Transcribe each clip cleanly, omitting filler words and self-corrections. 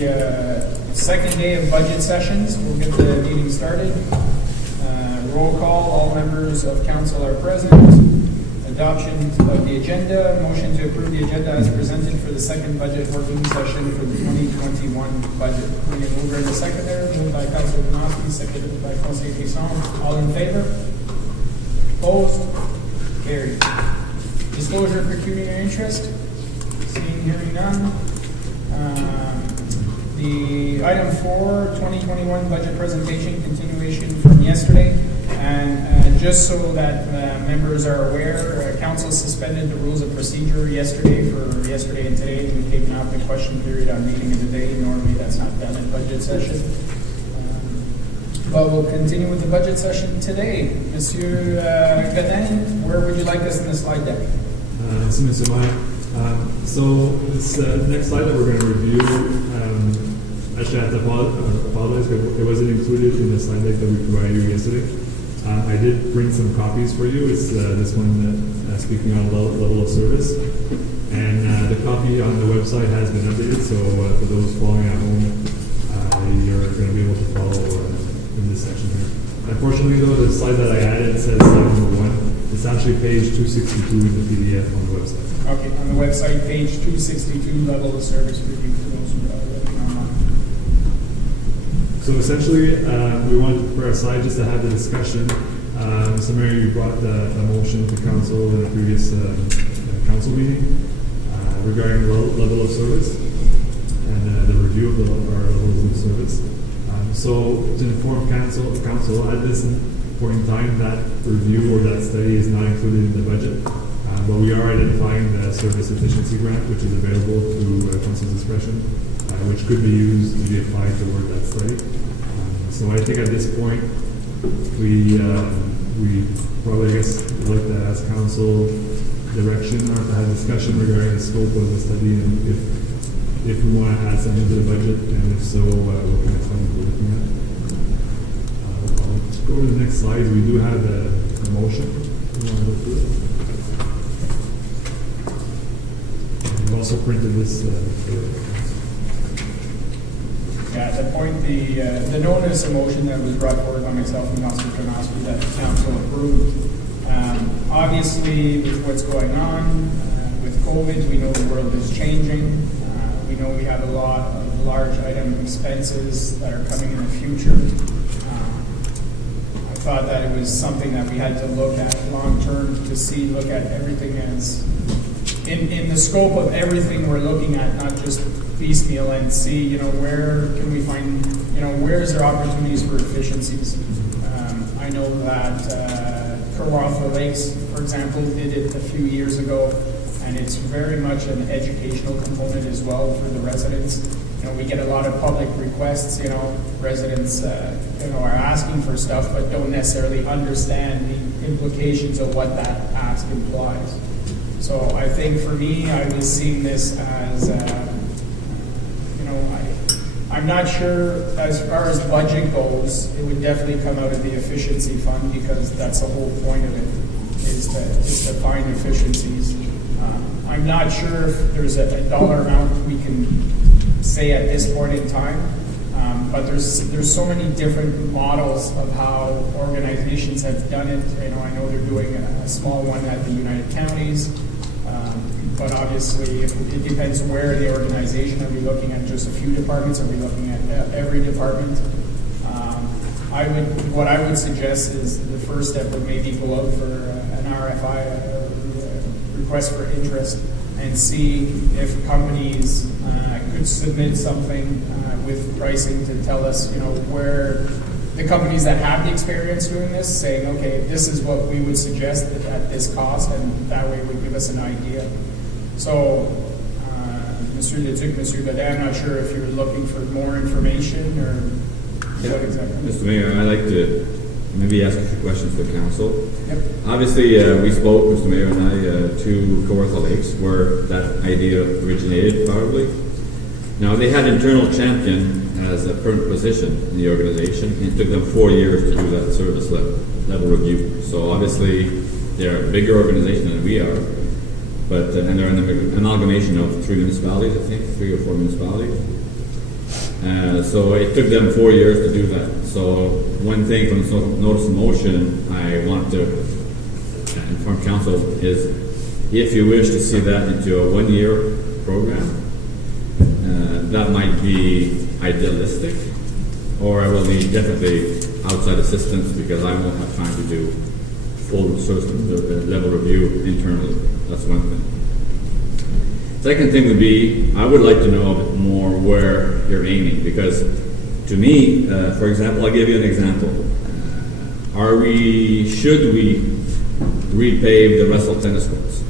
Second day of budget sessions. We'll get the meeting started. Roll call. All members of council are present. Adoption of the agenda. Motion to approve the agenda as presented for the second budget working session for the 2021 budget. Mover and the seconder. Moved by Councilor Panoski, seconded by Councilor Bisson. All in favor? Opposed? Carried. Disclosure of pecuniary interest. Seeing, hearing none. The item 4, 2021 budget presentation, continuation from yesterday. And just so that members are aware, council suspended the rules of procedure yesterday for yesterday and today. We've taken out the question period on meeting of the day. Normally that's not done in budget session. But we'll continue with the budget session today. Monsieur Godin, where would you like us in the slide deck? Mr. Meyer. So this next slide that we're going to review, actually I have to apologize, it wasn't included in the slide deck that we provided you yesterday. I did bring some copies for you. It's this one speaking on level of service. And the copy on the website has been updated, so for those following at home, you're going to be able to follow in this section here. Unfortunately though, the slide that I added says slide number 1. It's actually page 262 in the PDF on the website. Okay, on the website, page 262, level of service review for those who are looking online. So essentially, we wanted to prepare a slide just to have the discussion. Mr. Mayor, you brought the motion to council in a previous council meeting regarding level of service and the review of our levels of service. So to inform council at this point in time, that review or that study is not included in the budget. But we are identifying the service efficiency grant, which is available through council's discretion, which could be used to be applied toward that study. So I think at this point, we probably, I guess, would like to ask council direction or to have discussion regarding the scope of the study and if we want to add something to the budget, and if so, what kind of funds we're looking at. Let's go to the next slide. We do have the motion. We want to go through it. We've also printed this. At the point, the notice of motion that was brought forward by myself and Councilor Panoski that the council approved. Obviously, with what's going on with COVID, we know the world is changing. We know we have a lot of large item expenses that are coming in the future. I thought that it was something that we had to look at long term to look at everything as in the scope of everything we're looking at, not just piecemeal, and see, where can we find, where is there opportunities for efficiencies. I know that Kawartha Lakes, for example, did it a few years ago, and it's very much an educational component as well for the residents. We get a lot of public requests, residents, are asking for stuff, but don't necessarily understand the implications of what that ask implies. So I think for me, I was seeing this as, I'm not sure as far as budget goes, it would definitely come out of the efficiency fund because that's the whole point of it, is to find efficiencies. I'm not sure if there's a dollar amount we can say at this point in time, but there's so many different models of how organizations have done it. I know they're doing a small one at the United Counties, but obviously it depends where the organization. Are we looking at just a few departments? Are we looking at every department? What I would suggest is the first step would maybe go out for an RFI, request for interest, and see if companies could submit something with pricing to tell us, where the companies that have the experience doing this, saying, okay, this is what we would suggest at this cost, and that way it would give us an idea. So, Monsieur Leduc, Monsieur Godin, I'm not sure if you're looking for more information or what exactly. Mr. Mayor, I'd like to maybe ask a few questions for council. Yep. Obviously, we spoke, Mr. Mayor and I, to Kawartha Lakes, where that idea originated, probably. Now, they had internal champion as a permanent position in the organization. It took them 4 years to do that service level review. So obviously, they're a bigger organization than we are. But and they're an amalgamation of 3 municipalities, I think, 3 or 4 municipalities. So it took them 4 years to do that. So one thing from the notice of motion I want to inform council is if you wish to see that into a 1-year program, that might be idealistic, or I will need definitely outside assistance because I won't have time to do full sort of level review internally. That's one thing. Second thing would be, I would like to know a bit more where you're aiming, because to me, for example, I'll give you an example. Should we repave the Russell tennis courts?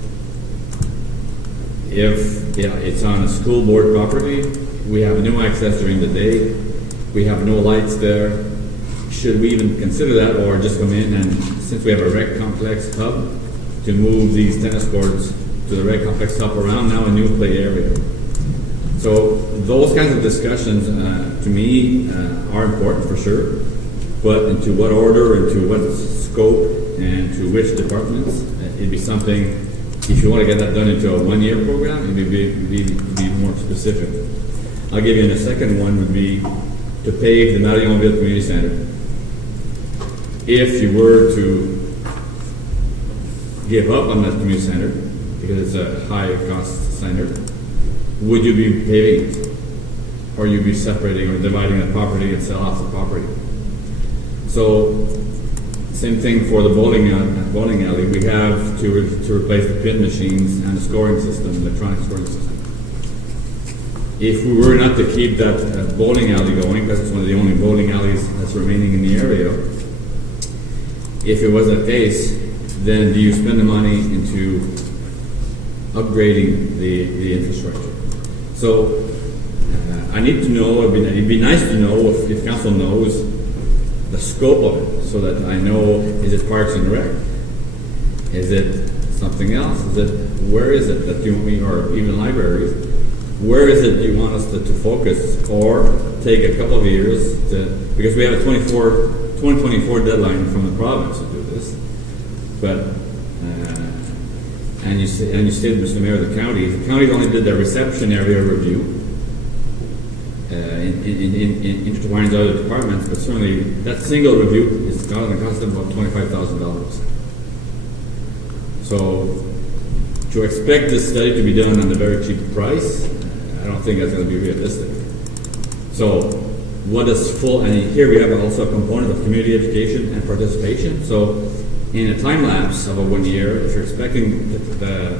If it's on a school board property, we have no access during the day, we have no lights there, should we even consider that, or just come in and, since we have a rec complex hub, to move these tennis courts to the rec complex hub around now a new play area? So those kinds of discussions, to me, are important for sure, but into what order, into what scope, and to which departments, it'd be something, if you want to get that done into a 1-year program, it'd be more specific. I'll give you a second one would be to pave the Marionville Community Center. If you were to give up on that community center, because it's a high cost center, would you be paving it? Or you'd be separating or dividing the property and sell off the property? So, same thing for the bowling alley. We have to replace the pin machines and the scoring system, electronic scoring system. If we were not to keep that bowling alley going, because it's one of the only bowling alleys that's remaining in the area, if it was the case, then do you spend the money into upgrading the infrastructure? So I need to know, it'd be nice to know if council knows the scope of it, so that I know, is it Parks and Rec? Is it something else? Where is it that you want me, or even libraries? Where is it you want us to focus, or take a couple of years because we have a 2024 deadline from the province to do this, but and you said, Mr. Mayor, the counties only did their reception area review in intertwined other departments, but certainly that single review is going to cost them about $25,000. So to expect this study to be done on a very cheap price, I don't think that's going to be realistic. So what is full, and here we have also a component of community education and participation. So in a time lapse of 1 year, if you're expecting the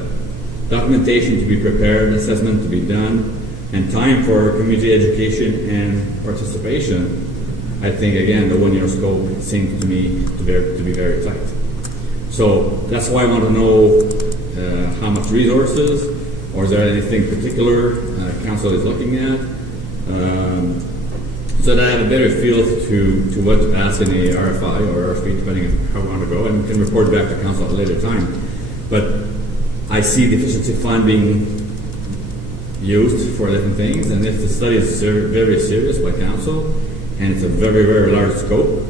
documentation to be prepared, assessment to be done, and time for community education and participation, I think again the 1 year scope seems to me to be very tight. So that's why I want to know how much resources, or is there anything particular council is looking at, so that I have a better feel to what to ask in the RFI or RFP, depending on how we want to go, and can report back to council at a later time. But I see the efficiency fund being used for different things, and if the study is very serious by council, and it's a very, very large scope,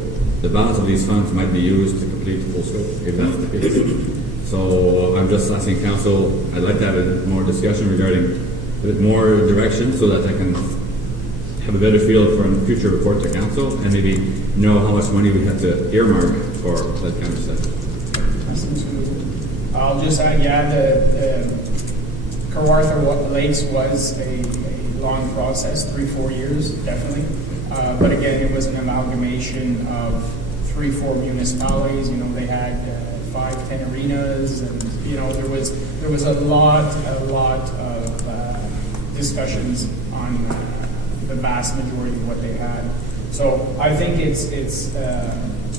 the balance of these funds might be used to complete the full scope, if that's the case. So I'm just asking council, I'd like to have a more discussion regarding a bit more direction, so that I can have a better feel for a future report to council, and maybe know how much money we have to earmark for that kind of stuff. I'll just add, the Kawartha Lakes was a long process, 3-4 years, definitely. But again, it was an amalgamation of 3-4 municipalities. They had 5-10 arenas, and there was a lot of discussions on the vast majority of what they had. So I think it's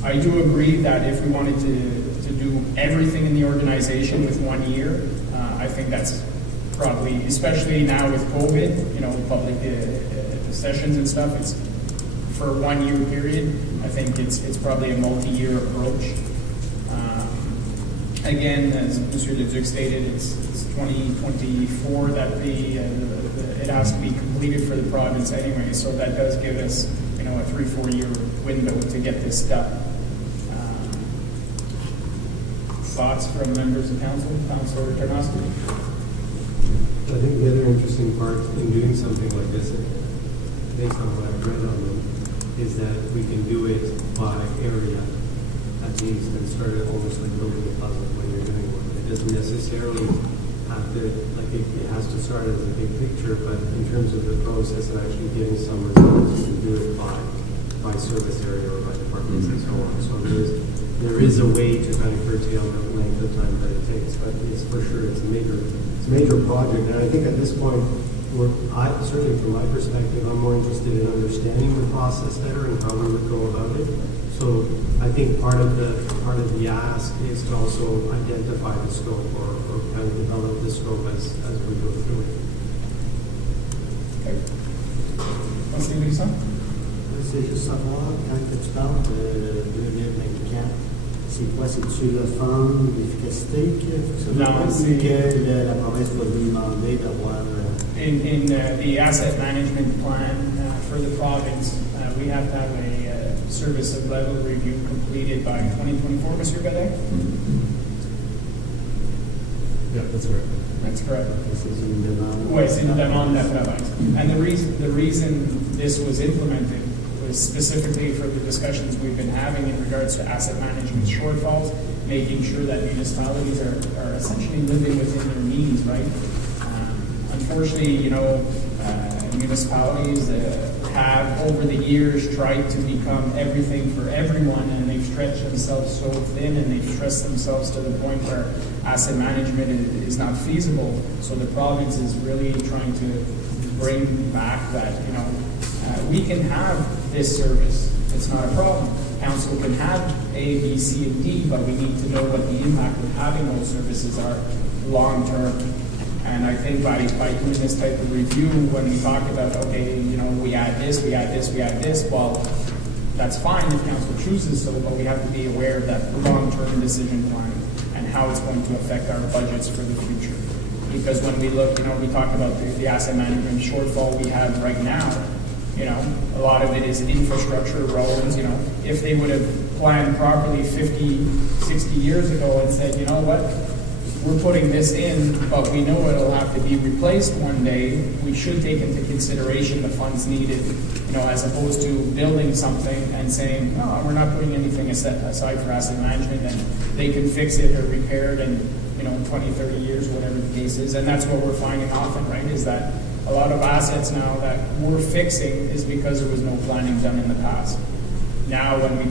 I do agree that if we wanted to do everything in the organization with 1 year, I think that's probably, especially now with COVID, public sessions and stuff, it's for 1 year period. I think it's probably a multi-year approach. Again, as Mr. Leduc stated, it's 2024 that it has to be completed for the province anyway, so that does give us a 3-4 year window to get this done. Thoughts from members of council? Councilor Tarnowski? I think the other interesting part in doing something like this, based on what I've read on them, is that we can do it by area at least and start it almost like building a puzzle when you're doing one. It doesn't necessarily have to, like it has to start as a big picture, but in terms of the process of actually getting some results, you can do it by service area or by departments and so on. So there is a way to kind of curtail the length of time that it takes, but it's for sure it's a major project. And I think at this point, certainly from my perspective, I'm more interested in understanding the process better and how we would go about it. So I think part of the ask is to also identify the scope or kind of develop the scope as we go through it. Okay. Merci, Lisa. C'est juste savoir, quand tu parles de 2024, c'est quoi? C'est-tu le fond, l'efficacité que Non, c'est que la province va lui demander d'avoir? In the asset management plan for the province, we have to have a service of level review completed by 2024, Monsieur Gadet? Yeah, that's right. That's correct. C'est une demande. Oui, c'est une demande de province. And the reason this was implemented was specifically for the discussions we've been having in regards to asset management shortfalls, making sure that municipalities are essentially living within their means, right? Unfortunately, municipalities have over the years tried to become everything for everyone, and they've stretched themselves so thin and they've stressed themselves to the point where asset management is not feasible. So the province is really trying to bring back that, we can have this service. It's not a problem. Council can have A, B, C, and D, but we need to know what the impact of having those services are long term. And I think by doing this type of review, when we talk about, okay, we add this, we add this, we add this, well, that's fine if council chooses so, but we have to be aware of that long-term decision plan and how it's going to affect our budgets for the future. Because when we look, we talk about the asset management shortfall we have right now, a lot of it is infrastructure, roads, if they would have planned properly 50, 60 years ago and said, you know what, we're putting this in, but we know it'll have to be replaced one day, we should take into consideration the funds needed, as opposed to building something and saying, no, we're not putting anything aside for asset management, and they can fix it or repair it in, 20, 30 years, whatever the case is. And that's what we're finding often, right, is that a lot of assets now that we're fixing is because there was no planning done in the past. Now, when we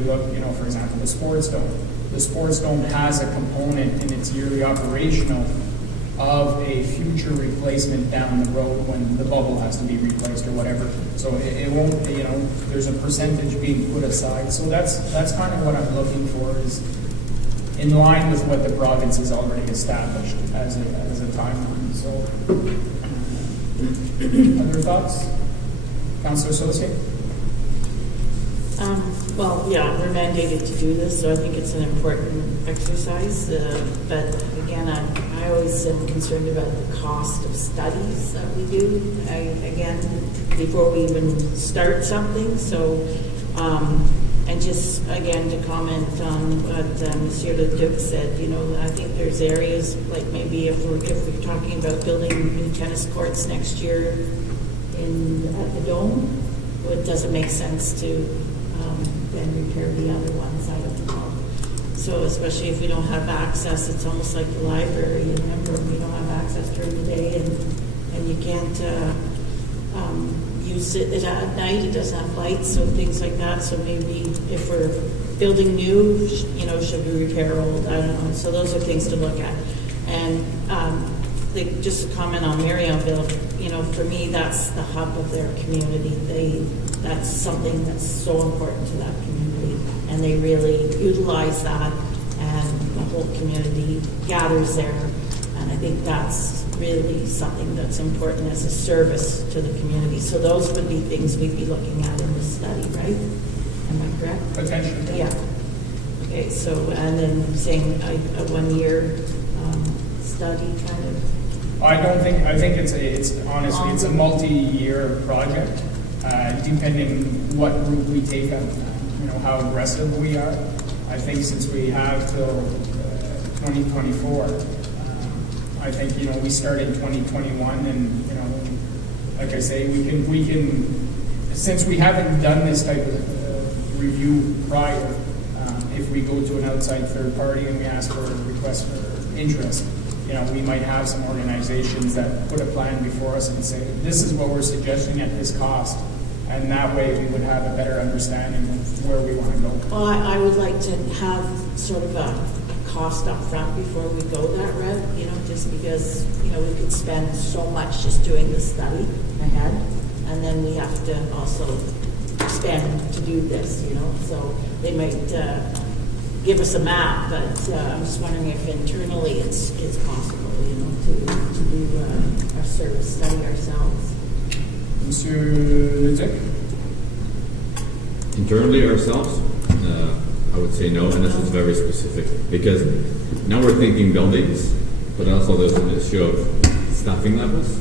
look, for example, the Sports Dome has a component in its yearly operational of a future replacement down the road when the bubble has to be replaced or whatever. So it won't, there's a percentage being put aside. So that's kind of what I'm looking for, is in line with what the province has already established as a timeline. So, other thoughts, Councillor Associate? Well, yeah, we're mandated to do this, so I think it's an important exercise. But again, I always am concerned about the cost of studies that we do, again, before we even start something. So, and just, again, to comment on what Monsieur Leduc said, I think there's areas, like maybe if we're talking about building new tennis courts next year at the Dome, it doesn't make sense to then repair the other ones, I don't know. So especially if we don't have access, it's almost like the library. Remember, we don't have access during the day, and you can't use it at night. It doesn't have lights, so things like that. So maybe if we're building new, should we repair old? I don't know. So those are things to look at. And just to comment on Marionville, for me, that's the hub of their community. That's something that's so important to that community, and they really utilize that, and the whole community gathers there. And I think that's really something that's important as a service to the community. So those would be things we'd be looking at in the study, right? Am I correct? Potentially. Yeah. Okay, so, and then saying a 1 year study kind of. I think it's honestly, it's a multi-year project, depending what route we take on, how aggressive we are. I think since we have till 2024, I think, we start in 2021, and, like I say, we can, since we haven't done this type of review prior, if we go to an outside third party and we ask for a request for interest, you know, we might have some organizations that put a plan before us and say, this is what we're suggesting at this cost. And that way we would have a better understanding of where we want to go. Well, I would like to have sort of a cost up front before we go that route, you know, just because, you know, we could spend so much just doing the study ahead, and then we have to also spend to do this, you know, so they might give us a map, but I'm just wondering if internally it's possible, you know, to do a service study ourselves. Monsieur Le Duc? Internally ourselves, I would say no, and this is very specific, because now we're thinking buildings, but also there's an issue of staffing levels,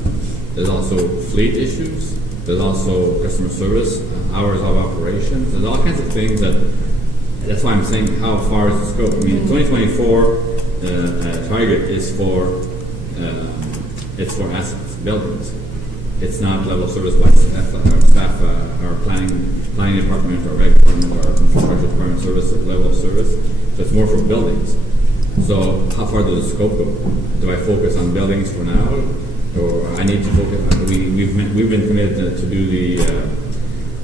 there's also fleet issues, there's also customer service, hours of operations, there's all kinds of things that's why I'm saying how far is the scope. I mean, 2024 target is for assets, buildings. It's not level service by staff, our planning department, or reg department, or infrastructure department service, level of service. So it's more for buildings. So how far does the scope go? Do I focus on buildings for now, or I need to focus? We've been committed to do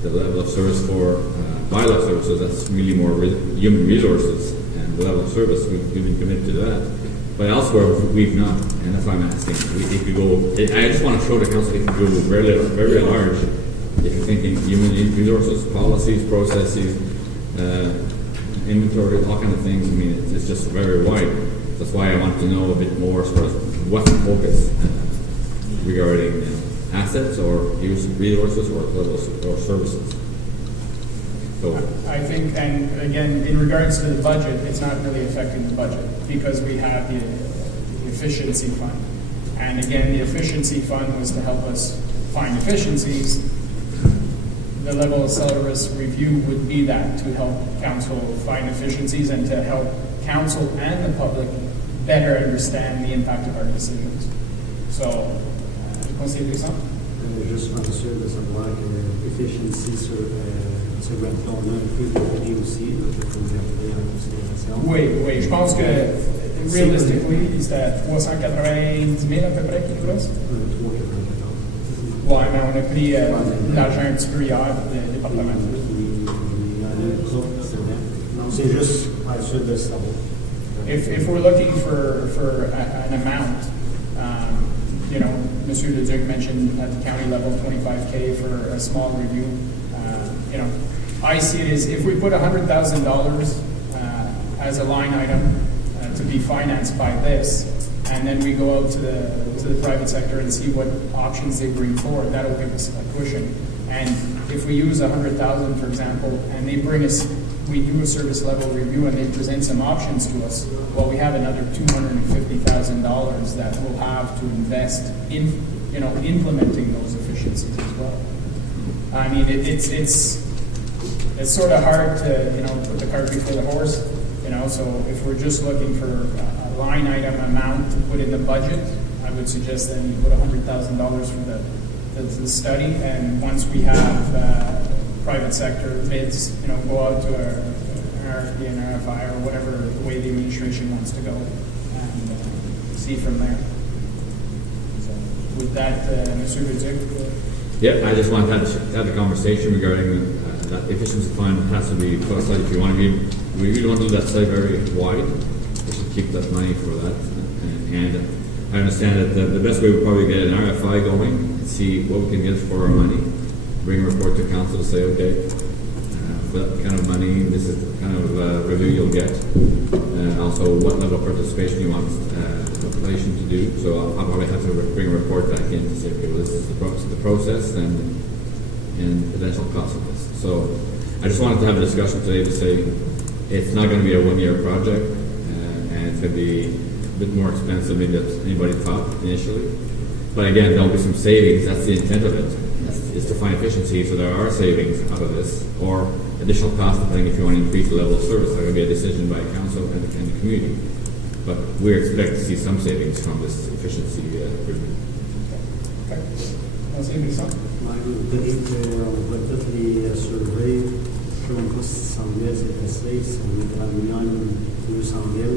the level of service for bylaw services. That's really more human resources, and the level of service we've been committed to that. But elsewhere, we've not, and that's why I'm asking. If you go, I just want to show the council it can go very large. If you're thinking human resources, policies, processes, inventory, all kind of things. I mean, it's just very wide. That's why I want to know a bit more as far as what's the focus regarding assets or use resources or levels or services. So I think, and again, in regards to the budget, it's not really affecting the budget because we have the efficiency fund. And again, the efficiency fund was to help us find efficiencies. The level of service review would be that, to help council find efficiencies and to help council and the public better understand the impact of our decisions. So, conseiller Brisson? Juste m'assurer de savoir que l'efficiency se répond un peu de prix aussi, qu'il faut garder en considération. Oui, je pense que realistically, c'était 390 000 à peu près qui nous reste. 3,94. Ouais, mais on a pris l'argent un petit peu hier du département. Non, c'est juste à sûr de savoir. If we're looking for an amount, you know, Monsieur Le Duc mentioned at the county level $25,000 for a small review. You know, I see it as if we put $100,000 as a line item to be financed by this, and then we go out to the private sector and see what options they bring forward, that'll give us a cushion. And if we use $100,000, for example, and they bring us, we do a service level review and they present some options to us, well, we have another $250,000 that we'll have to invest in, you know, implementing those efficiencies as well. I mean, it's sort of hard to, you know, put the cart before the horse, you know, so if we're just looking for a line item amount to put in the budget, I would suggest then you put $100,000 for the study, and once we have private sector bids, you know, go out to an RFP and RFI or whatever way the administration wants to go, and see from there. So with that, Mr. Guzik. yeah, I just want to have the conversation regarding that efficiency fund has to be put aside. If you want to be, we really want to do that study very wide. We should keep that money for that. And I understand that the best way would probably get an RFI going and see what we can get for our money. Bring a report to council to say, okay, for that kind of money, this is the kind of review you'll get. Also, what level of participation you want the population to do. So I'll probably have to bring a report back in to say, okay, well, this is the process and potential cost of this. So I just wanted to have a discussion today to say it's not going to be a one-year project, and it's going to be a bit more expensive than anybody thought initially. But again, there'll be some savings. That's the intent of it. Is to find efficiency, so there are savings out of this, or additional cost depending if you want to increase the level of service. That will be a decision by council and the community. But we expect to see some savings from this efficiency review. Okay. Conseiller Brisson? Ouais, je voudrais qu'on voit toutes les surveilles. Je ne sais pas si 100 000 c'est assez, si on est à 1 200 000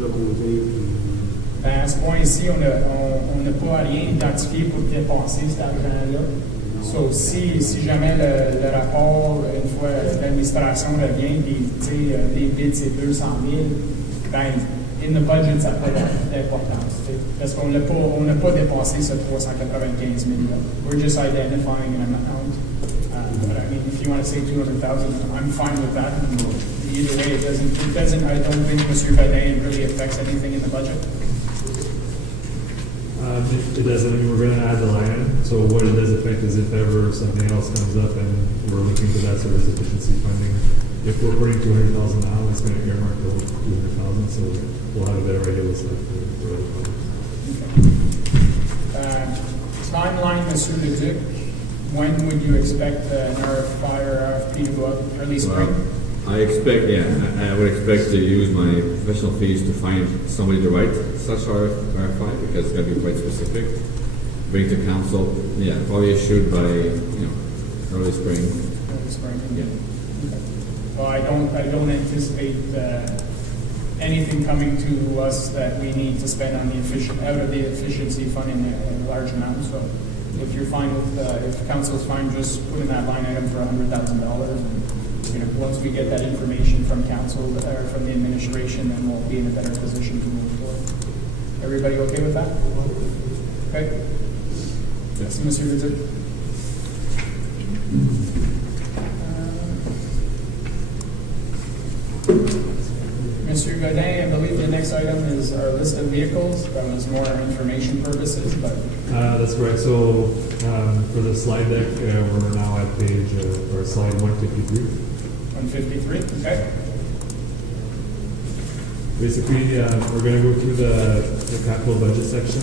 de côté. Puis, Ben, à ce point-ci, on n'a pas rien identifié pour dépasser cet argent-là. So, si jamais le rapport, une fois l'administration revient, et les bids c'est 200 000, ben, in the budget, ça n'a pas d'importance. Parce qu'on n'a pas dépassé ce 395 000 là. We're just identifying an amount. But I mean, if you want to say 200,000, I'm fine with that. Either way, it doesn't, I don't think, Mr. Badin, really affects anything in the budget. It doesn't, I mean, we're gonna add the line item, so what it does affect is if ever something else comes up and we're looking for that service efficiency funding, if we're putting 200,000 now, it's gonna earmark the whole 200,000, so we'll have a better idea what's left for other projects. Timeline, Mr. Leduc, when would you expect an RFI or RFP to go up? Early spring? I expect, I would expect to use my professional fees to find somebody to write such RFI because it's got to be quite specific. Bring to council, probably issued by, early spring. Early spring. Yeah. Okay. Well, I don't anticipate anything coming to us that we need to spend on out of the efficiency fund in a large amount. So if you're fine with, if council's fine, just put in that line item for $100,000. Once we get that information from council or from the administration, then we'll be in a better position to move forward. Everybody okay with that? Okay. Yes, Mr. Rizzo. Mr. Godin, I believe the next item is our list of vehicles. That was more information purposes, but. That's correct. So for the slide deck, we're now at page, or slide 153. 153, okay. Basically, we're going to go through the capital budget section.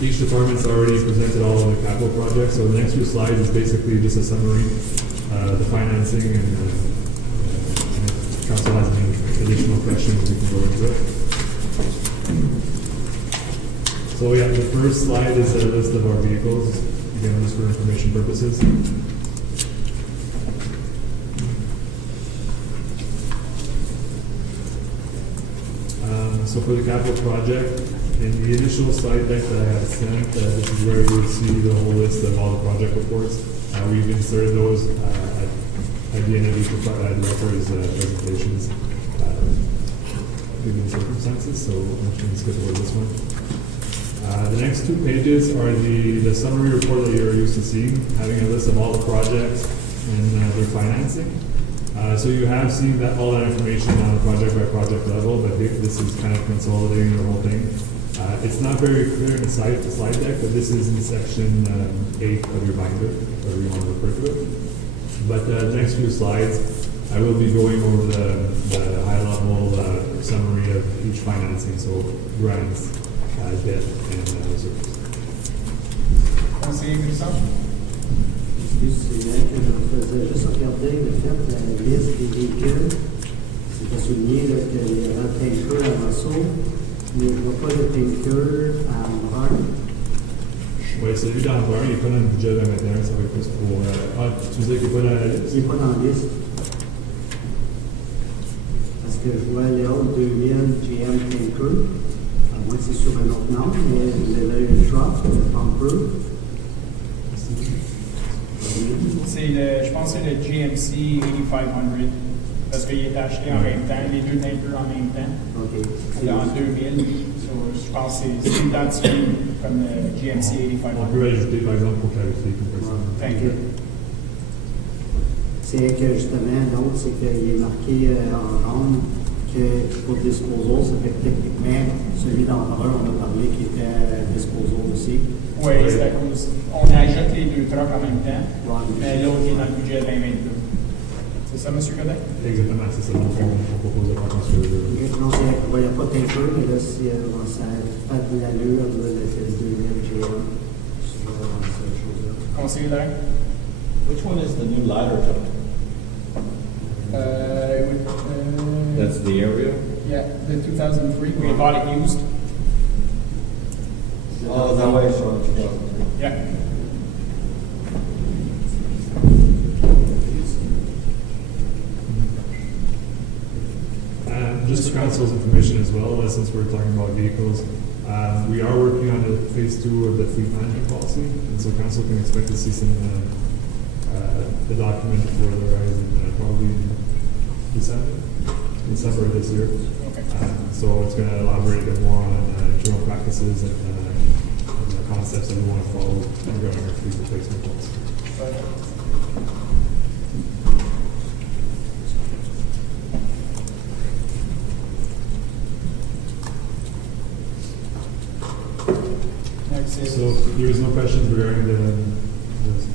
Each department's already presented all of the capital projects, so the next few slides is basically just a summary, the financing, and if council has any additional questions, we can go into it. So the first slide is a list of our vehicles, again, just for information purposes. So for the capital project, in the initial slide deck that I had sent, this is where you will see the whole list of all the project reports. We've inserted those at the end of each director's presentations, given circumstances, so I'm just going to skip over this one. The next two pages are the summary report that you're used to seeing, having a list of all the projects and their financing. So you have seen all that information on a project by project level, but this is kind of consolidating the whole thing. It's not very clear in the slide deck, but this is in section 8 of your binder, whatever you want to refer to it. But the next few slides, I will be going over the high-level summary of each financing, so grants, debt, and reserves. Conseiller Brisson? c'est vrai que je faisais juste regarder le fait de la liste des véhicules. C'était souligné qu'il y avait un tanker à Rousseau, mais je ne vois pas le tanker à Brun. Oui, celui d'Amber, il n'est pas dans le budget de la maintenant, ça va être plus pour. Tu disais qu'il n'est pas dans la liste? Il n'est pas dans la liste. Parce que je vois les autres 2000 GM tanker, à moins que c'est sur un autre nom, mais vous avez une truck, le pumper. Je pense que c'est le GMC 8500, parce qu'il est acheté en même temps, les deux tankers en même temps. OK. C'est en 2000, je pense que c'est identifié comme le GMC 8500. On peut ajouter, par exemple, pour clarifier tout ça. Tanker. C'est que justement, l'autre, c'est qu'il est marqué en jaune que pour disposal, ça fait techniquement celui d'Empereur, on a parlé qui était disposal aussi. Oui, c'est à cause. On ajoute les deux trucks en même temps, mais l'autre est dans le budget 2022. C'est ça, M. Godin? Exactement, c'est ça. Donc, on propose de prendre sur le. Non, il n'y a pas de tanker, mais là, ça fait de l'allure, là, le 2000 GM, sur cette chose-là. Conseiller Larry? Which one is the new ladder truck? That's the area? Yeah, the 2003. We bought it used. Oh, that way, so it's 2003. Yeah. Just for council's information as well, since we're talking about vehicles, we are working on the phase 2 of the fleet management policy, and so council can expect to see some the document for the horizon probably in December of this year. Okay. So it's going to elaborate a bit more on internal practices and the concepts that we want to follow regarding our fleet replacement policy. Next is. So if there is no questions regarding the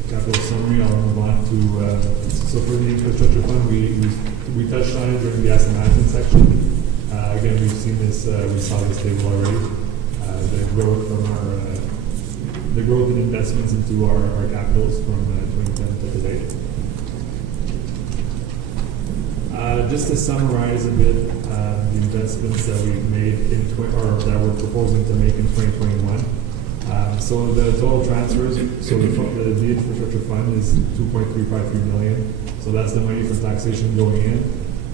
capital summary, I'll move on to, so for the infrastructure fund, we touched on it during the asset management section. Again, we've seen this, we saw this table already. The growth from the growth in investments into our capitals from 2010 to today. Just to summarize a bit, the investments that we've made or that we're proposing to make in 2021. So the total transfers, so the infrastructure fund is 2.353 million. So that's the money from taxation going in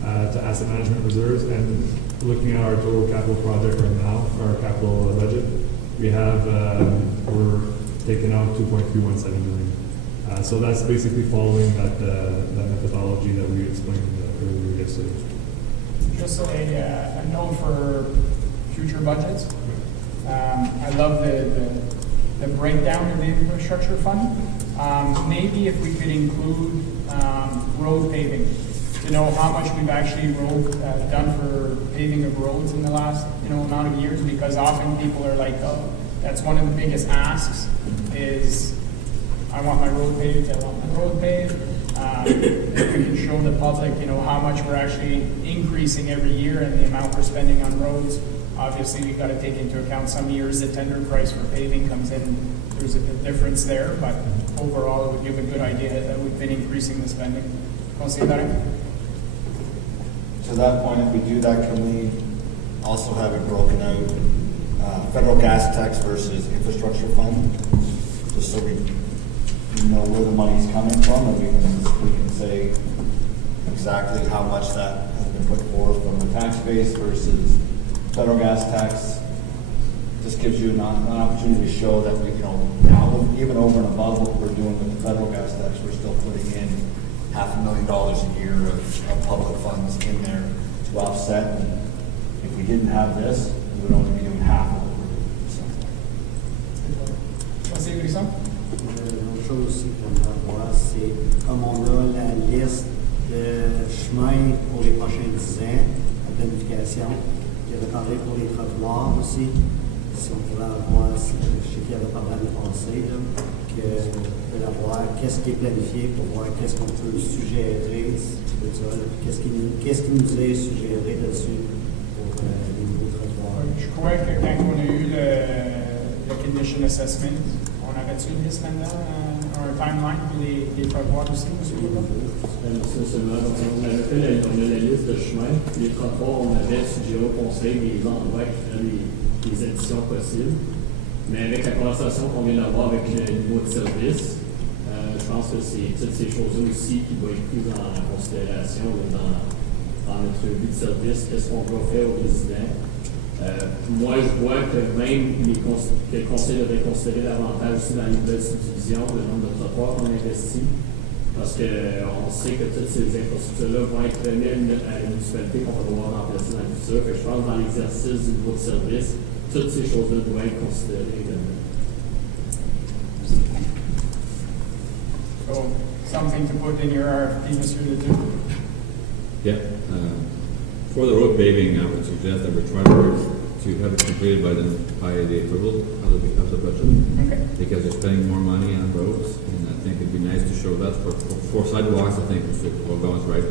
to asset management reserves. And looking at our total capital project right now, our capital budget, we have we're taking out 2.317 million. So that's basically following that methodology that we explained earlier yesterday. Just a note for future budgets. I love the breakdown of the infrastructure fund. Maybe if we could include road paving to know how much we've actually done for paving of roads in the last amount of years, because often people are like, oh, that's one of the biggest asks is I want my road paved, I want my road paved. If we can show the public, how much we're actually increasing every year and the amount we're spending on roads. Obviously, we've got to take into account some years the tender price for paving comes in. There's a difference there, but overall, it would give a good idea that we've been increasing the spending. Councilor Barry? To that point, if we do that, can we also have it broken out, federal gas tax versus infrastructure fund? Just so we know where the money's coming from, and we can say exactly how much that has been put forth from the tax base versus federal gas tax. Just gives you an opportunity to show that we, now even over and above what we're doing with the federal gas tax, we're still putting in $500,000 a year of public funds in there to offset. And if we didn't have this, we would only be doing half of what we're doing. Councilor Grissom? L'autre chose aussi qu'on va voir, c'est comme on a la liste de chemins pour les prochains 10 ans, la planification, il avait parlé pour les trottoirs aussi. Si on pourrait avoir, je sais qu'il y avait parlé l'année passée, de l'avoir, qu'est-ce qui est planifié pour voir qu'est-ce qu'on peut suggérer, tout ça, qu'est-ce qui nous est suggéré dessus pour les nouveaux trottoirs. Je crois que quand on a eu le condition assessment, on avait-tu une liste maintenant, un timeline pour les trottoirs aussi, M. Bourdon? Seulement, on avait fait on a la liste de chemins, les trottoirs, on avait suggéré au conseil des endroits qui feraient les additions possibles. Mais avec la conversation qu'on vient d'avoir avec le niveau de service, je pense que c'est toutes ces choses-là aussi qui vont être prises en considération dans notre revue de service. Qu'est-ce qu'on va faire aux résidents? Moi, je vois que même que le conseil devrait considérer davantage aussi dans les nouvelles subdivisions le nombre de trottoirs qu'on investit. Parce qu'on sait que toutes ces infrastructures-là vont être données à la municipalité qu'on va devoir remplacer dans le futur. Je pense que dans l'exercice du niveau de service, toutes ces choses-là doivent être considérées également. So, something to put in your RFP, Mr. Ledoux? Yeah. For the road paving, I would suggest that we try to have it completed by the approval of the budget. Okay. Because they're spending more money on roads, and I think it'd be nice to show that. For sidewalks, I think if all goes right,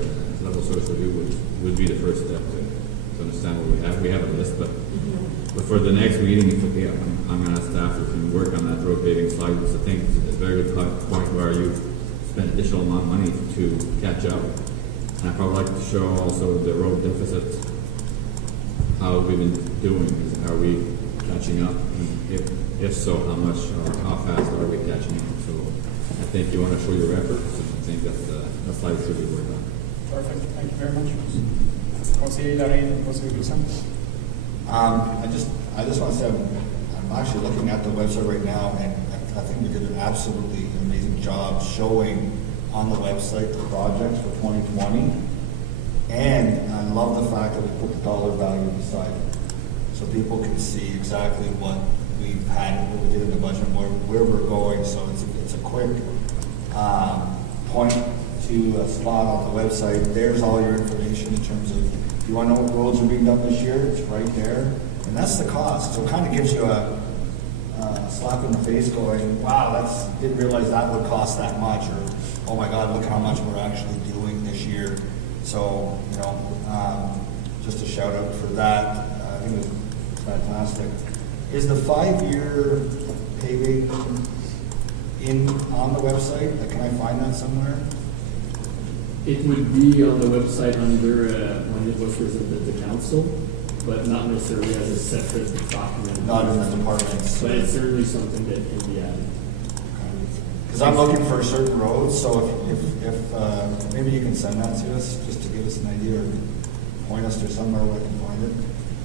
level source review would be the first step to understand what we have. We have a list, but for the next meeting, it's okay. I'm going to ask staff if we can work on that road paving slide, because I think it's a very good point where you spend additional amount of money to catch up. And I'd probably like to show also the road deficit, how we've been doing. Are we catching up? And if so, how much or how fast are we catching up? So I think you want to show your efforts, and I think that slide's really worth it. Perfect, thank you very much. Conseiller Lorraine, Conseiller Grissom. I just want to say, I'm actually looking at the website right now, and I think we did an absolutely amazing job showing on the website the projects for 2020. And I love the fact that we put the dollar value beside it, so people can see exactly what we've had, what we did in the budget, where we're going. So it's a quick point to a spot on the website. There's all your information in terms of, if you want to know what roads are being done this year, it's right there. And that's the cost. So it kind of gives you a slap in the face going, wow, didn't realize that would cost that much, or oh my God, look how much we're actually doing this year. So, just a shout out for that. I think it's fantastic. Is the 5-year paving on the website? Can I find that somewhere? It would be on the website under when it was presented to council, but not necessarily as a separate document. Not in the departments. But it's certainly something that can be added. Because I'm looking for certain roads, so if maybe you can send that to us, just to give us an idea, or point us to somewhere where I can find it.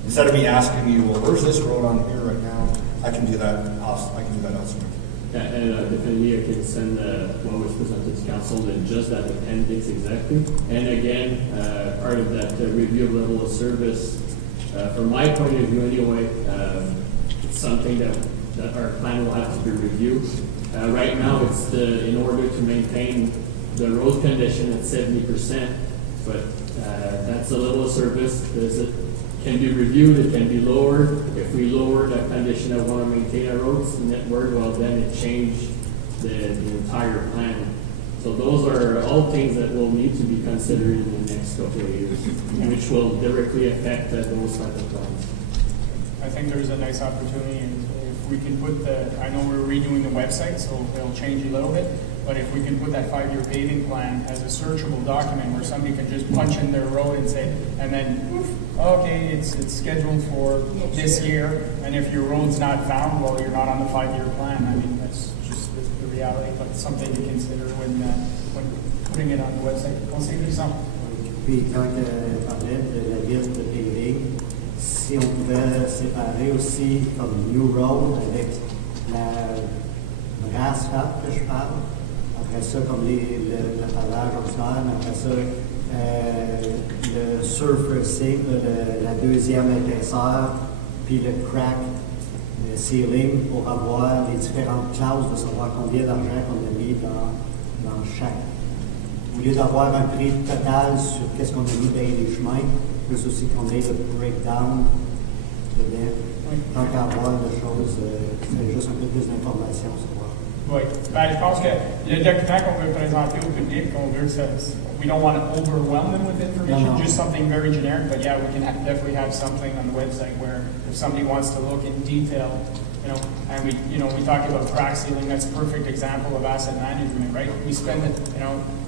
Instead of me asking you, well, where's this road on here right now? I can do that. I can do that elsewhere. Yeah, and definitely I can send what was presented to council and just that appendix exactly. And again, part of that review of level of service, from my point of view anyway, it's something that our plan will have to be reviewed. Right now, it's in order to maintain the road condition at 70%, but that's a level of service. It can be reviewed, it can be lowered. If we lower that condition that want to maintain our roads network, well, then it changed the entire plan. So those are all things that will need to be considered in the next couple of years, which will directly affect those type of plans. I think there's a nice opportunity, and if we can put I know we're redoing the website, so it'll change a little bit, but if we can put that 5-year paving plan as a searchable document where somebody can just punch in their road and say, and then, oof, okay, it's scheduled for this year, and if your road's not found, well, you're not on the 5-year plan. I mean, that's just the reality, but it's something to consider when putting it on the website. Conseiller Grissom. Puis quand on parlait de la liste de paving, si on pouvait séparer aussi comme New Road avec la asphalte que je parle, après ça comme le pavage ordinaire, mais après ça le surfacing, la deuxième épaisseur, puis le crack ceiling pour avoir les différentes classes, de savoir combien d'argent qu'on a mis dans chaque. Au lieu d'avoir un prix total sur qu'est-ce qu'on a mis dans les chemins, plus aussi qu'on ait le breakdown dedans. Tant qu'à avoir de choses, c'est juste un peu plus d'informations sur moi. Oui. Ben, je pense que le document qu'on veut présenter au public, we don't want to overwhelm them with information, just something very generic, but yeah, we can definitely have something on the website where if somebody wants to look in detail, and we talked about crack sealing, that's a perfect example of asset management, right? We spend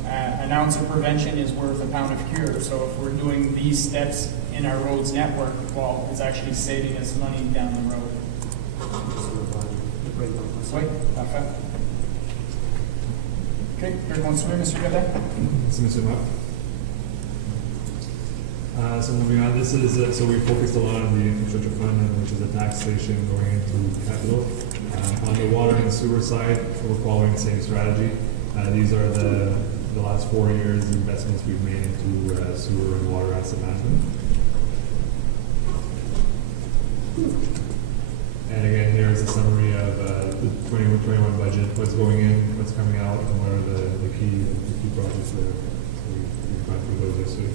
an ounce of prevention is worth a pound of cure. So if we're doing these steps in our roads network, well, it's actually saving us money down the road. Oui, parfait. OK, je peux continuer, M. Godin? Merci, Mr. Mark. So moving on, this is, so we focused a lot on the infrastructure fund, which is a taxation going into capital. On the water and sewer side, we're following the same strategy. These are the last 4 years investments we've made into sewer and water asset management. And again, here is a summary of the 2021 budget, what's going in, what's coming out, and what are the key projects there. So we've gone through those yesterday.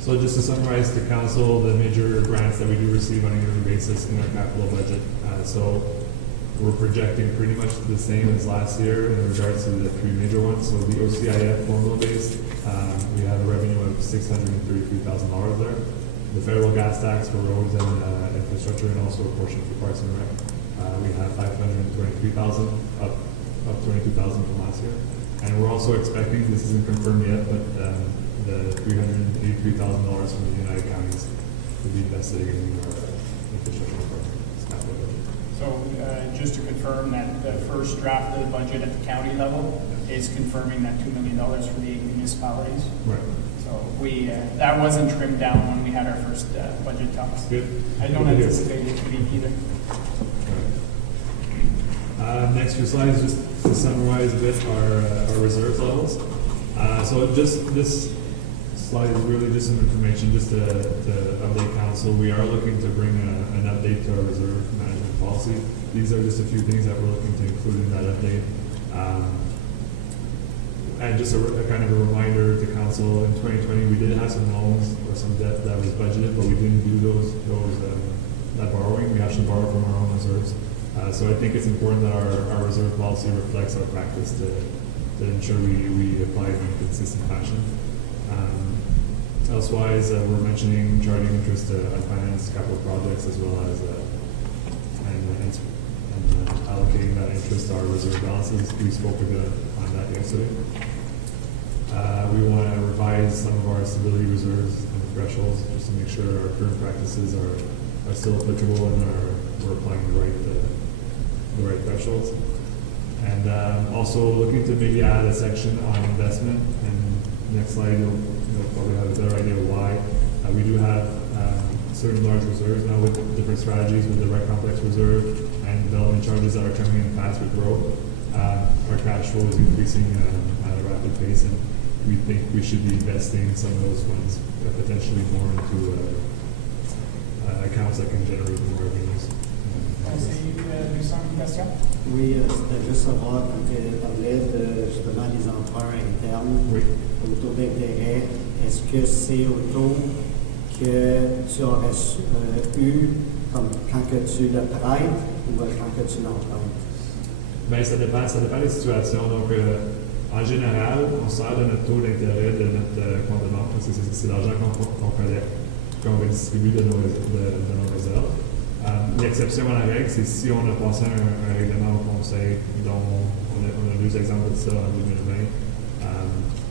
So just to summarize to council, the major grants that we do receive on a yearly basis in our capital budget. So we're projecting pretty much the same as last year in regards to the 3 major ones. So the OCIF formula based, we have a revenue of $633,000 there. The federal gas tax for roads and infrastructure, and also a portion for parks and rec. We have $523,000, up $22,000 from last year. And we're also expecting, this isn't confirmed yet, but the $383,000 from the United Counties to be invested in our infrastructure program. So just to confirm that the first draft of the budget at the county level is confirming that $2 million for the 8 municipalities. Right. So we, that wasn't trimmed down when we had our first budget talks. Good. I don't anticipate it to be either. Next few slides, just to summarize a bit our reserves levels. So just this slide is really just some information just to update council. We are looking to bring an update to our reserve management policy. These are just a few things that we're looking to include in that update. And just a kind of a reminder to council, in 2020 we did have some loans or some debt that was budgeted, but we didn't do that borrowing. We actually borrowed from our own reserves. So I think it's important that our reserve policy reflects our practice to ensure we apply it in a consistent fashion. Elsewise, we're mentioning charging interest to unfinanced capital projects as well as and allocating that interest to our reserve balances. We spoke a bit on that yesterday. We want to revise some of our stability reserves and thresholds just to make sure our current practices are still applicable and we're applying the right thresholds. And also looking to maybe add a section on investment. And next slide, you'll probably have a better idea why. We do have certain large reserves now with different strategies with the rec complex reserve and development charges that are coming in fast with growth. Our cash flow is increasing at a rapid pace, and we think we should be investing some of those funds potentially more into accounts that can generate more revenues. Oui, c'était juste savoir, quand tu parlais de justement des emprunts internes, Oui. au taux d'intérêt, est-ce que c'est au taux que tu aurais eu comme quand que tu le prêtes ou quand que tu l'empruntes? Bien, ça dépend des situations. Donc, en général, on sert de notre taux d'intérêt de notre compte de banque parce que c'est l'argent qu'on collecte, qu'on redistribue de nos réserves. L'exception à la règle, c'est si on a passé un règlement au conseil, dont on a deux exemples de ça en 2020,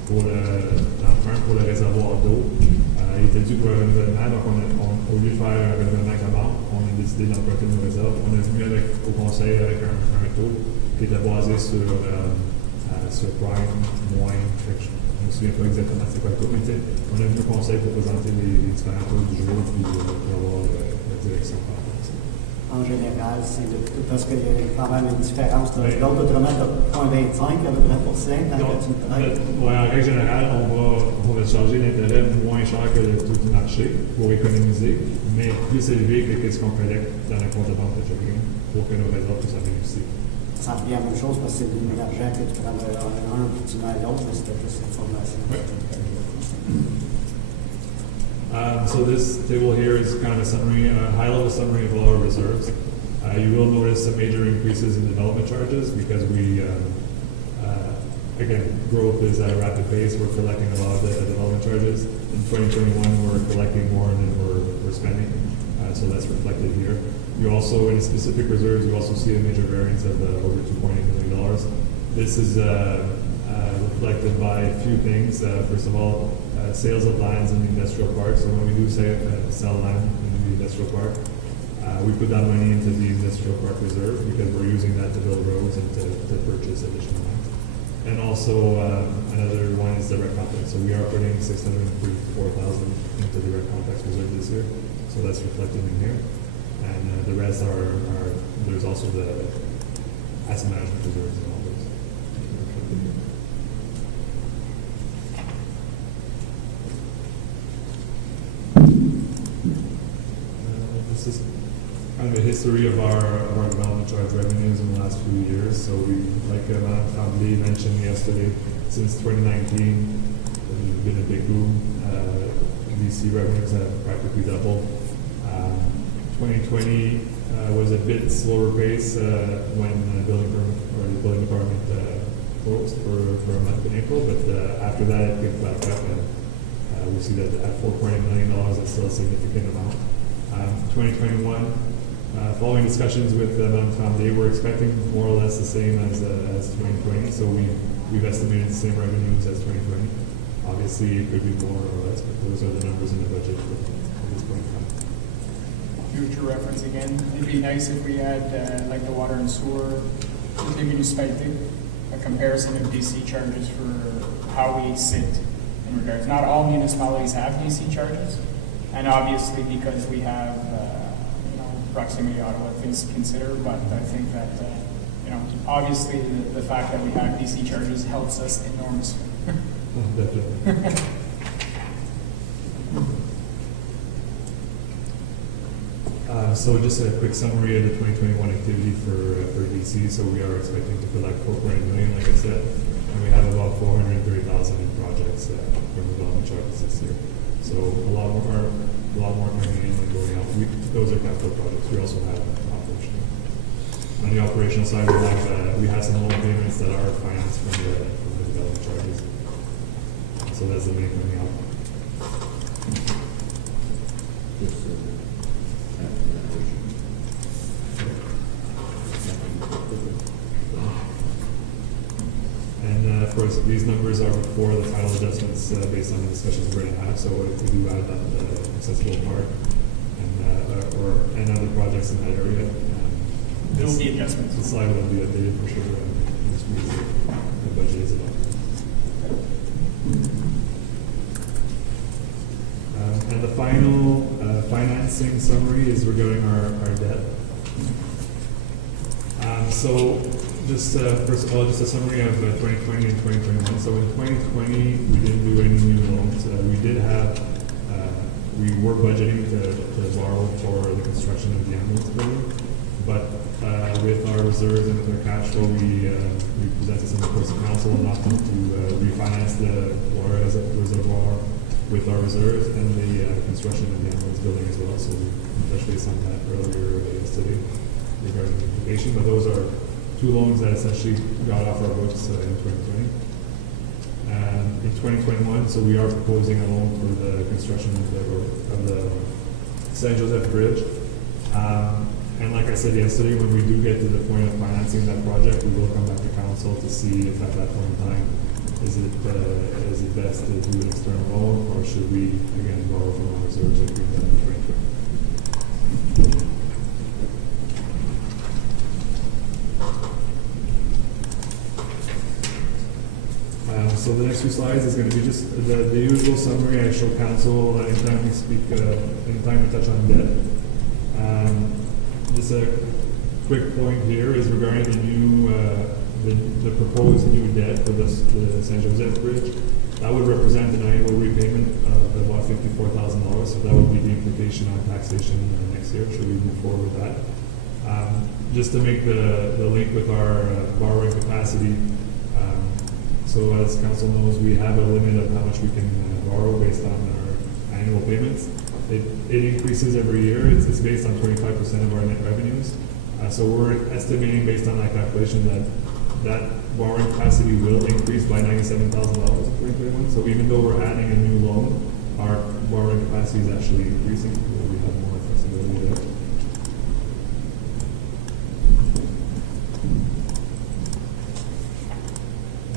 pour l'emprunt pour le réservoir d'eau. Il était dû pour un renouvellement, donc au lieu de faire un renouvellement avec la banque, on a décidé d'emprunter nos réserves. On est venu au conseil avec un taux qui était basé sur Prime, moins, je ne me souviens pas exactement c'est quoi le taux, mais on est venu au conseil pour présenter les différents taux du jour puis pour avoir la direction par rapport à ça. En général, c'est parce qu'il y a quand même une différence de l'autre. Autrement, tu as 0,25 à peu près pour cent quand tu le prêtes. Oui, en règle générale, on va charger l'intérêt moins cher que le taux du marché pour économiser, mais plus élevé que ce qu'on collecte dans le compte de banque de chacun pour que nos réserves puissent en bénéficier. Ça revient à la même chose parce que c'est de l'argent que tu prends un puis tu mets à l'autre, mais c'était juste l'information. So this table here is kind of a summary, a high-level summary of all our reserves. You will notice some major increases in development charges because we, again, growth is at a rapid pace. We're collecting a lot of the development charges. In 2021, we're collecting more than we're spending, so that's reflected here. You also, in specific reserves, you also see a major variance of over $2.8 million. This is reflected by a few things. First of all, sales of lands in the industrial park. So when we do sell land in the industrial park, we put that money into the industrial park reserve because we're using that to build roads and to purchase additional land. And also another one is the rec complex. So we are putting $634,000 into the rec complex reserve this year. So that's reflected in here. And the rest are there's also the asset management reserves and all those. This is kind of a history of our development charge revenues in the last few years. So we, like Lee mentioned yesterday, since 2019, there's been a big boom. DC revenues have practically doubled. 2020 was a bit slower pace when the building department closed for a month in April, but after that it picked back up, and we see that at $4.8 million it's still a significant amount. 2021, following discussions with Mountain Family, we're expecting more or less the same as 2020, so we've estimated the same revenues as 2020. Obviously, it could be more or less, but those are the numbers in the budget at this point in time. Future reference again, it'd be nice if we had, like the water and sewer, the municipality, a comparison of DC charges for how we sit in regards. Not all municipalities have DC charges, and obviously because we have, proximity to Ottawa, things to consider, but I think that, obviously the fact that we have DC charges helps us enormously. Definitely. So just a quick summary of the 2021 activity for DC. So we are expecting to collect 4.8 million, like I said, and we have about 430,000 in projects from development charges this year. So a lot more coming in and going out. Those are capital projects. We also have operational. On the operational side, we have some loan payments that are financed from the development charges. So that's the main coming out. And of course, these numbers are before the final adjustments based on the discussions we're going to have. So if we do add that accessible park and other projects in that area, There will be adjustments. the slide will be updated for sure. The budget is about. And the final financing summary is regarding our debt. So just first of all, just a summary of 2020 and 2021. So in 2020, we didn't do any new loans. We were budgeting to borrow for the construction of the ambulance building, but with our reserves and with our cash flow, we presented some reports to council and opted to refinance the water reservoir with our reserves and the construction of the ambulance building as well. So we touched base on that earlier yesterday regarding the information, but those are two loans that essentially got off our books in 2020. In 2021, so we are proposing a loan for the construction of the San Joseph Bridge. And like I said yesterday, when we do get to the point of financing that project, we will come back to council to see if at that point in time, is it best to do an external loan, or should we again borrow from our reserves like we've done in 2020? So the next few slides is going to be just the usual summary. I show council anytime we speak, anytime we touch on debt. Just a quick point here is regarding the new, the proposed new debt for the San Joseph Bridge. That would represent an annual repayment of about $54,000. So that would be the implication on taxation next year. Should we move forward with that? Just to make the link with our borrowing capacity. So as council knows, we have a limit of how much we can borrow based on our annual payments. It increases every year. It's based on 25% of our net revenues. So we're estimating based on that calculation that borrowing capacity will increase by $97,000 in 2021. So even though we're adding a new loan, our borrowing capacity is actually increasing. We have more flexibility there.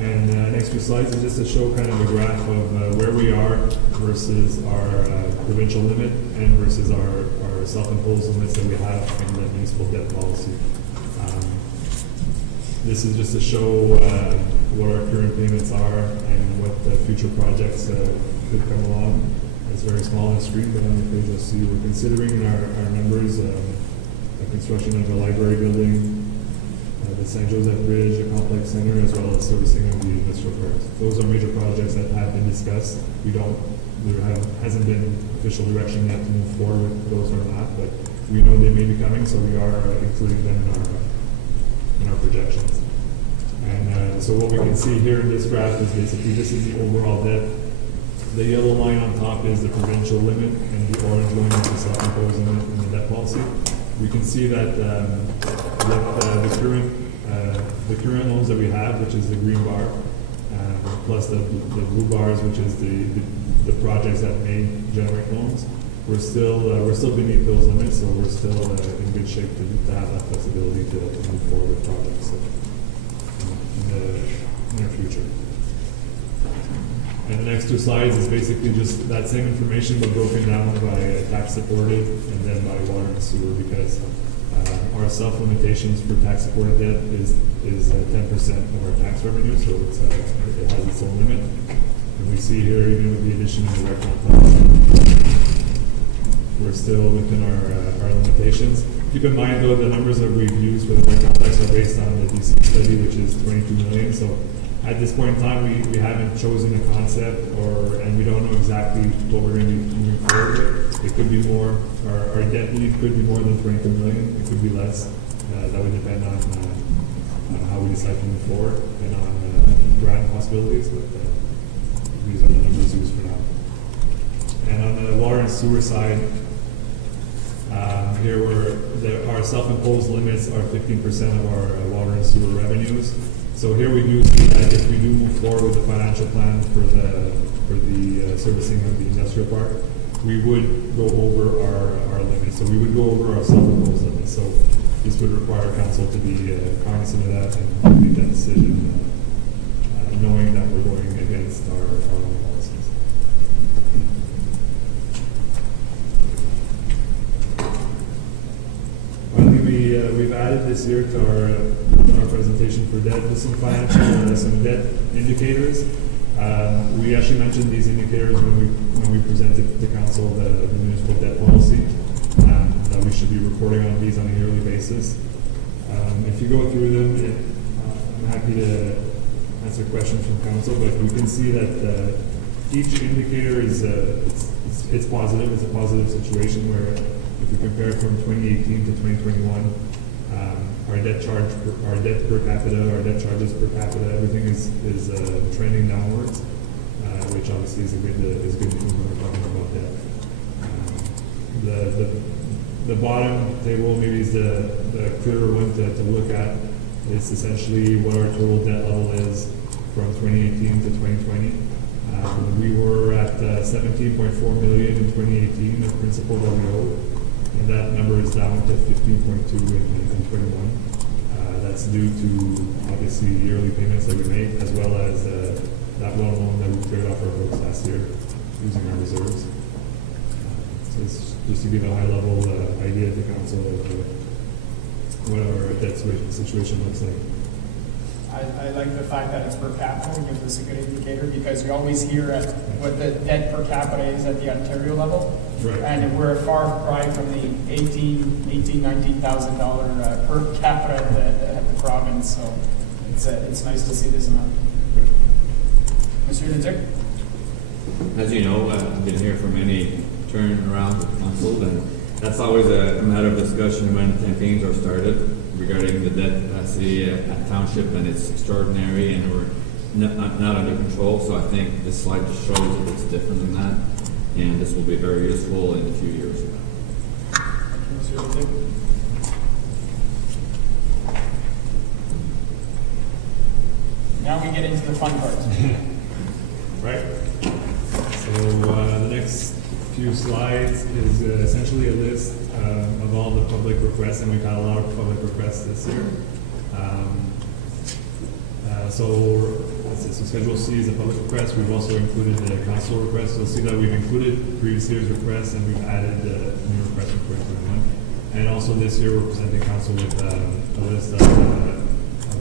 And next few slides is just to show kind of a graph of where we are versus our provincial limit and versus our self-imposed limits that we have from the municipal debt policy. This is just to show what our current payments are and what the future projects could come along. It's very small on the screen, but on the page you'll see we're considering in our numbers the construction of a library building, the San Joseph Bridge, the complex center, as well as servicing of the industrial parks. Those are major projects that have been discussed. Hasn't been official direction yet to move forward with those or not, but we know they may be coming, so we are including them in our projections. And so what we can see here in this graph is basically this is the overall debt. The yellow line on top is the provincial limit, and the orange line is the self-imposed limit in the debt policy. We can see that the current loans that we have, which is the green bar, plus the blue bars, which is the projects that may generate loans, we're still beneath those limits, so we're still in good shape to have that flexibility to move forward with projects in the near future. And the next two slides is basically just that same information but broken down by tax supported and then by water and sewer, because our self-limitations for tax supported debt is 10% of our tax revenue, so it has its own limit. And we see here, even with the addition of the rec complex, we're still within our limitations. Keep in mind though, the numbers that we've used for the rec complex are based on the DC study, which is 22 million. So at this point in time, we haven't chosen a concept, and we don't know exactly what we're going to be moving forward with. It could be more, our debt need could be more than 22 million. It could be less. That would depend on how we decide to move forward and on grant possibilities. But these are the numbers used for now. And on the water and sewer side, here our self-imposed limits are 15% of our water and sewer revenues. So here we do see that if we do move forward with the financial plan for the servicing of the industrial park, we would go over our limits. So we would go over our self-imposed limits. So this would require council to be cognizant of that and make that decision, knowing that we're going against our own policies. Finally, we've added this year to our presentation for debt, just some financial, some debt indicators. We actually mentioned these indicators when we presented to council the municipal debt policy, that we should be reporting on these on a yearly basis. If you go through them, I'm happy to answer questions from council, but we can see that each indicator is it's positive. It's a positive situation where if we compare from 2018 to 2021, our debt per capita, our debt charges per capita, everything is trending downwards, which obviously is good news when we're talking about debt. The bottom table maybe is the clearer one to look at. It's essentially what our total debt level is from 2018 to 2020. We were at 17.4 million in 2018 of principal that we owed, and that number is down to 15.2 in 21. That's due to obviously yearly payments that we make, as well as that one loan that we cleared off our books last year using our reserves. So it's just to give a high level idea to council of what our debt situation looks like. I like the fact that it's per capita. It gives us a good indicator, because you always hear what the debt per capita is at the Ontario level. Right. And we're a far cry from the $19,000 per capita at the province. So it's nice to see this amount. Monsieur Leduc? As you know, I've been here for many turnarounds with council, and that's always a matter of discussion when campaigns are started regarding the debt capacity at township, and it's extraordinary, and we're not under control. So I think this slide just shows that it's different than that, and this will be very useful in a few years. Thank you, Monsieur Leduc. Now we get into the fun part. Right. So the next few slides is essentially a list of all the public requests, and we've had a lot of public requests this year. So Schedule C is a public request. We've also included the council request. You'll see that we've included previous year's requests, and we've added new requests for 2021. And also this year we're presenting council with a list of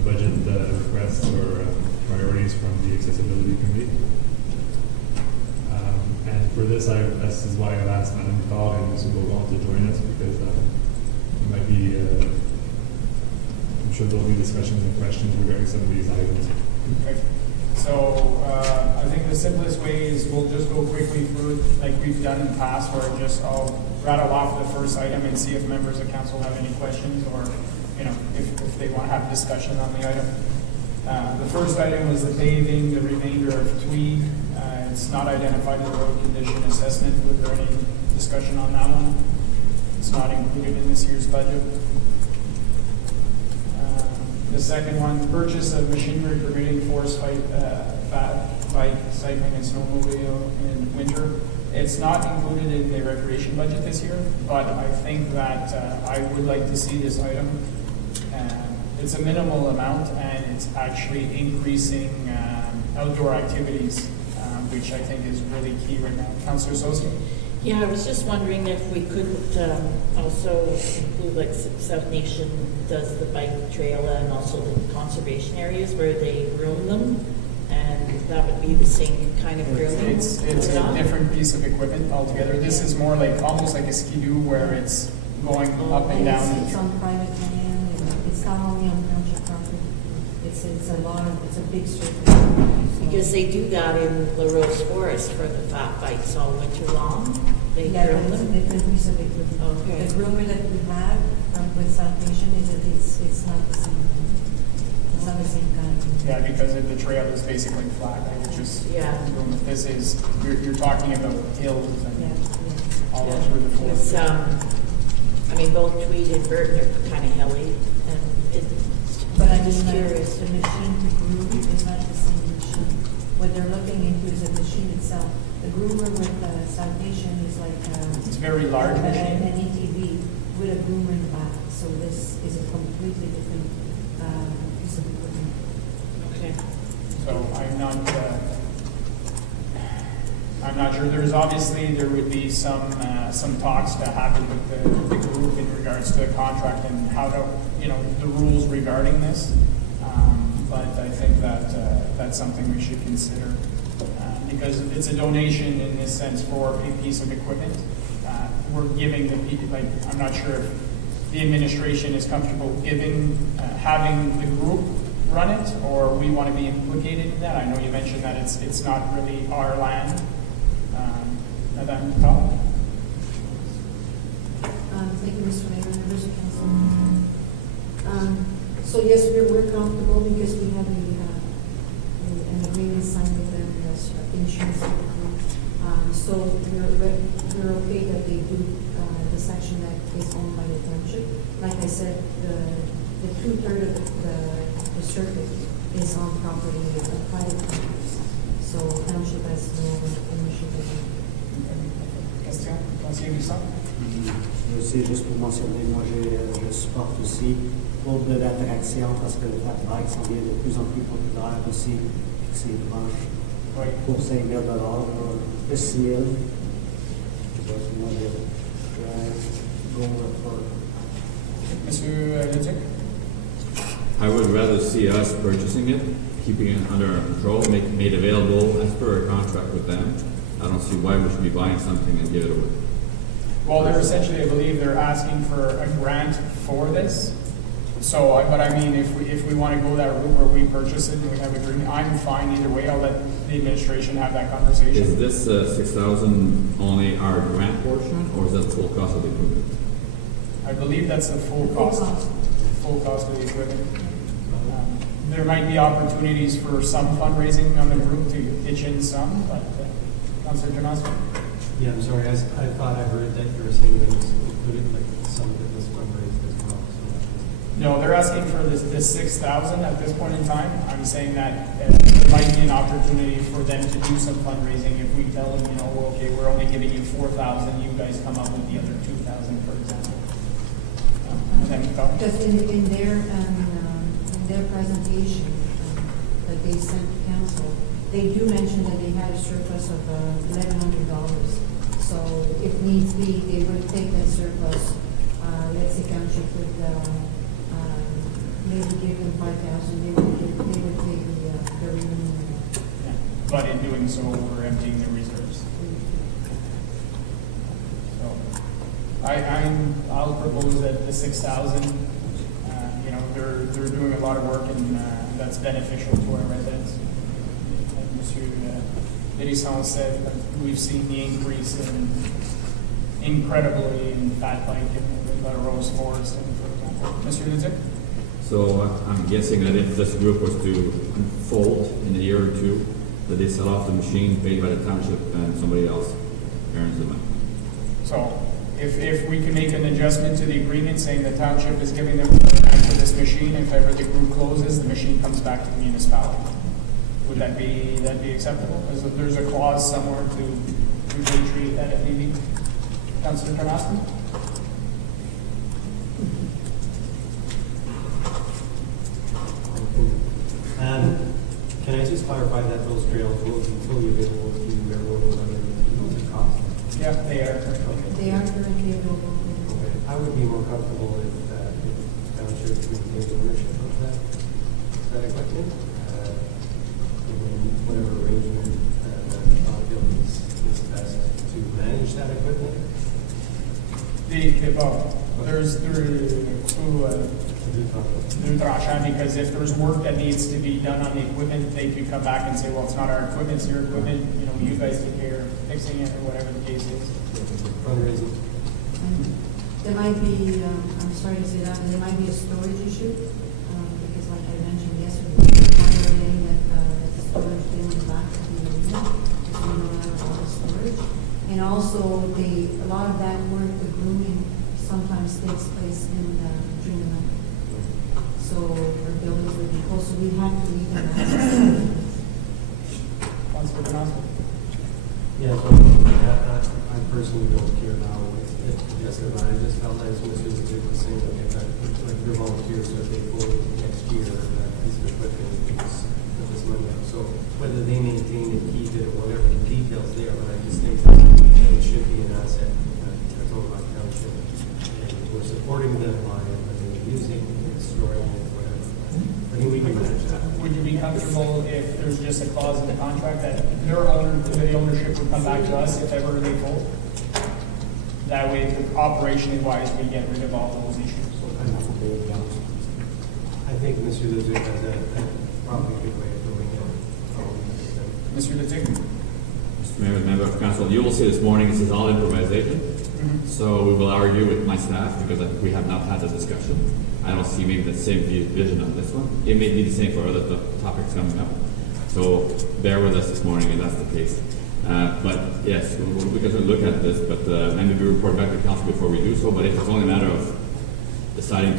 budget requests or priorities from the accessibility committee. And for this is why I've asked Madame Nicole and Mr. Bourgon to join us, because it might be, I'm sure there'll be discussions and questions regarding some of these items. Okay. So I think the simplest way is we'll just go quickly through it like we've done in the past, where I'll rattle off the first item and see if members of council have any questions, or if they want to have discussion on the item. The first item was the paving, the remainder of Tweed. It's not identified in the road condition assessment. Was there any discussion on that one? It's not included in this year's budget. The second one, purchase of machinery permitting forest bike, cycling, and snowmobile in winter. It's not included in the recreation budget this year, but I think that I would like to see this item. It's a minimal amount, and it's actually increasing outdoor activities which I think is really key right now. Councillor Soski? Yeah, I was just wondering if we could also include, like South Nation does the bike trail and also the conservation areas where they groom them, and that would be the same kind of grooming. It's a different piece of equipment altogether. This is more like, almost like a skidoo where it's going up and down. It's on private land, and it's not only on township property. It's a big circle. Because they do that in La Rose Forest for the fat bikes all winter long. They Yeah, groom but it's a them. different piece of equipment. Okay. The groomer that we have with South Nation is that it's not the same. It's not the same kind of. Yeah, because the trail is basically flat, right? It's just, Yeah. this is, you're talking about hills Yeah, and yeah. all over the Because, forest. I mean, both Tweed and Burton are kind of hilly, and But I I'm just just curious. the machine to groom is not the same machine. What they're looking into is the machine itself. The groomer with South Nation is like It's a very large an machine. ATV with a groomer in the back. So this is a completely different piece of equipment. Okay. So I'm not sure. There would be some talks to happen with the group in regards to the contract and how to, the rules regarding this. But I think that that's something we should consider because it's a donation in this sense for a piece of equipment. We're giving the people, I'm not sure if the administration is comfortable having the group run it, or we want to be implicated in that. I know you mentioned that it's not really our land. Madame Paul? Thank you, Mr. Mayor, members of council. So yes, we're comfortable because we have an agreement signed with them as insurance with the group. So we're okay that they do the section that is owned by the township. Like I said, the 2/3 of the circuit is on property, private properties. So township has no ownership of it. Question? Conseiller Buisson? C'est juste pour mentionner, moi je supporte aussi pour de l'attraction parce que le fat bike s'en vient de plus en plus populaire aussi, puis que c'est proche. Oui. Pour 5 000 plus 6 000. Moi je go for Monsieur Leduc? I would rather see us purchasing it, keeping it under our control, making it available as per our contract with them. I don't see why we should be buying something and give it away. Well, they're essentially, I believe they're asking for a grant for this. So, but I mean, if we want to go that route where we purchase it and we have agreement, I'm fine either way. I'll let the administration have that Is conversation. this 6,000 only our grant portion, or is that the full cost of the equipment? I believe that's the full cost of the equipment. There might be opportunities for some fundraising on the group to pitch in some, but Councilor Janowski? Yeah, I'm sorry, I thought I heard that you were saying that it was included, like, some of it was fundraised as well, so. No, they're asking for this 6,000 at this point in time. I'm saying that there might be an opportunity for them to do some fundraising if we tell them, well, okay, we're only giving you 4,000, you guys come up with the other 2,000, for example. Because in their presentation that they sent to council, they do mention that they had a surplus of $1,100. So if needs be, they would take that surplus. Let's say township would maybe give them 5,000. They would pay the remaining. Yeah. But in doing so, we're emptying the reserves. So I'll propose that the 6,000. They're doing a lot of work and that's beneficial to our residents. And Monsieur Hérisson said that we've seen the increase incredibly in fat bike in the Rose Forest, for example. Monsieur Leduc? So I'm guessing that if this group was to unfold in a year or two, that they sell off the machine paid by the township and somebody else earns the money. So if we can make an adjustment to the agreement saying the township is giving them back for this machine, if ever the group closes, the machine comes back to the municipality. Would that be acceptable? Because there's a clause somewhere to repatriate that if need be. Councilor Karnowski? Can I just clarify that those trails will be fully available to everyone under the cost? Yeah, they are. They are currently available. Okay. I would be more comfortable if township maintains ownership of that equipment. Whatever arrangement that is best to manage that equipment. Because if there's work that needs to be done on the equipment, they could come back and say, well, it's not our equipment, it's your equipment, you know, you guys take care of fixing it or whatever the case is. Fundraising. And there might be, I'm sorry to say that, but there might be a storage issue, because like I mentioned yesterday, one day that the storage bin in the back of the arena, so we don't have a lot of storage. And also, a lot of that work, the grooming, sometimes takes place during the night. So our buildings would be closed, so we have to leave them access. Councilor Canasta? Yeah, so I personally don't care now. It's just about, I just felt as Mr. Zuzig was saying, like your volunteers, so if they go next year, piece of equipment, put this money up. So whether they maintain it, keep it, or whatever the details there, but I just think that it should be an asset. That's all about township. And we're supporting them by using it, storing it, whatever. I think we can manage that. Would you be comfortable if there's just a clause in the contract that the ownership would come back to us if ever they fold? That way, operationally wise, we get rid of all those issues. I think Mr. Zuzig has a probably good way of doing it. Mr. Leduc? Mr. Mayor, member of council, you will see this morning, this is all improvisation. So we will argue with my staff because we have not had a discussion. I don't see maybe the same vision on this one. It may be the same for other topics coming up. So bear with us this morning if that's the case. But yes, we can look at this, but maybe we report back to council before we do so. But if it's only a matter of deciding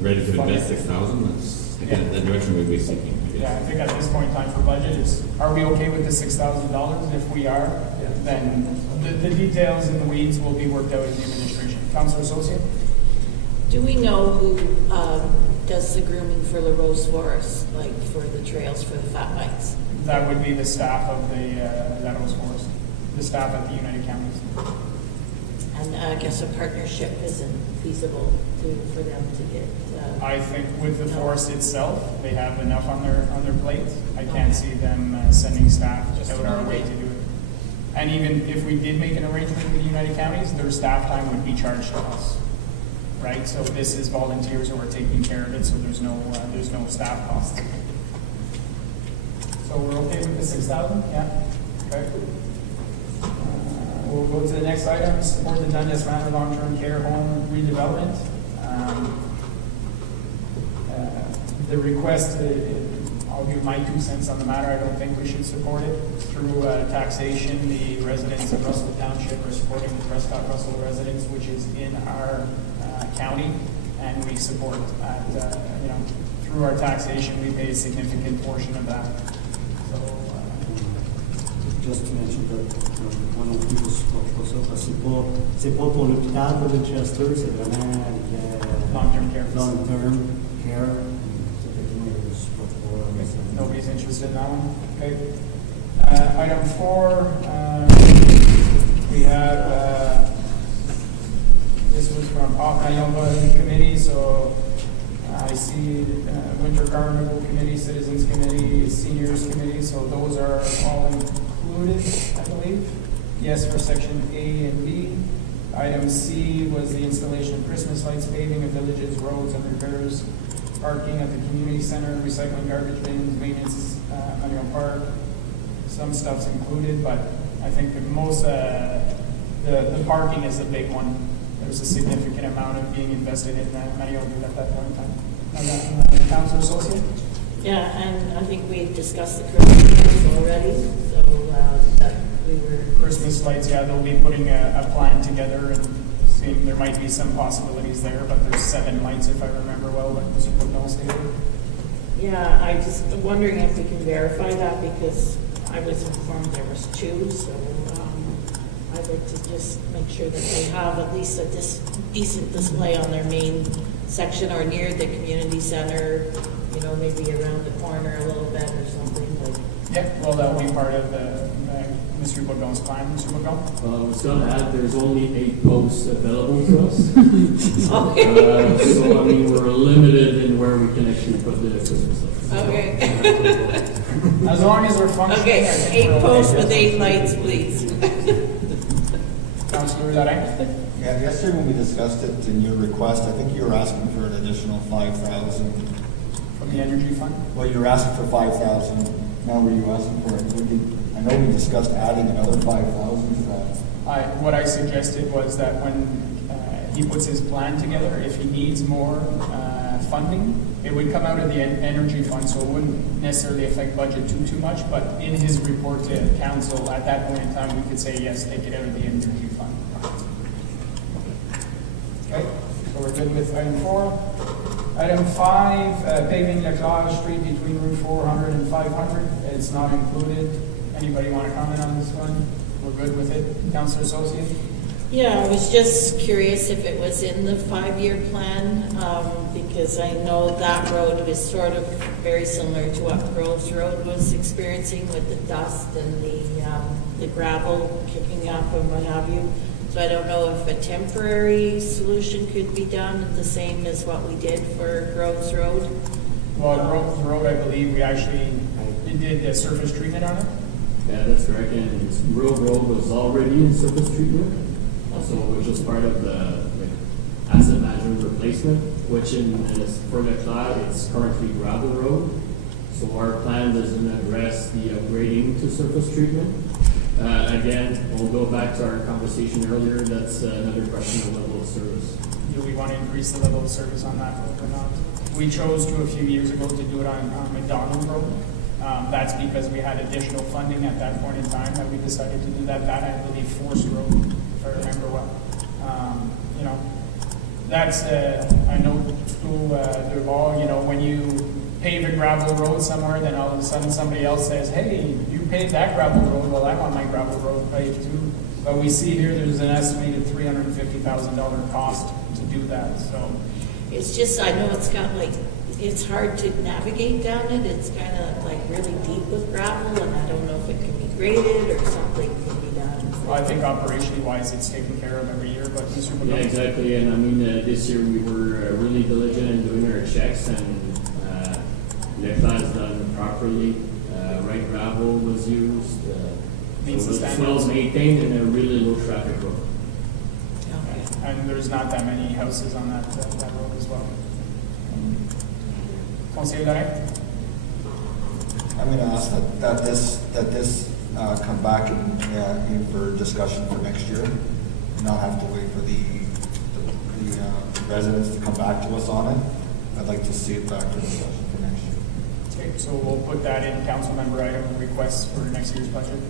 ready to invest 6,000, that's again the direction we'll be seeking. Yeah, I think at this point in time for budget is, are we okay with the $6,000? If we are, then the details in the weeds will be worked out in the administration. Councilor Associate? Do we know who does the grooming for La Rose Forest, like for the trails for the fat bikes? That would be the staff of the Rose Forest, the staff at the United Counties. And I guess a partnership isn't feasible for them to get. I think with the forest itself, they have enough on their plates. I can't see them sending staff out our way to do it. And even if we did make an arrangement with the United Counties, their staff time would be charged to us, right? So this is volunteers who are taking care of it, so there's no staff costs. So we're okay with the 6,000? Yeah. Okay. We'll go to the next item. Support the Dundas Manor long-term care home redevelopment. The request, I'll give my 2 cents on the matter. I don't think we should support it. Through taxation, the residents of Russell Township are supporting the Prescott Russell residents, which is in our county, and we support that. Through our taxation, we pay a significant portion of that. So, Just to mention that moi non plus je ne supporte pas ça parce que c'est pas pour l'hôpital de Winchester, c'est vraiment long-term care. Long-term care. Nobody's interested in that one? Okay. Item 4, we have, this was from Nova Committee, so I see Winter Carnival Committee, Citizens Committee, Seniors Committee, so those are all included, I believe. Yes, for section A and B. Item C was the installation of Christmas lights, paving of villages, roads, and repairs, parking at the community center, recycling garbage bins, maintenance, Manuel Park. Some stuff's included, but I think the most, the parking is the big one. There's a significant amount of being invested in that. Manuel did at that point in time. Councilor Associate? Yeah, and I think we discussed the Christmas already, so that we were. Christmas lights, yeah, they'll be putting a plan together and seeing there might be some possibilities there, but there's 7 lights if I remember well, but Mr. Whitnell stated. Yeah, I just wondering if we can verify that because I was informed there was 2, so I'd like to just make sure that they have at least a decent display on their main section or near the community center, you know, maybe around the corner a little bit or something like. Yeah, well, that'll be part of Mr. Bogon's plan, Mr. Bogon. I was gonna add, there's only 8 posts available to us. Okay. So, I mean, we're limited in where we can actually put the Christmas lights. Okay. As long as they're functioning. Okay, I think 8 we're okay. posts with 8 lights, please. Councilor Larrain? Yeah, yesterday when we discussed it in your request, I think you were asking for an additional 5,000. From the energy fund? Well, you were asking for 5,000. Now were you asking for it? I know we discussed adding another 5,000 to that. What I suggested was that when he puts his plan together, if he needs more funding, it would come out of the energy fund, so it wouldn't necessarily affect budget too much, but in his report to council, at that point in time, we could say, yes, take it out of the energy fund. Okay, so we're good with item 4. Item 5, paving Leclerc Street between Route 400 and 500. It's not included. Anybody want to comment on this one? We're good with it. Councilor Associate? Yeah, I was just curious if it was in the 5-year plan, because I know that road is sort of very similar to what Groves Road was experiencing with the dust and the gravel kicking up and what have you. So I don't know if a temporary solution could be done, the same as what we did for Groves Road. Well, Groves Road, I believe we actually did a surface treatment on it. Yeah, that's correct, and Rural Road was already in surface treatment, so which was part of the asset management replacement, which for the cloud, it's currently gravel road. So our plan doesn't address the upgrading to surface treatment. Again, we'll go back to our conversation earlier, that's another question of level of service. Do we want to increase the level of service on that road or not? We chose to a few years ago to do it on McDonald Road. That's because we had additional funding at that point in time that we decided to do that. That, I believe, Forest Road, if I remember well. You know, that's, I know through Duval, you know, when you pave a gravel road somewhere, then all of a sudden somebody else says, hey, you paved that gravel road, well, I want my gravel road paved too. But we see here there's an estimated $350,000 cost to do that, so. It's just, I know it's got like, it's hard to navigate down it. It's kind of like really deep with gravel, and I don't know if it can be graded or something can be done. Well, I think operationally wise, it's taken care of every year, but Mr. Yeah, McGovern. exactly, and I mean, this year we were really diligent in doing our checks, and Leclerc is done properly, right gravel was used, Meets so the it standards. was maintained in a really low traffic road. Okay. And there's not that many houses on that road as well. Conseiller Larrain? I'm going to ask that this come back in for discussion for next year. Not have to wait for the residents to come back to us on it. I'd like to see it back to discussion for next year. Okay, so we'll put that in council member item requests for next year's budget.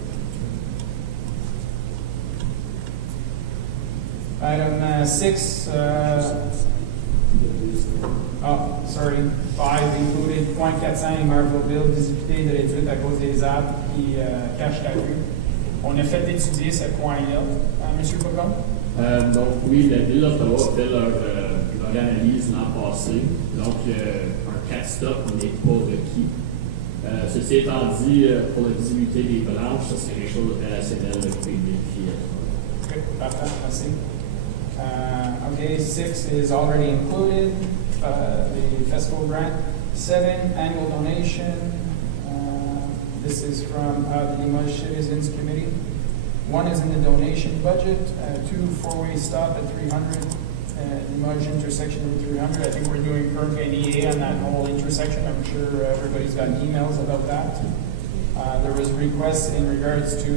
Item 6, oh, sorry, 5 included, point 400 Marvellville, difficulté de réduite à cause des arbres qui cachent la vue. On a fait étudier ce coin-là, M. Bourgon? Donc oui, la Ville d'Ottawa a fait leur analyse l'an passé, donc un 4 stop n'est pas requis. Ceci étant dit, pour la visibilité des branches, ça serait quelque chose d'opérationnel qui peut être vérifié. Okay, parfait, merci. Okay, 6 is already included, the festival grant. 7, annual donation. This is from the Limoges Citizens Committee. 1 is in the donation budget, 2, 4-way stop at 300, Limoges intersection Route 300. I think we're doing currently an EA on that whole intersection. I'm sure everybody's got emails about that. There was requests in regards to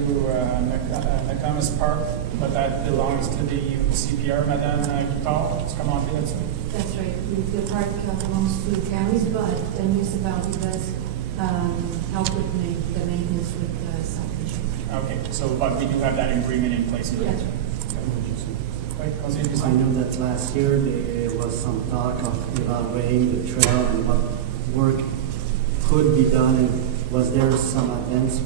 McComas Park, but that belongs to the CPR, Madame Guitar. Let's come on to that. That's right. The park belongs to the counties, but the municipality does help with the maintenance with the subdivision. Okay, so, but we do have that agreement in place. That's right. Right, Councilor I Bisson? know that last year there was some talk of evaluating the trail and what work could be done, and was there some advance?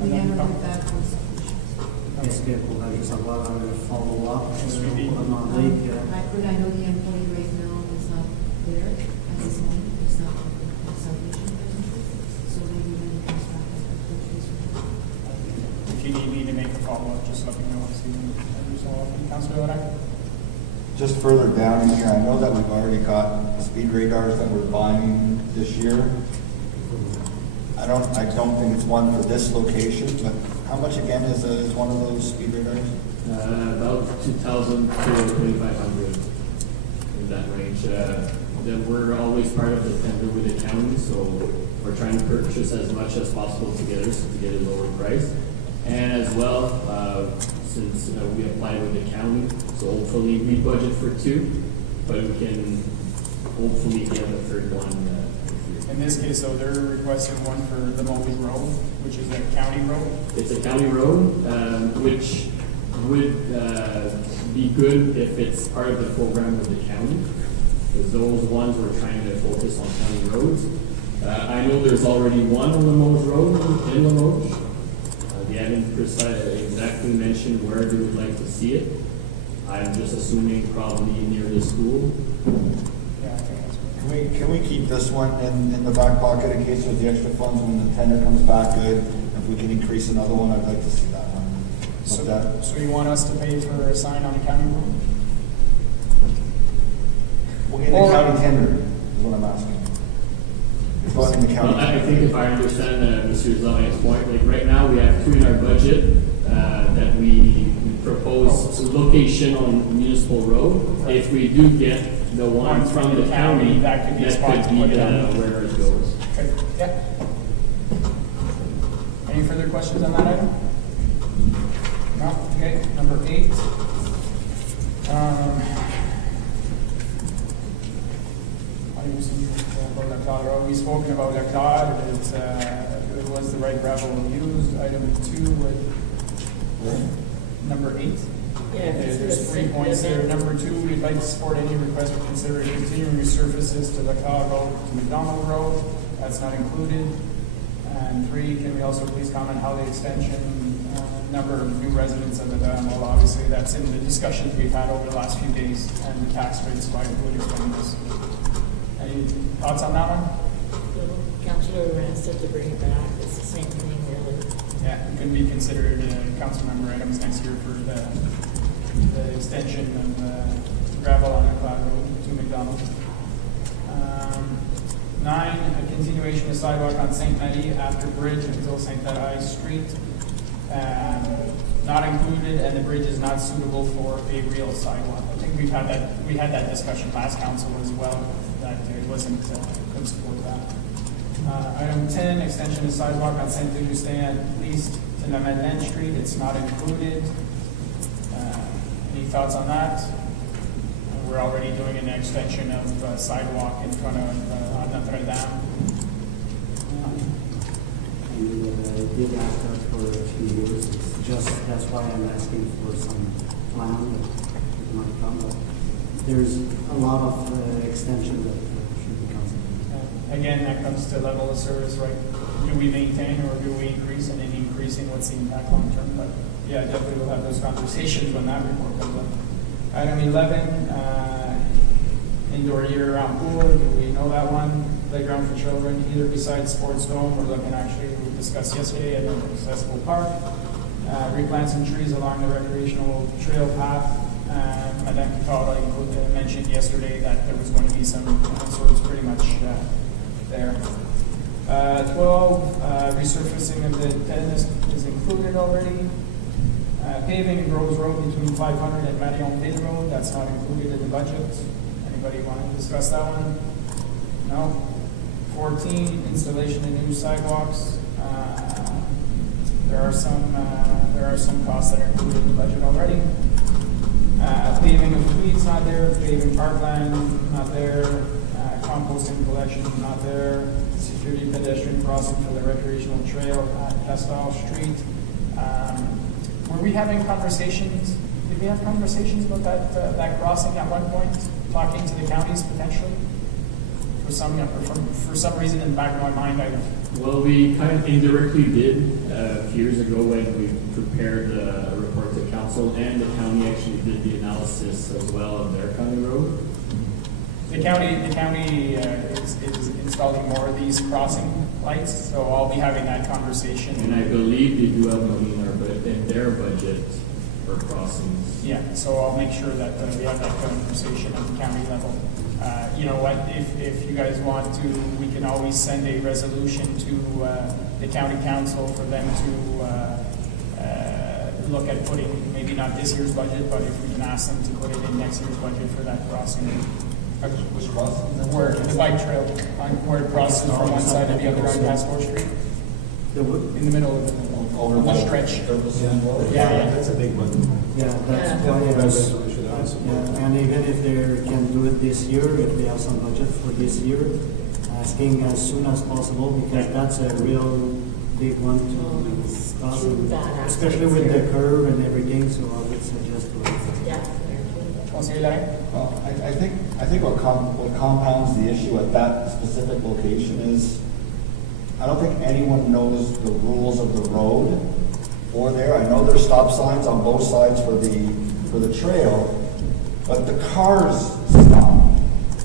We haven't heard back from the subdivisions. Est-ce qu'on pourrait juste avoir un follow-up? Suivi. On va demander que... I know the employee right now is not there at this moment, it's not on salvation presently, so maybe when he comes back, I can touch base with him. If you need me to make a follow-up, just let me know. See you every so often. Councilor O'Donnell? Just further down in here, I know that we've already got speed radars that we're buying this year. I don't think it's one for this location, but how much again is one of those speed radars? About 2,000 to 2,500 in that range. Then we're always part of the tender with the county, so we're trying to purchase as much as possible together to get a lower price. And as well, since we applied with the county, so hopefully we budget for 2, but we can hopefully get a third one. In this case, though, they're requesting one for the Mowbray Road, which is a county road. It's a county road, which would be good if it's part of the program of the county, because those ones we're trying to focus on county roads. I know there's already one on Limoges Road in Limoges. They haven't exactly mentioned where they would like to see it. I'm just assuming probably near the school. Yeah, I think that's good. Can we keep this one in the back pocket in case there's the extra funds when the tender comes back? Good. If we can increase another one, I'd like to see that one. So you want us to pay for a sign on a county road? Well, in the county tender is what I'm asking. It's going in the county. Well, I think if I understand Mr. Zelling's point, like right now we have 2 in our budget that we propose location on municipal road. If we do get the one from the county, that could be a spot to could put be it on. where it goes. Okay, yeah. Any further questions on that item? No? Okay, number 8. We've spoken about Lactade, it was the right gravel used. Item 2 with number 8. Yeah, There's 3 points there. Number 2, we'd like to support any request for considering continuing resurfaces to Lactade Road to McDonald Road. That's not included. And 3, can we also please comment how the extension, number of new residents of the dam? Well, obviously that's in the discussions we've had over the last few days and the tax rates by who would explain this. Any thoughts on that one? Councilor Rand said to bring it back, it's the same thing really. Yeah, it could be considered council member items next year for the extension of gravel on Cloud Road to McDonald. 9, a continuation of sidewalk on St. Marie after bridge until St. Marie Street. Not included, and the bridge is not suitable for a real sidewalk. I think we had that discussion last council as well, that it wasn't, couldn't support that. Item 10, extension of sidewalk on St. Augustin at least to La Madeleine Street. It's not included. Any thoughts on that? We're already doing an extension of sidewalk in front of Notre Dame. We did ask that for a few years. It's just, that's why I'm asking for some plan that it might come. But there's a lot of extension that should be considered. Again, that comes to level of service, right? Do we maintain or do we increase? And in increasing, what's the impact long term? But yeah, definitely we'll have those conversations when that report comes up. Item 11, indoor year-round pool. Do we know that one? Playground for children, either besides sports dome. We're looking actually, we discussed yesterday at an accessible park. Replant some trees along the recreational trail path. Madame Picard mentioned yesterday that there was going to be some, so it's pretty much there. 12, resurfacing of the tennis is included already. Paving in Groves Road between 500 and Marion Mid Road, that's not included in the budget. Anybody want to discuss that one? No? 14, installation of new sidewalks. There are some costs that are included in the budget already. Paving of Tweeds not there, paving parkland not there, composting collection not there, security pedestrian crossing for the recreational trail at Castile Street. Were we having conversations? Did we have conversations about that crossing at one point, talking to the counties potentially? For some reason in the back of my mind, Well, we kind of indirectly did a few years ago when we prepared a report council and the county actually did the analysis as well of their county road. The county is installing more of these crossing lights, so I'll be having that conversation. And I believe they do have money in their budget for crossings. Yeah, so I'll make sure that we have that conversation at the county level. You know what, if you guys want to, we can always send a resolution to the county council for them to look at putting, maybe not this year's budget, but if we can ask them to put it in next year's budget for that crossing. Which crossing? Where the bike trail, where it crosses from one side to the other on Passport Street, The wood? in the middle of Over the by stretch. Turtleson? Yeah. That's a big one. Yeah, that's why I was, yeah, and even if they can do it this year, if they have some budget for this year, asking as soon as possible, because that's a real big one to cross, Too bad. especially with the curve and everything, so I would suggest to it. Yeah, there too. Councilor Larry? Well, I think what compounds the issue at that specific location is, I don't think anyone knows the rules of the road for there. I know there's stop signs on both sides for the trail, but the cars stop.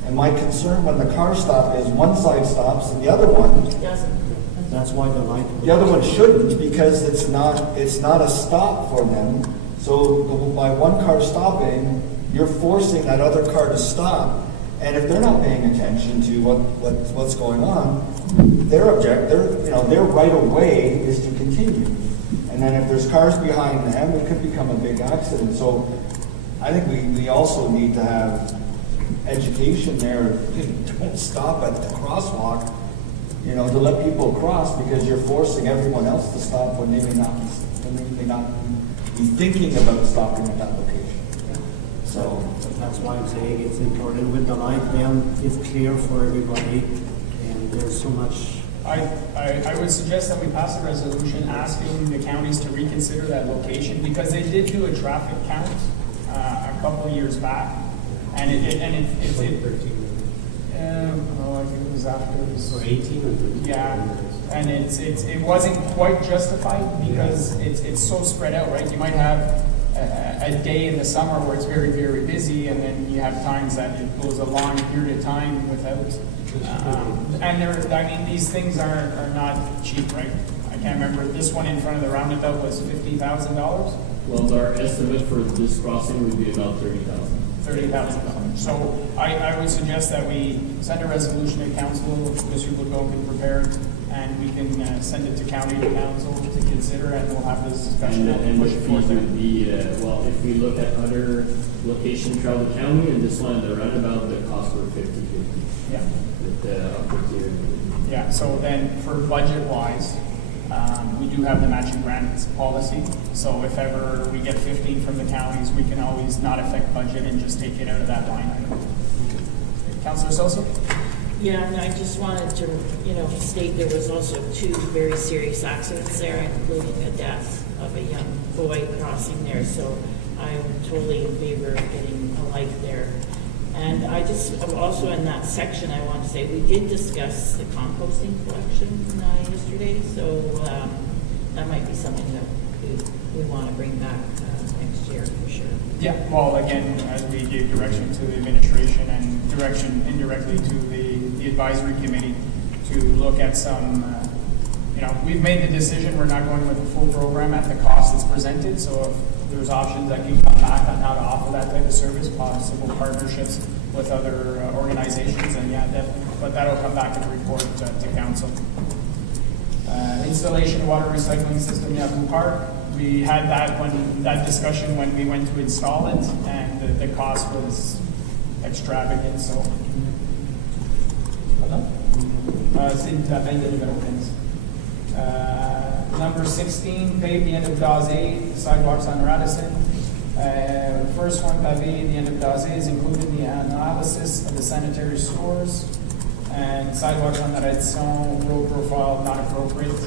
And my concern when the cars stop is one side stops and the other one, Doesn't. That's why the light. the other one shouldn't, because it's not a stop for them. So by one car stopping, you're forcing that other car to stop. And if they're not paying attention to what's going on, their right of way is to continue. And then if there's cars behind them, it could become a big accident. So I think we also need to have education there. Don't stop at the crosswalk, to let people cross, because you're forcing everyone else to stop when they may not be thinking about stopping at that location. So That's why I'm saying it's important with the light, then it's clear for everybody, and there's so much. I would suggest that we pass a resolution asking the counties to reconsider that location, because they did do a traffic count a couple of years back, and I think it was after it was. Or 18 or 13. Yeah, and it wasn't quite justified because it's so spread out, right? You might have a day in the summer where it's very, very busy, and then you have times that it goes a long period of time without. And these things are not cheap, right? I can't remember, this one in front of the roundabout was $50,000? Well, our estimate for this crossing would be about $30,000. $30,000. So I would suggest that we send a resolution to council, Mr. Legault can prepare it, and we can send it to county council to consider, and we'll have this discussion. And push it if forward. if we look at other locations throughout the county, and this one, the roundabout, the cost were 50/50 Yeah. with the upper tier. Yeah, so then for budget-wise, we do have the matching grants policy. So if ever we get 15 from the counties, we can always not affect budget and just take it out of that line item. Councilor Sosa? Yeah, and I just wanted to, state there was also 2 very serious accidents there, including a death of a young boy crossing there. So I'm totally in favor of getting a light there. And also in that section, I want to say, we did discuss the composting collection yesterday, so that might be something that we want to bring back next year for sure. Yeah, well, again, as we gave direction to the administration and direction indirectly to the advisory committee to look at some, we've made the decision, we're not going with the full program at the cost that's presented, so if there's options that can come back on how to offer that type of service, possible partnerships with other organizations, and yeah, definitely, but that'll come back in the report to council. Installation of water recycling system, Yahoo Park. We had that discussion when we went to install it, and the cost was extravagant, so. Number 16, pave the end of Dazé, sidewalks on Radisson. First one, pavé the end of Dazé, is included in the analysis of the sanitary stores. And sidewalks on Radisson, road profile not appropriate.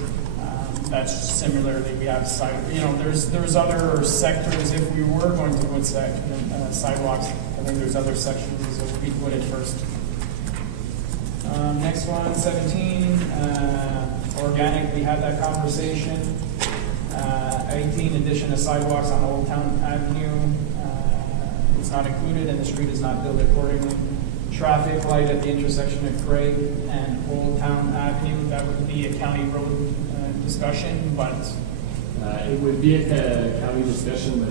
That's similarly, we have there's other sectors, if we were going to put sidewalks, I think there's other sections that we put it first. Next one, 17, organic, we had that conversation. 18, addition of sidewalks on Old Town Avenue. It's not included and the street is not built accordingly. Traffic light at the intersection of Craig and Old Town Avenue, that would be a county road discussion, but It would be a county discussion, but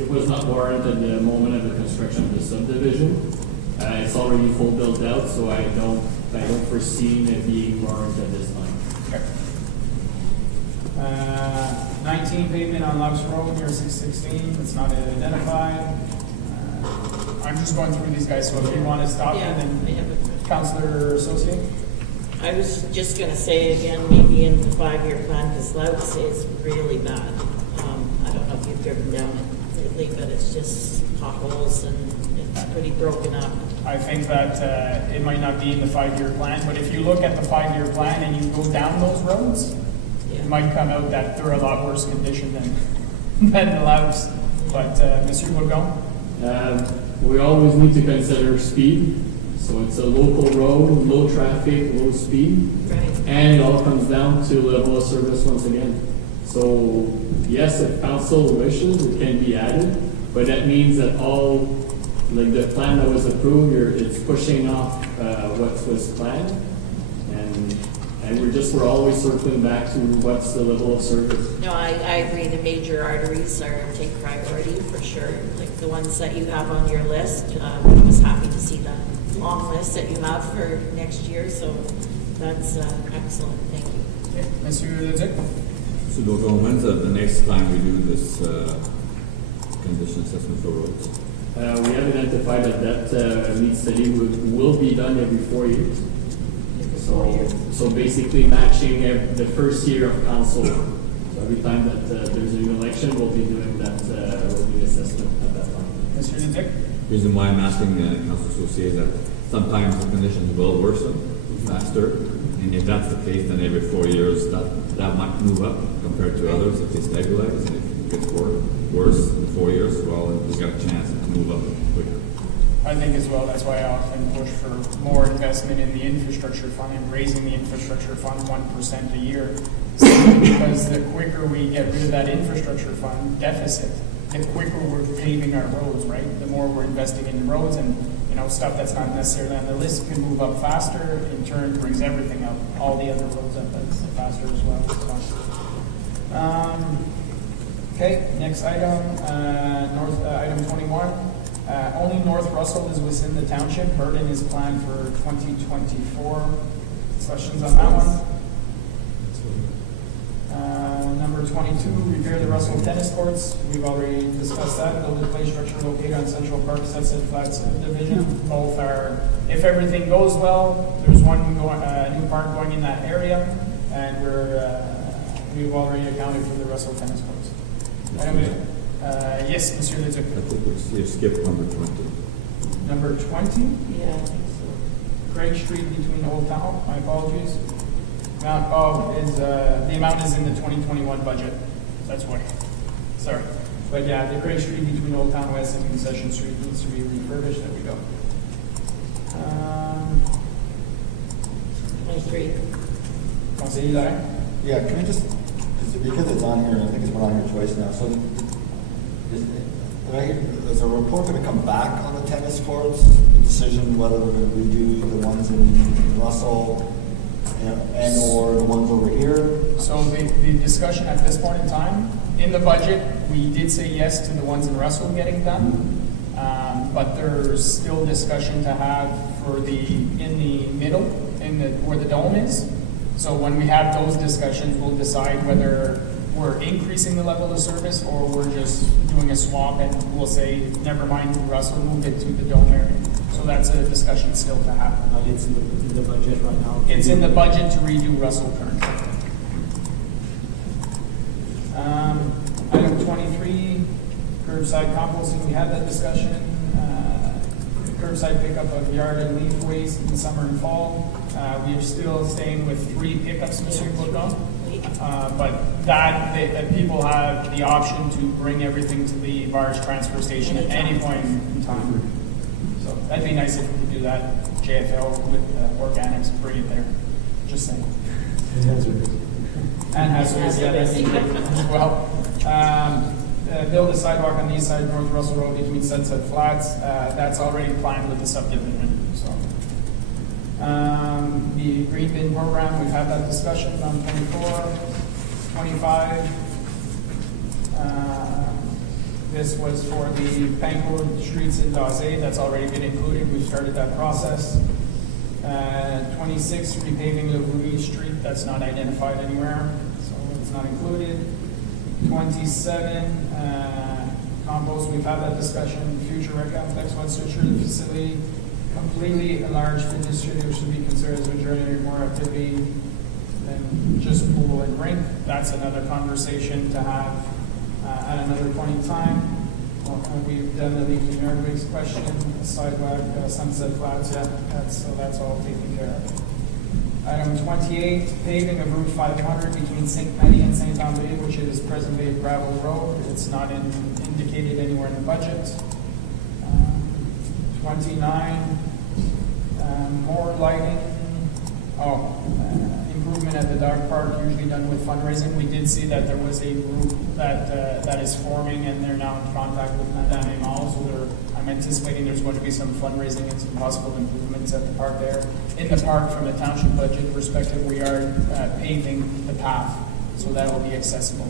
it was not warranted at the moment of the construction of the subdivision. It's already full built out, so I don't foresee it being warranted at this time. okay. 19, pavement on Loves Road near 616, it's not identified. I'm just going through these guys, so if you want to stop me, Yeah, I then have a Councillor Associate. I was just gonna say again, maybe in the 5-year plan, because Louts is really bad. I don't know if you've driven down it lately, but it's just potholes and it's pretty broken up. I think that it might not be in the 5-year plan, but if you look at the 5-year plan and you go down those roads, Yeah. it might come out that they're a lot worse condition than the Louts. But Monsieur Bourgon? We always need to consider speed. So it's a local road, low traffic, low speed. Right. And it all comes down to level of service once again. So yes, if council wishes, it can be added, but that means that like the plan that was approved, it's pushing off what was planned. And we're always circling back to what's the level of service. No, I agree, the major arteries take priority for sure, like the ones that you have on your list. I was happy to see that long list that you have for next year, so that's excellent, thank you. Okay. Monsieur Leduc? So Dogon, when's the next time we do this condition assessment for roads? We have identified that lead study will be done every 4 years. So basically matching the first year of council. So every time that there's a new election, we'll be doing that road assessment at that time. Monsieur Leduc? Reason why I'm asking Council Associate is that sometimes the conditions will worsen faster, and if that's the case, then every 4 years that might move up compared to others if they stabilize, and if it gets worse in 4 years, well, we've got a chance to move up quicker. I think as well, that's why I often push for more investment in the infrastructure fund and raising the infrastructure fund 1% a year. Because the quicker we get rid of that infrastructure fund deficit, the quicker we're paving our roads, right? The more we're investing in the roads, and stuff that's not necessarily on the list can move up faster, in turn brings everything up, all the other roads up faster as well. So. Okay, next item, item 21. Only North Russell is within the township. Burden is planned for 2024. Questions on that one? Number 22, repair the Russell tennis courts. We've already discussed that. Build a play structure located on Central Park, Sunset Flats Division. Both are, if everything goes well, there's one new park going in that area, and we've already accounted for the Russell tennis courts. Yes, Monsieur Leduc. I think you skipped number 20. Number 20, Yeah, I think so. Craig Street between Old Town. My apologies. The amount is in the 2021 budget. That's why. Sorry. But yeah, the Craig Street between Old Town West and Concession Street needs to be refurbished. There we go. 23. Conseiller Lorrain? Yeah, can we just, because it's on here, I think it's been on here twice now, so is a report going to come back on the tennis courts, the decision whether we're going to redo the ones in Russell and or the ones over here? So the discussion at this point in time, in the budget, we did say yes to the ones in Russell getting done, but there's still discussion to have for in the middle, where the dome is. So when we have those discussions, we'll decide whether we're increasing the level of service or we're just doing a swap and we'll say, never mind Russell, move it to the dome area. So that's a discussion still to happen. It's in the budget right now. It's in the budget to redo Russell currently. Item 23, curbside composting. We had that discussion. Curbside pickup of yard and leaf waste in the summer and fall. We are still staying with 3 pickups, Mr. Bourgon. But that people have the option to bring everything to the Varge transfer station at any point in time. So that'd be nice if we could do that. JFL with organics, bring it there. Just saying. And hazardous, yeah, that's included as well. Build a sidewalk on the east side of North Russell Road between Sunset Flats. That's already planned with the subdivision, so. The green bin program, we've had that discussion on 24, 25. This was for the Panko streets in Dawsey. That's already been included. We've started that process. 26, repaving of Louis Street. That's not identified anywhere, so it's not included. 27, compost. We've had that discussion. Future rec complex, once secured the facility, completely enlarged fitness studio should be considered as a journey more activity than just pool and rink. That's another conversation to have at another point in time. We've done the PECUNIARY question, the sidewalk, Sunset Flats, yeah, that's all taken care of. Item 28, paving of Route 500 between St. Mary and St. André, which is presently a gravel road. It's not indicated anywhere in the budget. 29, more lighting. Improvement at the dog park, usually done with fundraising. We did see that there was a group that is forming, and they're now in contact with Madame Amal, so I'm anticipating there's going to be some fundraising and some possible improvements at the park there. In the park, from a township budget perspective, we are paving the path, so that will be accessible.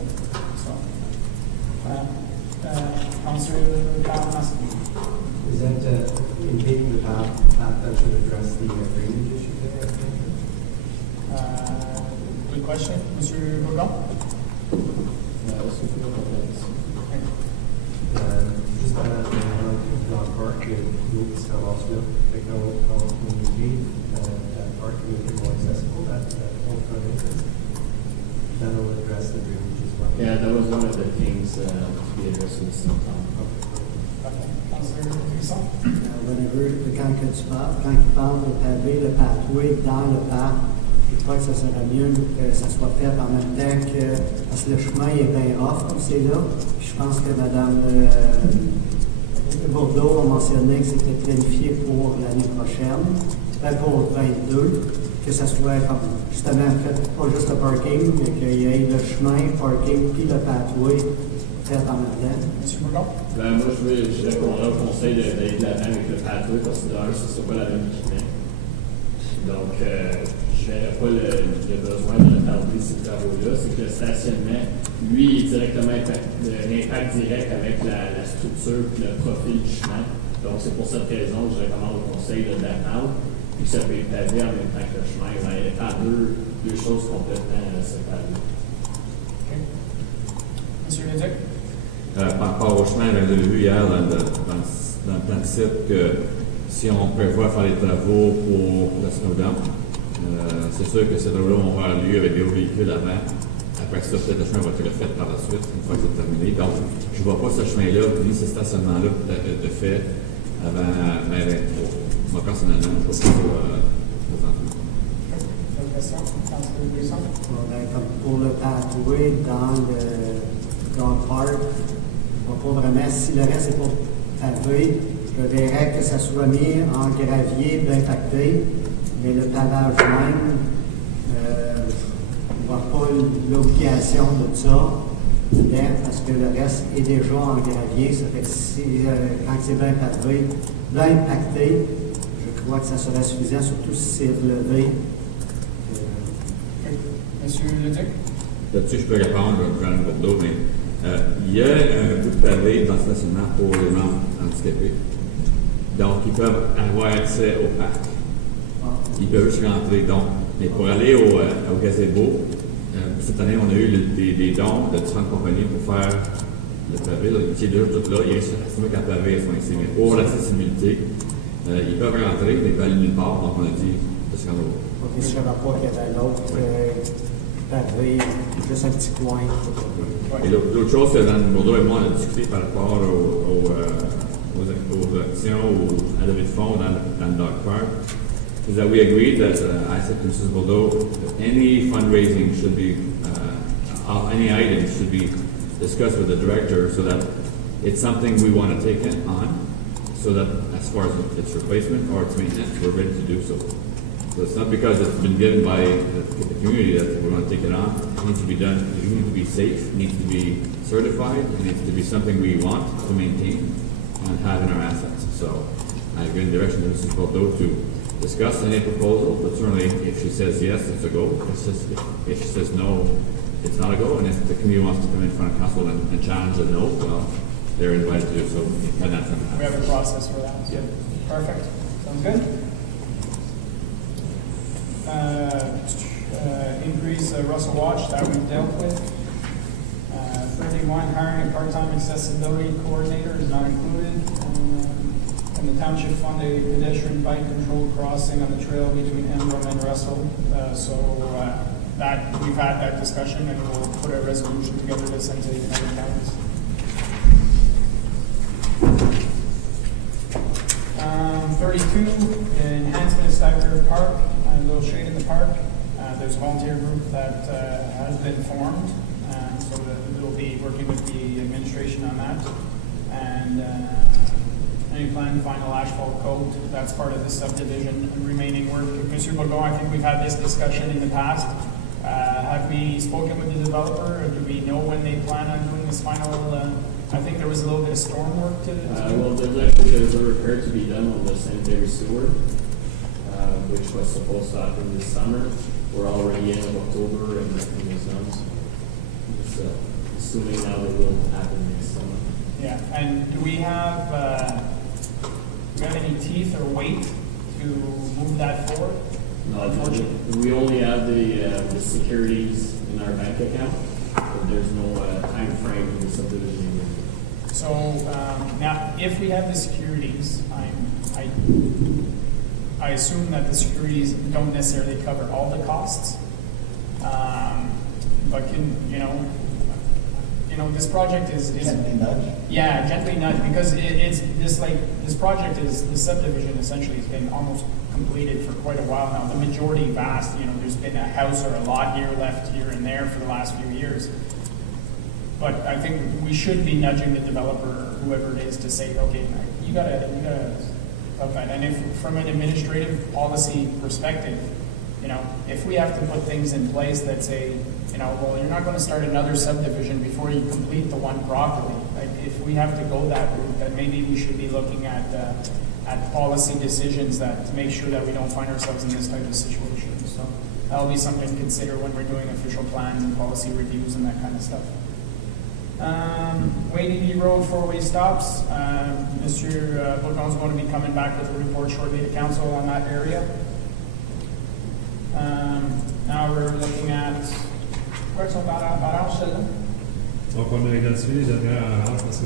So, Councilor Thomas. Is that in paving the path that should address the drainage issue there? Good question, Mr. Bourgon. Juste à dans le parc, nous qui sommes en dessous, quand on leave that park, we make it more accessible, that whole front entrance. That will address the drainage as well. Yeah, that was one of the things to be addressed in the same time. Councilor Buisson. Quand il parle de pavé, le pathway dans le parc, je crois que ça serait mieux que ça soit fait en même temps que, parce que le chemin est bien off comme c'est là. Je pense que Mme Bourdeau a mentionné que c'était planifié pour l'année prochaine, pour 22, que ça soit comme, justement fait pas juste le parking, mais qu'il y ait le chemin, parking, puis le pathway fait en même temps. Monsieur Bourgon. Moi, je répondrai au conseil d'aller de l'avant avec le pathway, parce que d'ailleurs, c'est pas la même équipement. Donc, je ne verrais pas le besoin de retarder ces travaux-là. C'est que le stationnement, lui, est directement l'impact direct avec la structure et le profil du chemin. Donc, c'est pour cette raison que je recommande au conseil de l'attendre, puis que ça peut être pavé en même temps que le chemin. Mais étant deux choses complètement séparées. Okay. Monsieur Leduc. Par rapport au chemin, vous avez vu hier dans le plan de site que si on prévoit faire les travaux pour la Snowdown, c'est sûr que ces travaux-là vont avoir lieu avec des véhicules avant. Après ça, peut-être le chemin va être refait par la suite, une fois que c'est terminé. Donc, je ne vois pas ce chemin-là, ni ce stationnement-là de fait avant mai 23. Moi, personnellement, je ne vois pas ça présentement. Comme pour le pathway dans le dog park, je ne vois pas vraiment, si le reste est pour pavé, je verrais que ça soit mis en gravier bien pacté, mais le pavage même, je ne vois pas l'obligation de ça dedans, parce que le reste est déjà en gravier. Ça fait que si, quand c'est bien pavé, bien pacté, je crois que ça serait suffisant, surtout si c'est relevé. Monsieur Leduc. Là-dessus, je peux répondre à Mme Bourdeau, mais il y a un bout de pavé dans le stationnement pour les membres handicapés. Donc, ils peuvent avoir accès au parc. Ils peuvent juste rentrer. Donc, mais pour aller au gazebo, cette année, on a eu des dons de différentes compagnies pour faire le pavé. Qui est déjà tout là. Il reste qu'à pavé sont ici. Mais pour l'accessibilité, ils peuvent rentrer, mais ils peuvent aller nulle part. Donc, on a dit de se rendre au. Je ne savais pas qu'il y avait l'autre pavé, juste un petit coin. Et l'autre chose, c'est que Bourdeau et moi, on a discuté par rapport aux actions, à la levée de fonds dans le dog park, is that we agreed that, I said to Mrs. Bourdeau, that any fundraising should be, any items should be discussed with the director so that it's something we want to take on, so that as far as its replacement or its maintenance, we're ready to do so. So it's not because it's been given by the community that we want to take it on. It needs to be done, it needs to be safe, it needs to be certified, it needs to be something we want to maintain and have in our assets. So I agree in the direction of Mrs. Bordeaux to discuss any proposal, but certainly if she says yes, it's a go. If she says no, it's not a go. And if the community wants to come in front of council and challenge a no, well, they're invited to do so. And that's not We have a process for that. Yeah. Perfect. Sounds good. Increase Russell Watch that we've dealt with. 31, hiring a part-time accessibility coordinator is not included. And the township fund a pedestrian bike control crossing on the trail between Emblem and Russell. That we've had that discussion, and we'll put a resolution together to send to the United Counties. 32, enhancement of Stuyvesant Park, a little shade in the park. There's a volunteer group that has been formed, so we'll be working with the administration on that. And any planned final asphalt coat, that's part of the subdivision and remaining work. Mr. Bourgon, I think we've had this discussion in the past. Have we spoken with the developer, or do we know when they plan on doing this final, I think there was a little bit of storm work to Well, there's a repair to be done on the sanitary sewer, which was supposed to happen this summer. We're already in October and nothing is done. Just assuming now it will happen next summer. Yeah, and do we have any teeth or weight to move that forward? No, we only have the securities in our bank account, but there's no time frame in the subdivision agreement. So now, if we have the securities, I assume that the securities don't necessarily cover all the costs, but this project is Gently nudge. Yeah, gently nudge, because this project is, the subdivision essentially has been almost completed for quite a while now. The majority vast, there's been a house or a lot left here and there for the last few years. But I think we should be nudging the developer, or whoever it is, to say, okay, you gotta help that. And if from an administrative policy perspective, if we have to put things in place that say, well, you're not going to start another subdivision before you complete the one properly. Like, if we have to go that route, then maybe we should be looking at policy decisions to make sure that we don't find ourselves in this type of situation. So that'll be something to consider when we're doing official plans and policy reviews and that kind of stuff. Wadey Road 4-way stops. Mr. Bourgon's going to be coming back with a report shortly to council on that area. Now we're looking at Donc, on a identifié les dernières arranges parce que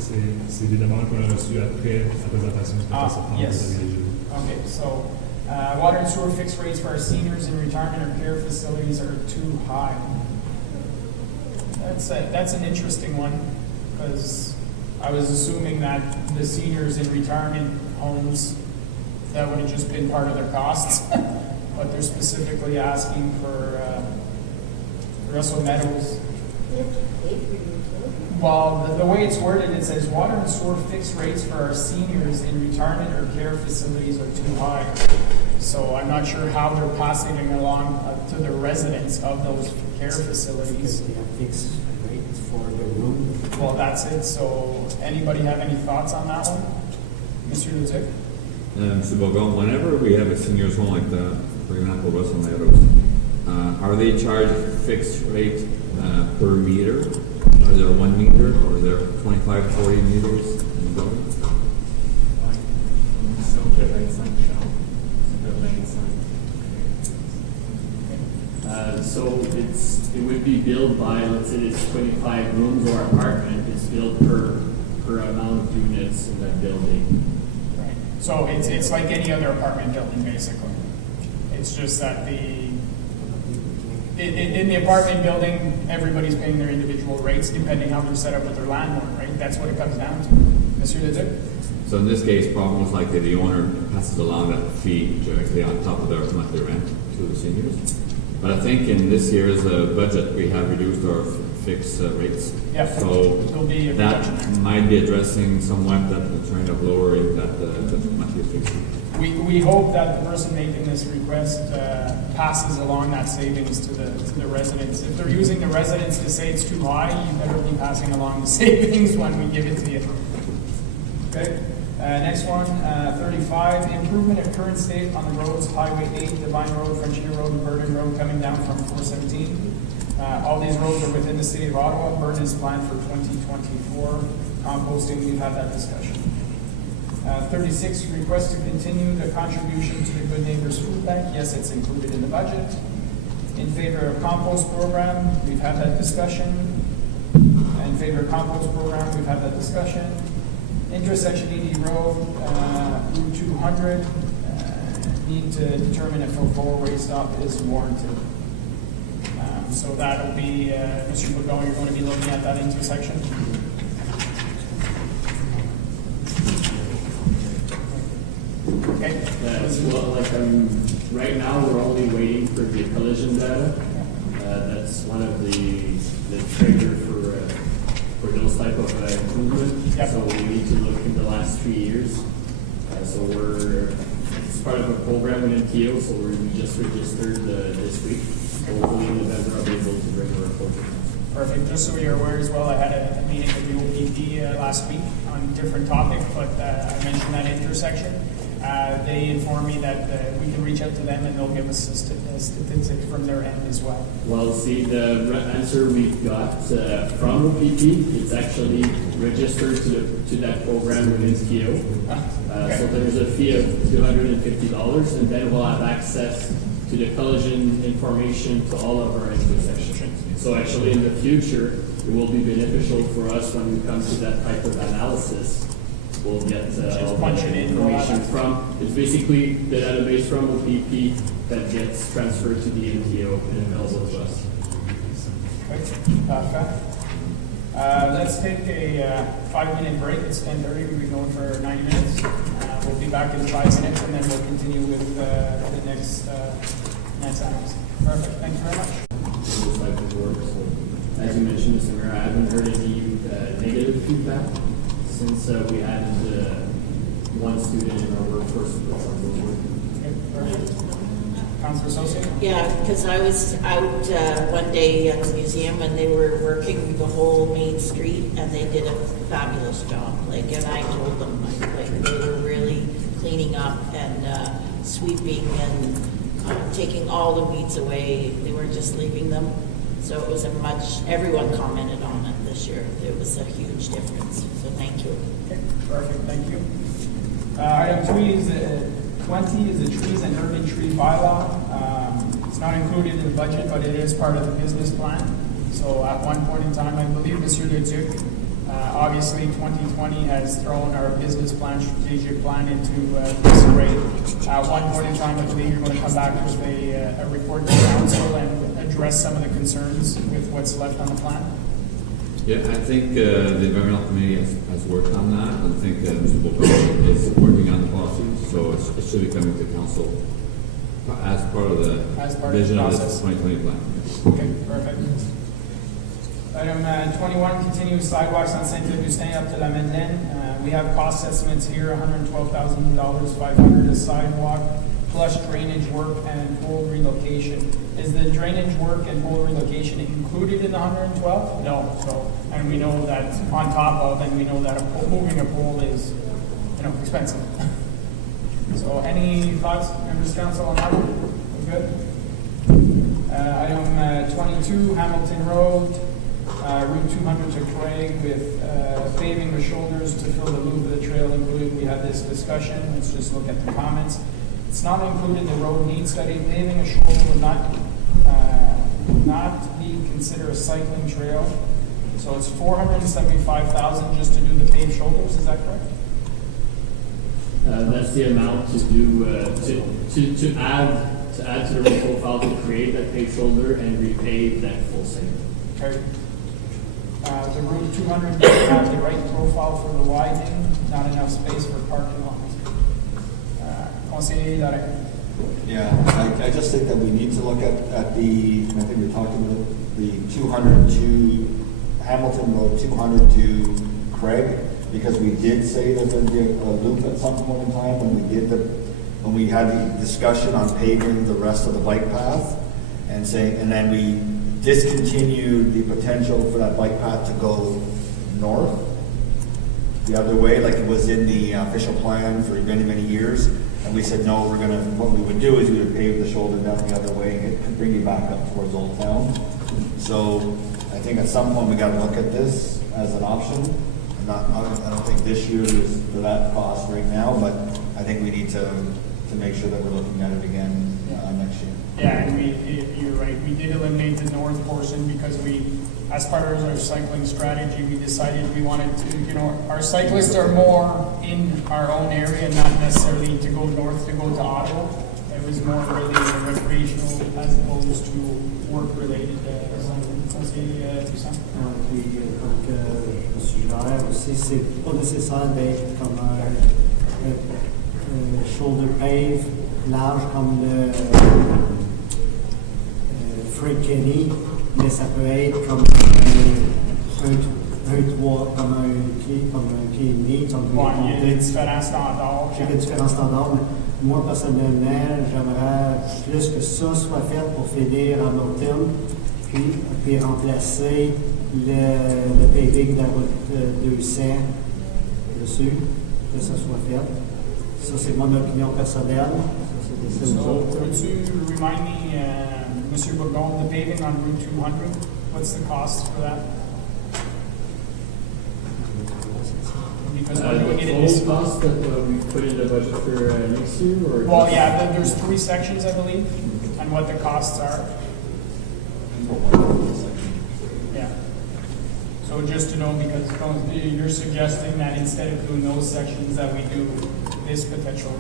c'est des demandes qu'on a reçues après la présentation du 14 septembre. Yes. Okay, so water and sewer fixed rates for our seniors in retirement or care facilities are too high. That's an interesting one, because I was assuming that the seniors in retirement homes, that would have just been part of their costs, but they're specifically asking for Russell Meadows. Well, the way it's worded, it says water and sewer fixed rates for our seniors in retirement or care facilities are too high. So I'm not sure how they're passing it along to the residents of those care facilities. They have fixed rates for the room. Well, that's it. So anybody have any thoughts on that one? Mr. Luzik? Mr. Bourgon, whenever we have a seniors home like that, for example, Russell Meadows, are they charged fixed rate per meter? Is there 1 meter, or is there 25, 40 meters in the building? So it would be billed by, let's say it's 25 rooms or apartment, it's billed per amount of units in that building. Right. So it's like any other apartment building, basically. It's just that in the apartment building, everybody's paying their individual rates depending how they're set up with their landlord, right? That's what it comes down to. Mr. Luzik? So in this case, probably most likely the owner passes along that fee directly on top of their monthly rent to the seniors. But I think in this year's budget, we have reduced our fixed rates. Yeah, So there'll be a that reduction there. might be addressing somewhat that concern of lowering that monthly fixed rate. We hope that the person making this request passes along that savings to the residents. If they're using the residents to say it's too high, you better be passing along the savings when we give it to you. Okay, next one, 35, improvement of current state on the roads, Highway 8, Divine Road, Frontier Road, and Burden Road coming down from 417. All these roads are within the city of Ottawa. Burden is planned for 2024. Composting, we've had that discussion. 36, request to continue the contribution to the Good Neighbors Food Bank. Yes, it's included in the budget. In favor of compost program, we've had that discussion. In favor of compost program, we've had that discussion. Intersection ED Road, Route 200, need to determine if a four-way stop is warranted. So that'll be, Mr. Boudon, you're going to be looking at that intersection. Okay. That's well, like right now we're only waiting for the collision data. That's one of the trigger for those type of improvement. Yep. So we need to look in the last 3 years. So it's part of a program in NTO. So we just registered this week. Hopefully in November I'll be able to bring a report. Perfect. Just so you're aware as well, I had a meeting with the OPP last week on a different topic, but I mentioned that intersection. They informed me that we can reach out to them and they'll give us a statistic from their end as well. Well, see, the answer we've got from OPP, it's actually registered to that program with NTO. Okay. So there's a fee of $250, and then we'll have access to the collision information to all of our intersections. So actually, in the future, it will be beneficial for us when we come to that type of analysis. We'll get all punch the it in, information from, it's basically the database from OPP that gets transferred to the NTO and available to us. Okay. Let's take a 5-minute break. It's 10:30. We'll be going for 90 minutes. We'll be back in 5 minutes, and then we'll continue with the next items. Perfect. Thank you very much. This type of work. So, as you mentioned, Mr. Mayor, I haven't heard any negative feedback since we had one student in our workforce with some of work. Okay, perfect. Councilor Associate? Yeah, because I was out one day at the museum and they were working the whole main street and they did a fabulous job. Like, and I told them, like they were really cleaning up and sweeping and taking all the weeds away. They weren't just leaving them. So it was everyone commented on it this year. It was a huge difference. So thank you. Okay, perfect. Thank you. Item 20 is the trees and urban tree bylaw. It's not included in the budget, but it is part of the business plan. So at one point in time, I believe Mr. Leduc, obviously 2020 has thrown our business plan, strategic plan into disarray. At one point in time, I believe you're going to come back with a report to council and address some of the concerns with what's left on the plan. Yeah, I think the environmental committee has worked on that. I think Mr. Boudon is working on the policies, so it should be coming to council as part of the vision of this 2020 plan. Okay, perfect. Item 21, continuous sidewalks on Saint-Augustin up to La Madeleine. We have cost estimates here, $112,000, $500 a sidewalk, plus drainage work and pole relocation. Is the drainage work and pole relocation included in the 112? No. So, and we know that on top of, and we know that moving a pole is, expensive. So, any thoughts, members of council, on that one? We're good. Item 22, Hamilton Road, Route 200 to Craig with paving the shoulders to fill the loop of the trail included. We had this discussion. Let's just look at the comments. It's not included in the road need study. Paving a shoulder would not be considered a cycling trail. So it's $475,000 just to do the paved shoulders. Is that correct? That's the amount to do to add to the road profile to create that paved shoulder and repave that full segment. Okay. The Route 200 doesn't have the right profile for the widening. Not enough space for parking lots. Conseiller Lorrain. Yeah, I just think that we need to look at the, I think we talked about the 200 to Hamilton Road, 200 to Craig, because we did say that there'd be a loop at some point in time when we had the discussion on paving the rest of the bike path and then we discontinued the potential for that bike path to go north the other way, like it was in the official plan for many, many years. And we said, no, what we would do is we would pave the shoulder down the other way and it could bring you back up towards Old Town. So I think at some point we got to look at this as an option. I don't think this year is for that cost right now, but I think we need to make sure that we're looking at it again next year. Yeah, and you're right, we did eliminate the north portion because as part of our cycling strategy, we decided we wanted to, our cyclists are more in our own area, not necessarily to go north to go to Ottawa. It was more really recreational as opposed to work-related cycling. Puis, donc, je suggère aussi, c'est pas nécessaire d'être comme un shoulder pave large comme le Fred Kenny, mais ça peut être comme un pied et demi. Il y a différents standards. J'ai des différents standards, mais moi personnellement, j'aimerais plus que ça soit fait pour finir en automne, puis remplacer le paving de la route 200 dessus, que ça soit fait. Ça, c'est mon opinion personnelle. Ça, c'est Could you remind me, Monsieur Bourgon, the paving on Route 200, what's the cost for that? Because we're doing it in The this. full cost that we put in the budget for next year, or? Well, yeah, there's 3 sections, I believe, and what the costs are. Yeah. So just to know, because you're suggesting that instead of doing those sections, that we do this potential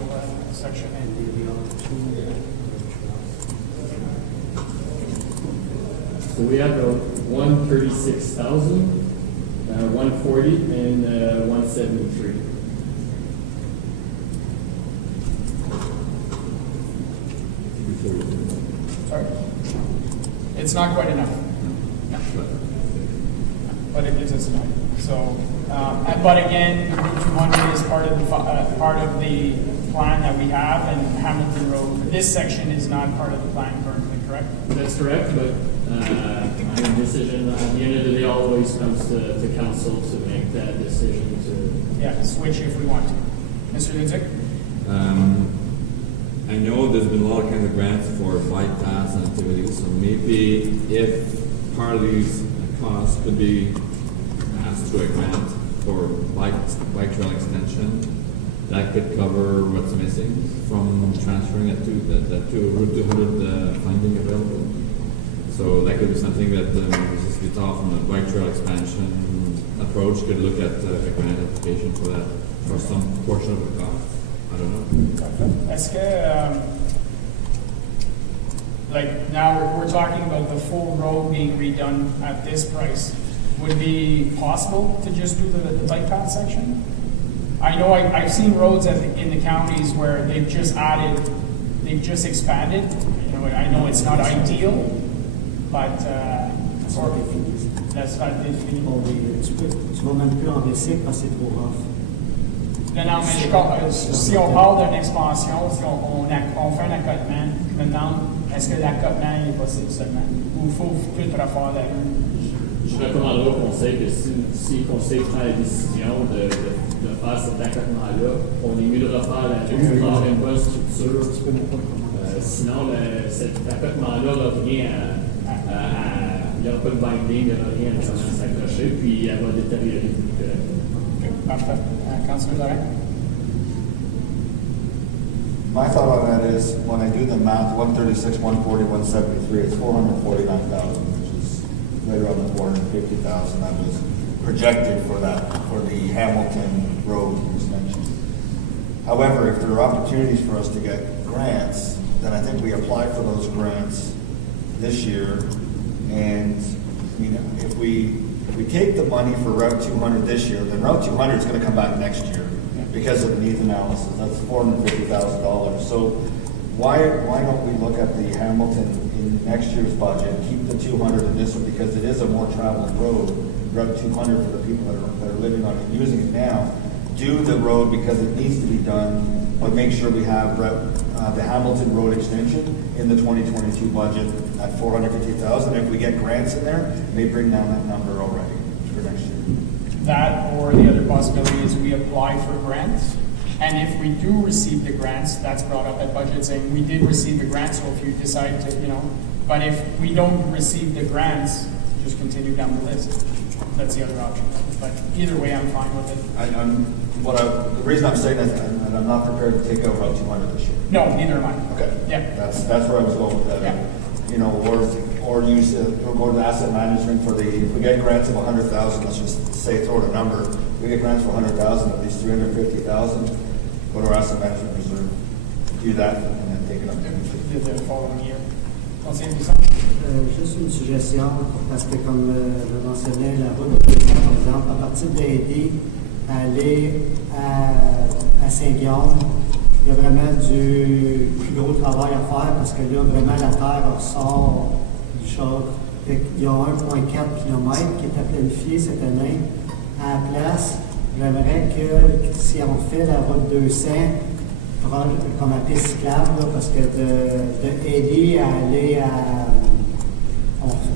section. So we have 136,000, 140, and 173. Sorry? It's not quite enough. No. But it gives us enough. So, but again, the Route 200 is part of the plan that we have, and Hamilton Road. This section is not part of the plan currently, correct? That's correct, but my decision at the end of the day always comes to council to make that decision to. Yeah, switch if we want to. Mr. Lindsay? I know there's been a lot of kinds of grants for bike paths and activities, so maybe if part of these costs could be asked through a grant for bike trail extension, that could cover what's missing from transferring it to Route 200 funding available. So that could be something that Mrs. Guitar from the bike trail expansion approach could look at a grant application for that, for some portion of the cost. I don't know. Est-ce que, like now we're talking about the full road being redone at this price. Would it be possible to just do the bike path section? I know I've seen roads in the counties where they've just expanded. I know it's not ideal, but that's not définitivement. Tu vas même plus en bicycle parce que c'est trop rough. Non, mais si on parle d'une expansion, si on fait un accotement, maintenant, est-ce que l'accotement est possible seulement? Ou il faut tout refaire la rue? Je recommanderais au conseil que si le conseil prend la décision de faire cet accotement-là, on est mieux de refaire la rue, avoir une bonne structure. Sinon, cet accotement-là revient il n'y aura pas de binding, il n'y aura rien à s'accrocher, puis elle va détériorer. Parfait. Councilor Larry? My thought on that is, when I do the math, 136, 140, 173, it's 449,000, which is right around the 450,000 that was projected for the Hamilton Road extension. However, if there are opportunities for us to get grants, then I think we apply for those grants this year. And if we take the money for Route 200 this year, then Route 200 is going to come back next year because of the needs analysis. That's $450,000. So why don't we look at the Hamilton in next year's budget, keep the 200 in this one, because it is a more traveled road, Route 200 for the people that are living on it, using it now. Do the road because it needs to be done, but make sure we have the Hamilton Road extension in the 2022 budget at 450,000. If we get grants in there, may bring down that number already for next year. That, or the other possibility is we apply for grants. And if we do receive the grants, that's brought up at budget saying we did receive the grants, so if you decide to, but if we don't receive the grants, just continue down the list. That's the other option. But either way, I'm fine with it. The reason I'm saying that, and I'm not prepared to take out Route 200 this year. No, neither am I. Okay. Yeah. That's where I was going with that. Yeah. Or use, or go to asset management for if we get grants of 100,000, let's just say, throw out a number. We get grants for 100,000, at least 350,000, go to our asset management reserve, do that, and then take it up there. The following year. Juste une suggestion, parce que comme je mentionnais, la route de 200, par exemple, à partir de l'aider à aller à Saint-Guillaume, il y a vraiment du plus gros travail à faire parce que là, vraiment, la terre ressort du char. Il y a 1,4 km qui est à planifier cette année. À la place, j'aimerais que si on fait la route 200, comme à piste cyclable, là, parce que de aider à aller à...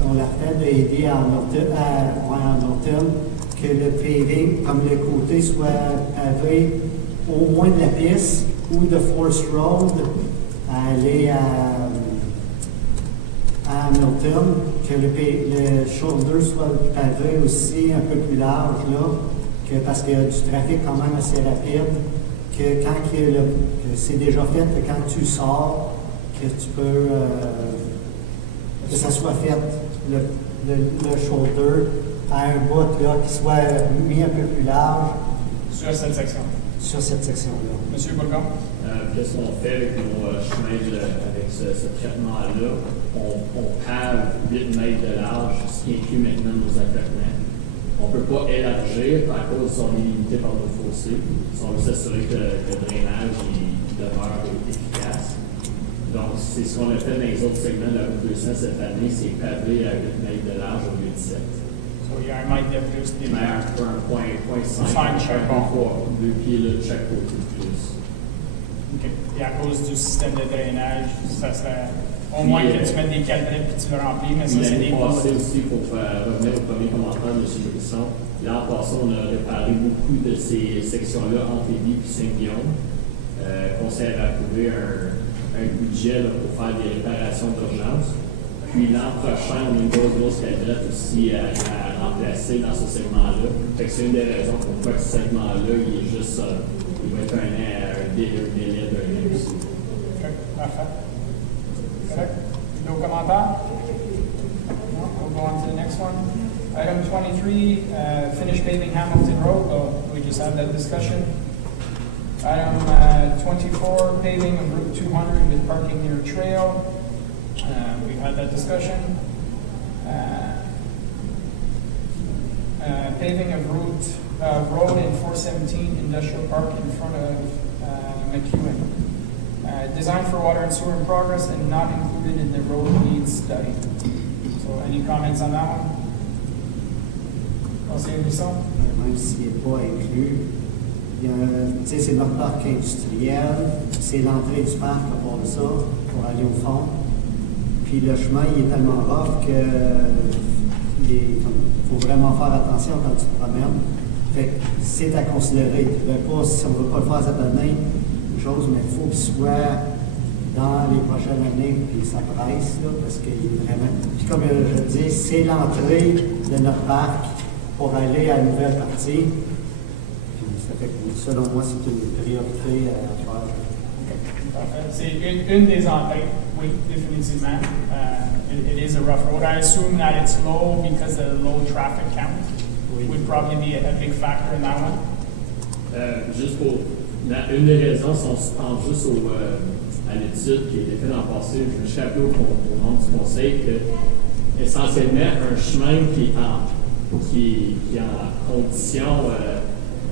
On l'a fait d'aider à Norton, que le paving, comme le côté, soit pavé au moins de la piste ou de Forest Road à aller à Hamilton, que le shoulder soit pavé aussi un peu plus large, là, parce qu'il y a du trafic quand même assez rapide, que quand que c'est déjà fait, que quand tu sors, que tu peux, que ça soit fait, le shoulder, à un bout là, qui soit mis un peu plus large. Sur cette section. Sur cette section-là. Monsieur Bourgon? Qu'est-ce qu'on fait avec nos chemins avec ce traitement-là? On pave 8 mètres de large, ce qui inclut maintenant nos attroupements. On ne peut pas élargir à cause qu'on est limité par nos fossés. Si on veut s'assurer que le drainage demeure efficace. Donc, c'est ce qu'on a fait dans les autres segments de la route 200 cette année, c'est pavé à 8 mètres de large au lieu de 7. So yeah, I might get this. Mais pour un point 5, chaque bord. 2 pieds de chaque côté de plus. OK. Et à cause du système de drainage, ça serait au moins que tu mettes des calderettes puis tu le remplis, mais ça, c'est des passé aussi, pour revenir au premier commentaire de M. Brisson, l'an passé, on a réparé beaucoup de ces sections-là entre Lévis et Saint-Guillaume. Conseil a approuvé un budget là, pour faire des réparations d'urgence. Puis l'an prochain, on a une grosse calderette aussi à remplacer dans ce segment-là. Fait que c'est une des raisons pourquoi ce segment-là, il est juste, il va être un délai d'un an aussi. OK. Parfait. Correct. No commentaire? No? We'll go on to the next one. Item 23, finish paving Hamilton Road. Well, we just had that discussion. Item 24, paving of Route 200 with parking near trail. We've had that discussion. Paving of road in 417 Industrial Park in front of McEwen. Design for water and sewer in progress and not included in the road needs study. So, any comments on that one? Conseiller Brisson? Même s'il n'est pas inclus, c'est notre parc industriel, c'est l'entrée du parc à part ça, pour aller au fond. Puis le chemin, il est tellement rough que faut vraiment faire attention quand tu te promènes. Fait que c'est à considérer. Si on ne veut pas le faire cette année, une chose, mais il faut qu'il soit dans les prochaines années, puis ça presse, là, parce qu'il est vraiment... Puis comme je dis, c'est l'entrée de notre parc pour aller à la nouvelle partie. Puis ça fait que, selon moi, c'est une priorité à faire. C'est une des entrées, oui, définitivement. It is a rough road. I assume that it's low because the low traffic count would probably be a big factor in that one. Juste pour... Une des raisons, si on se prend juste à l'étude qui a été faite l'an passé, je vais rappeler au nom du conseil que essentiellement un chemin qui est en condition,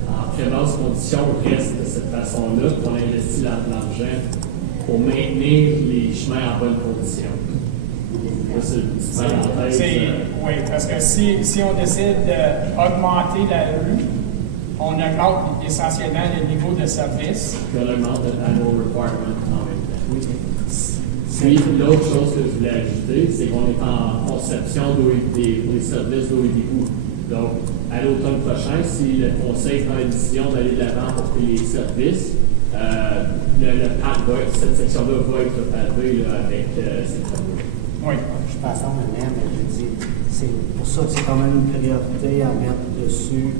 en très basse condition reste de cette façon-là pour investir l'argent pour maintenir les chemins en bonne condition. Ça, c'est une petite parenthèse. Oui, parce que si on décide d'augmenter la rue, on augmente essentiellement le niveau de service. Puis on augmente le annual requirement en même temps. Puis l'autre chose que je voulais ajouter, c'est qu'on est en conception d'eau et pour les services d'eau et d'égout. Donc, à l'automne prochain, si le conseil prend la décision d'aller de l'avant pour payer les services, le pad cette section-là va être pavée avec ces travaux. Oui. Je suis pas à maintenant, mais je dis, c'est pour ça que c'est quand même une priorité à mettre dessus.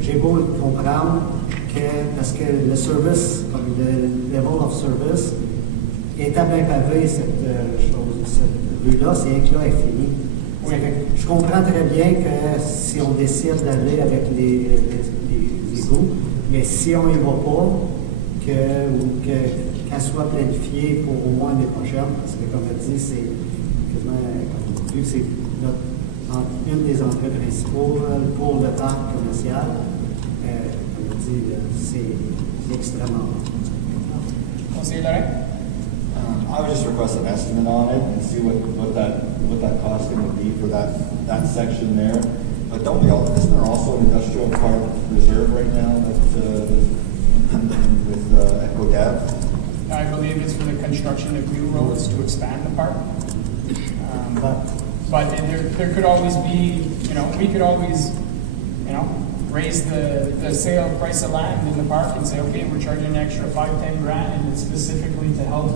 J'ai beau le comprendre parce que le service, comme le level of service, étant bien pavé, cette rue-là, c'est rien que là, elle est finie. Oui. Je comprends très bien que si on décide d'aller avec les égouts, mais si on n'y va pas, qu'elle soit planifiée pour au moins l'année prochaine, parce que comme elle dit, c'est quasiment, vu que c'est une des entrées principales pour le parc commercial, comme elle dit, c'est extrêmement bon. Conseiller Lorrain? I would just request an estimate on it and see what that costing would be for that section there. But isn't there also an industrial park reserve right now with EcoDev? I believe it's for the construction of new roads to expand the park. But there could always be, we could always, raise the sale price of land in the park and say, okay, we're charging an extra $5-10 grand, and it's specifically to help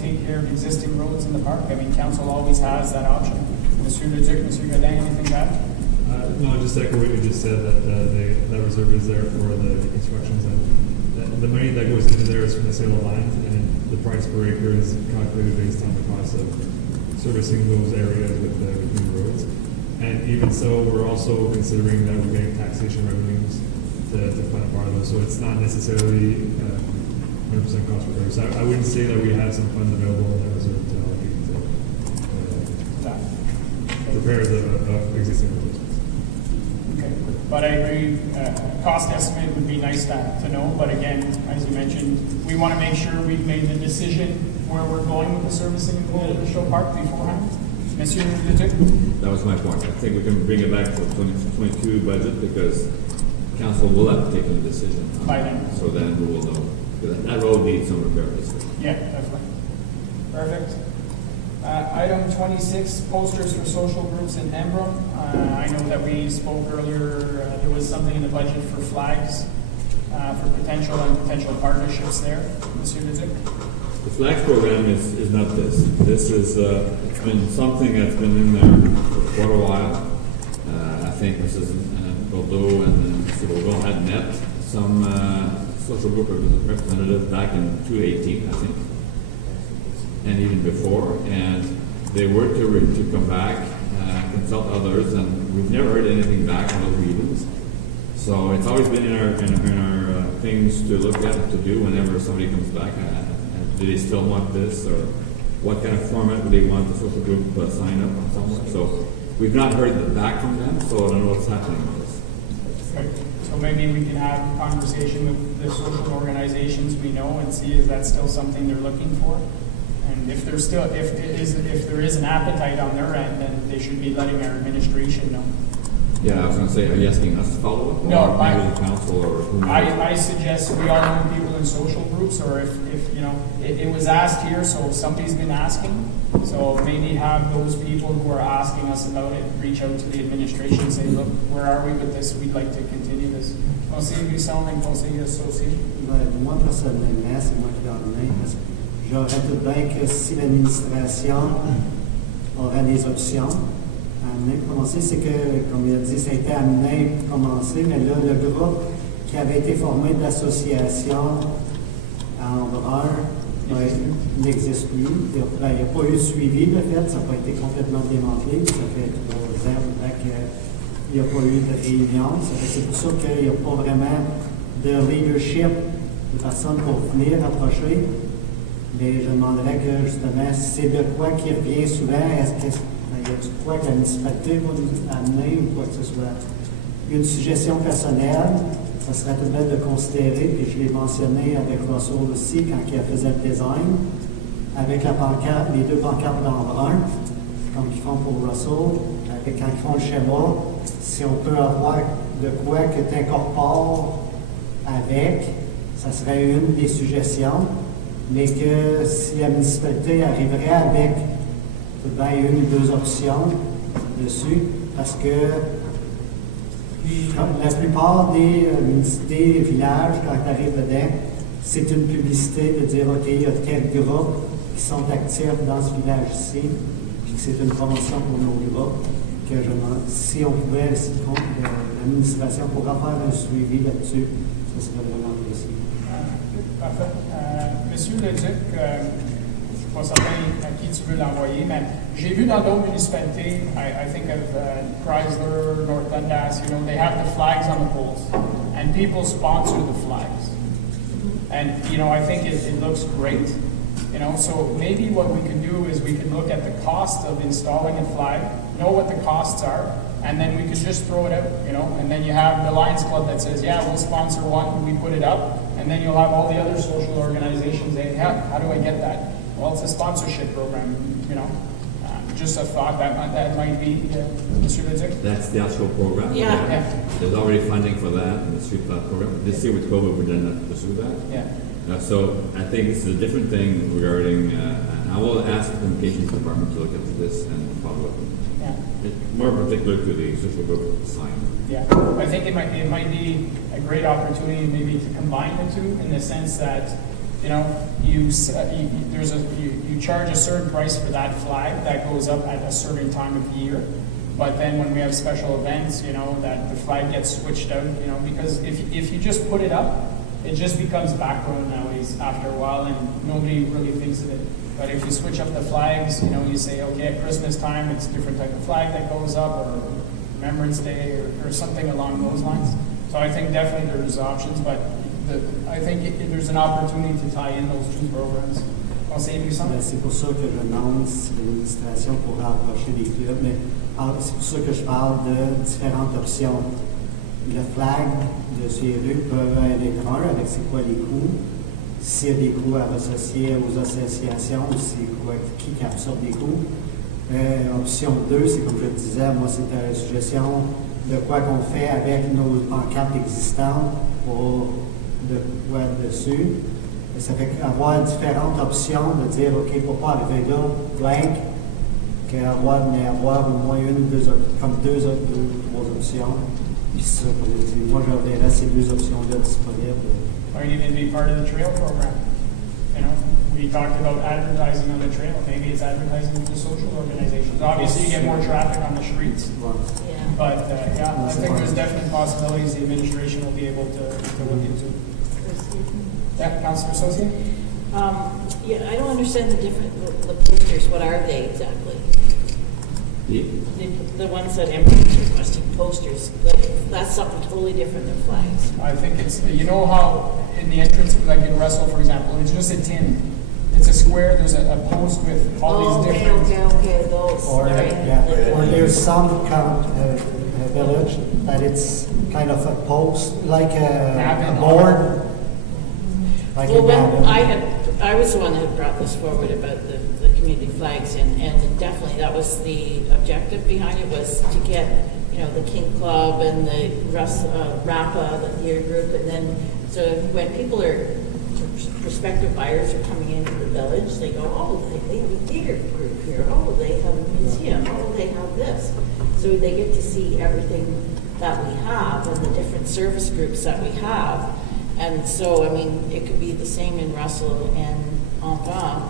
take care of existing roads in the park. I mean, council always has that option. Monsieur Leduc, Monsieur Godin, anything to add? No, just echo what you just said, that reserve is there for the constructions, and the money that goes into there is from the sale of land, and the price per acre is calculated based on the cost of servicing those areas with new roads. And even so, we're also considering that we're getting taxation revenues to fund part of those, so it's not necessarily 100% cost recovery. So I wouldn't say that we have some funds available in that reserve to allocate to repairs of existing roads. Okay, but I agree, cost estimate would be nice to know, but again, as you mentioned, we want to make sure we've made the decision where we're going with the servicing of the show park beforehand. Monsieur Leduc? That was my point. I think we can bring it back to the 2022 budget because council will have to take a decision. By then. So then we will know. Because that road needs some repairs. Yeah, definitely. Perfect. Item 26, posters for social groups in Emblem. I know that we spoke earlier, there was something in the budget for flags, for potential partnerships there. Monsieur Leduc? The flags program is not this. This is it's been something that's been in there for quite a while. I think Mrs. Bordeaux and Mr. Bordeaux had met some social group representatives back in 2018, I think, and even before. And they were to come back, consult others, and we've never heard anything back on those meetings. So it's always been in our things to look at to do whenever somebody comes back. Do they still want this, or what kind of format do they want the social group sign up on somewhere? So we've not heard back from them, so I don't know what's happening with this. Right. So maybe we can have a conversation with the social organizations we know and see if that's still something they're looking for. And if there is an appetite on their end, then they should be letting our administration know. Yeah, I was going to say, are you asking us to follow up? No, or maybe the council or whomever? I suggest we all know people in social groups, or if it was asked here, so somebody's been asking. So maybe have those people who are asking us about it reach out to the administration and say, look, where are we with this? We'd like to continue this. Conseiller Buisson and conseiller associé. Moi, personnellement, c'est moi qui l'emmène, parce que j'aurais tout bien que si l'administration aurait des options, amener pour commencer, c'est que, comme il a dit, ça a été amené pour commencer, mais là, le groupe qui avait été formé de l'association en brun n'existe plus. Il n'y a pas eu de suivi, le fait, ça n'a pas été complètement démantelé, ça fait 3 ans qu'il n'y a pas eu de réunion. C'est pour ça qu'il n'y a pas vraiment de leadership de personnes pour venir approcher. Mais je demanderais que, justement, si c'est de quoi qui revient souvent, est-ce que y a quoi que la municipalité va nous amener ou quoi que ce soit? Une suggestion personnelle, ça serait tout de même de considérer, puis je l'ai mentionné avec Russell aussi quand il faisait le design, avec la pancarte, les deux pancartes d'embrun, comme ils font pour Russell, avec quand ils font le schéma, si on peut avoir de quoi que tu incorpores avec, ça serait une des suggestions, mais que si la municipalité arriverait avec une ou deux options dessus, parce que la plupart des villages, quand tu arrives dedans, c'est une publicité de dire, OK, il y a tel groupe qui sont actifs dans ce village-ci, puis que c'est une promotion pour nos groupes, que si on pouvait, l'administration pourra faire un suivi là-dessus, ça serait vraiment apprécié. Parfait. Monsieur le Duc, je ne suis pas certain à qui tu veux l'envoyer, mais j'ai vu dans d'autres municipalités, I think of Chrysler, North Dundas, they have the flags on the poles, and people sponsor the flags. And, I think it looks great. So maybe what we can do is we can look at the cost of installing a flag, know what the costs are, and then we could just throw it out, and then you have the Lions Club that says, yeah, we'll sponsor one, we put it up, and then you'll have all the other social organizations saying, yeah, how do I get that? Well, it's a sponsorship program, just a thought that might be, Mr. Lidzik? That's the actual program? Yeah. There's already funding for that in the street park program. This year with COVID, we didn't pursue that. Yeah. So I think this is a different thing regarding, and I will ask the communications department to look at this and follow up. Yeah. More particular to the social group sign. Yeah, I think it might be a great opportunity maybe to combine the two in the sense that, you charge a certain price for that flag that goes up at a certain time of year. But then when we have special events, that the flag gets switched out, because if you just put it up, it just becomes background nowadays after a while and nobody really thinks of it. But if you switch up the flags, you say, okay, at Christmas time, it's a different type of flag that goes up, or Remembrance Day, or something along those lines. So I think definitely there's options, but I think there's an opportunity to tie in those two programs. I'll say you something. C'est pour ça que je demande si l'administration pourrait approcher des clubs, mais c'est pour ça que je parle de différentes options. Le flag de ces rues peut être un, avec c'est quoi les coûts, s'il y a des coûts à associer aux associations, c'est quoi qui absorbe des coûts. Option 2, c'est comme je le disais, moi c'était une suggestion de quoi qu'on fait avec nos pancartes existantes pour de quoi dessus. Et ça fait avoir différentes options de dire, OK, pour pas arriver là, blank, mais avoir au moins une ou deux, comme deux trois options. Puis ça, moi je verrais ces deux options-là disponibles. Or even be part of the trail program. We talked about advertising on the trail. Maybe it's advertising to the social organizations. Obviously, you get more traffic on the streets. Yeah. But, I think there's definite possibilities the administration will be able to look into. Yeah, Councilor Associate? Yeah, I don't understand the posters. What are they exactly? The ones that Emirates requesting posters, that's something totally different than flags. I think it's, how in the entrance, like in Russell, for example, it's just a tin. It's a square, there's a post with all these different... Okay, those. Or, or there's some village that it's kind of a post, like a board. Like Well, a when I was the one that brought this forward about the community flags, and definitely that was the objective behind it, was to get, the King Club and the RAPA, the theater group, and then, so when people prospective buyers are coming into the village, they go, oh, they have a theater group here, oh, they have a museum, oh, they have this. So they get to see everything that we have and the different service groups that we have. And so, it could be the same in Russell and Enfant.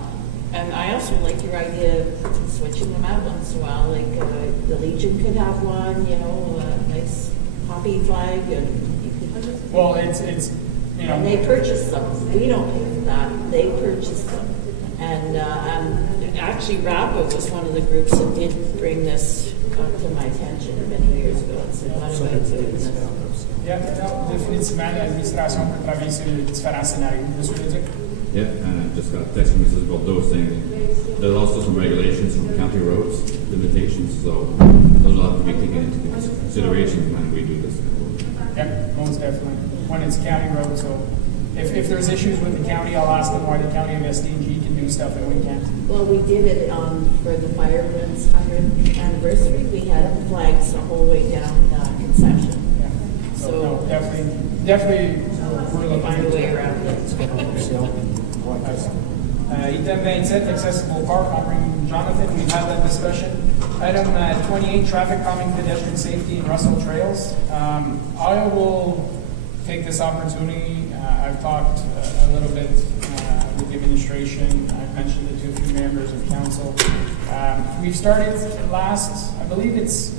And I also like your idea of switching them out once in a while, like the Legion could have one, a nice poppy flag. And Well, it's And they purchase them. We don't pay for that. They purchase them. And actually, RAPA was one of the groups that did bring this to my attention many years ago and said, what about doing this? Yeah, définitivement, l'administration peut travailler sur différents scénarios. Monsieur Leduc? Yeah, and I just got a text from Mrs. Bordeaux saying there's also some regulations on county roads, limitations, so those will have to be taken into consideration when we do this. Yeah, most definitely. When it's county road, so if there's issues with the county, I'll ask them why the county of SDG can do stuff that we can't. Well, we did it for the firemen's 100th anniversary. We had flags the whole way down concession. Yeah. So no, definitely, we're looking Find a way around it. Item 27, accessible park. I'll bring Jonathan. We've had that discussion. Item 28, traffic calming, pedestrian safety, and Russell Trails. I will take this opportunity. I've talked a little bit with the administration. I've mentioned it to a few members of council. We've started I believe it's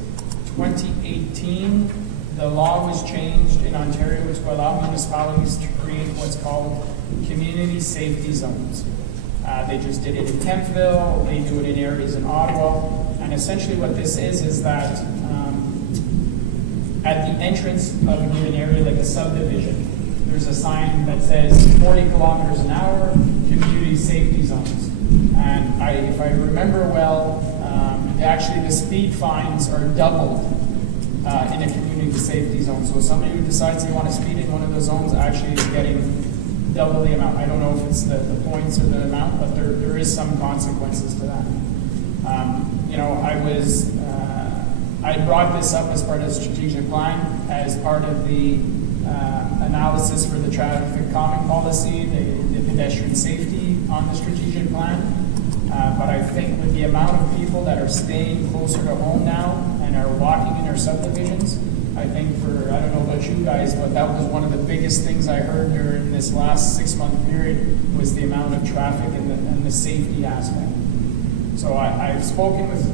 2018, the law was changed in Ontario to allow municipalities to create what's called community safety zones. They just did it in Kemptville, they do it in areas in Ottawa, and essentially what this is that at the entrance of a given area, like a subdivision, there's a sign that says 40 kilometers an hour, community safety zones. And if I remember well, actually the speed fines are doubled in a community safety zone. So somebody who decides they want to speed in one of those zones actually is getting double the amount. I don't know if it's the points or the amount, but there is some consequences to that. I brought this up as part of the strategic plan, as part of the analysis for the traffic calming policy, the pedestrian safety on the strategic plan. But I think with the amount of people that are staying closer to home now and are walking in our subdivisions, I think I don't know about you guys, but that was one of the biggest things I heard during this last 6-month period was the amount of traffic and the safety aspect. So I've spoken with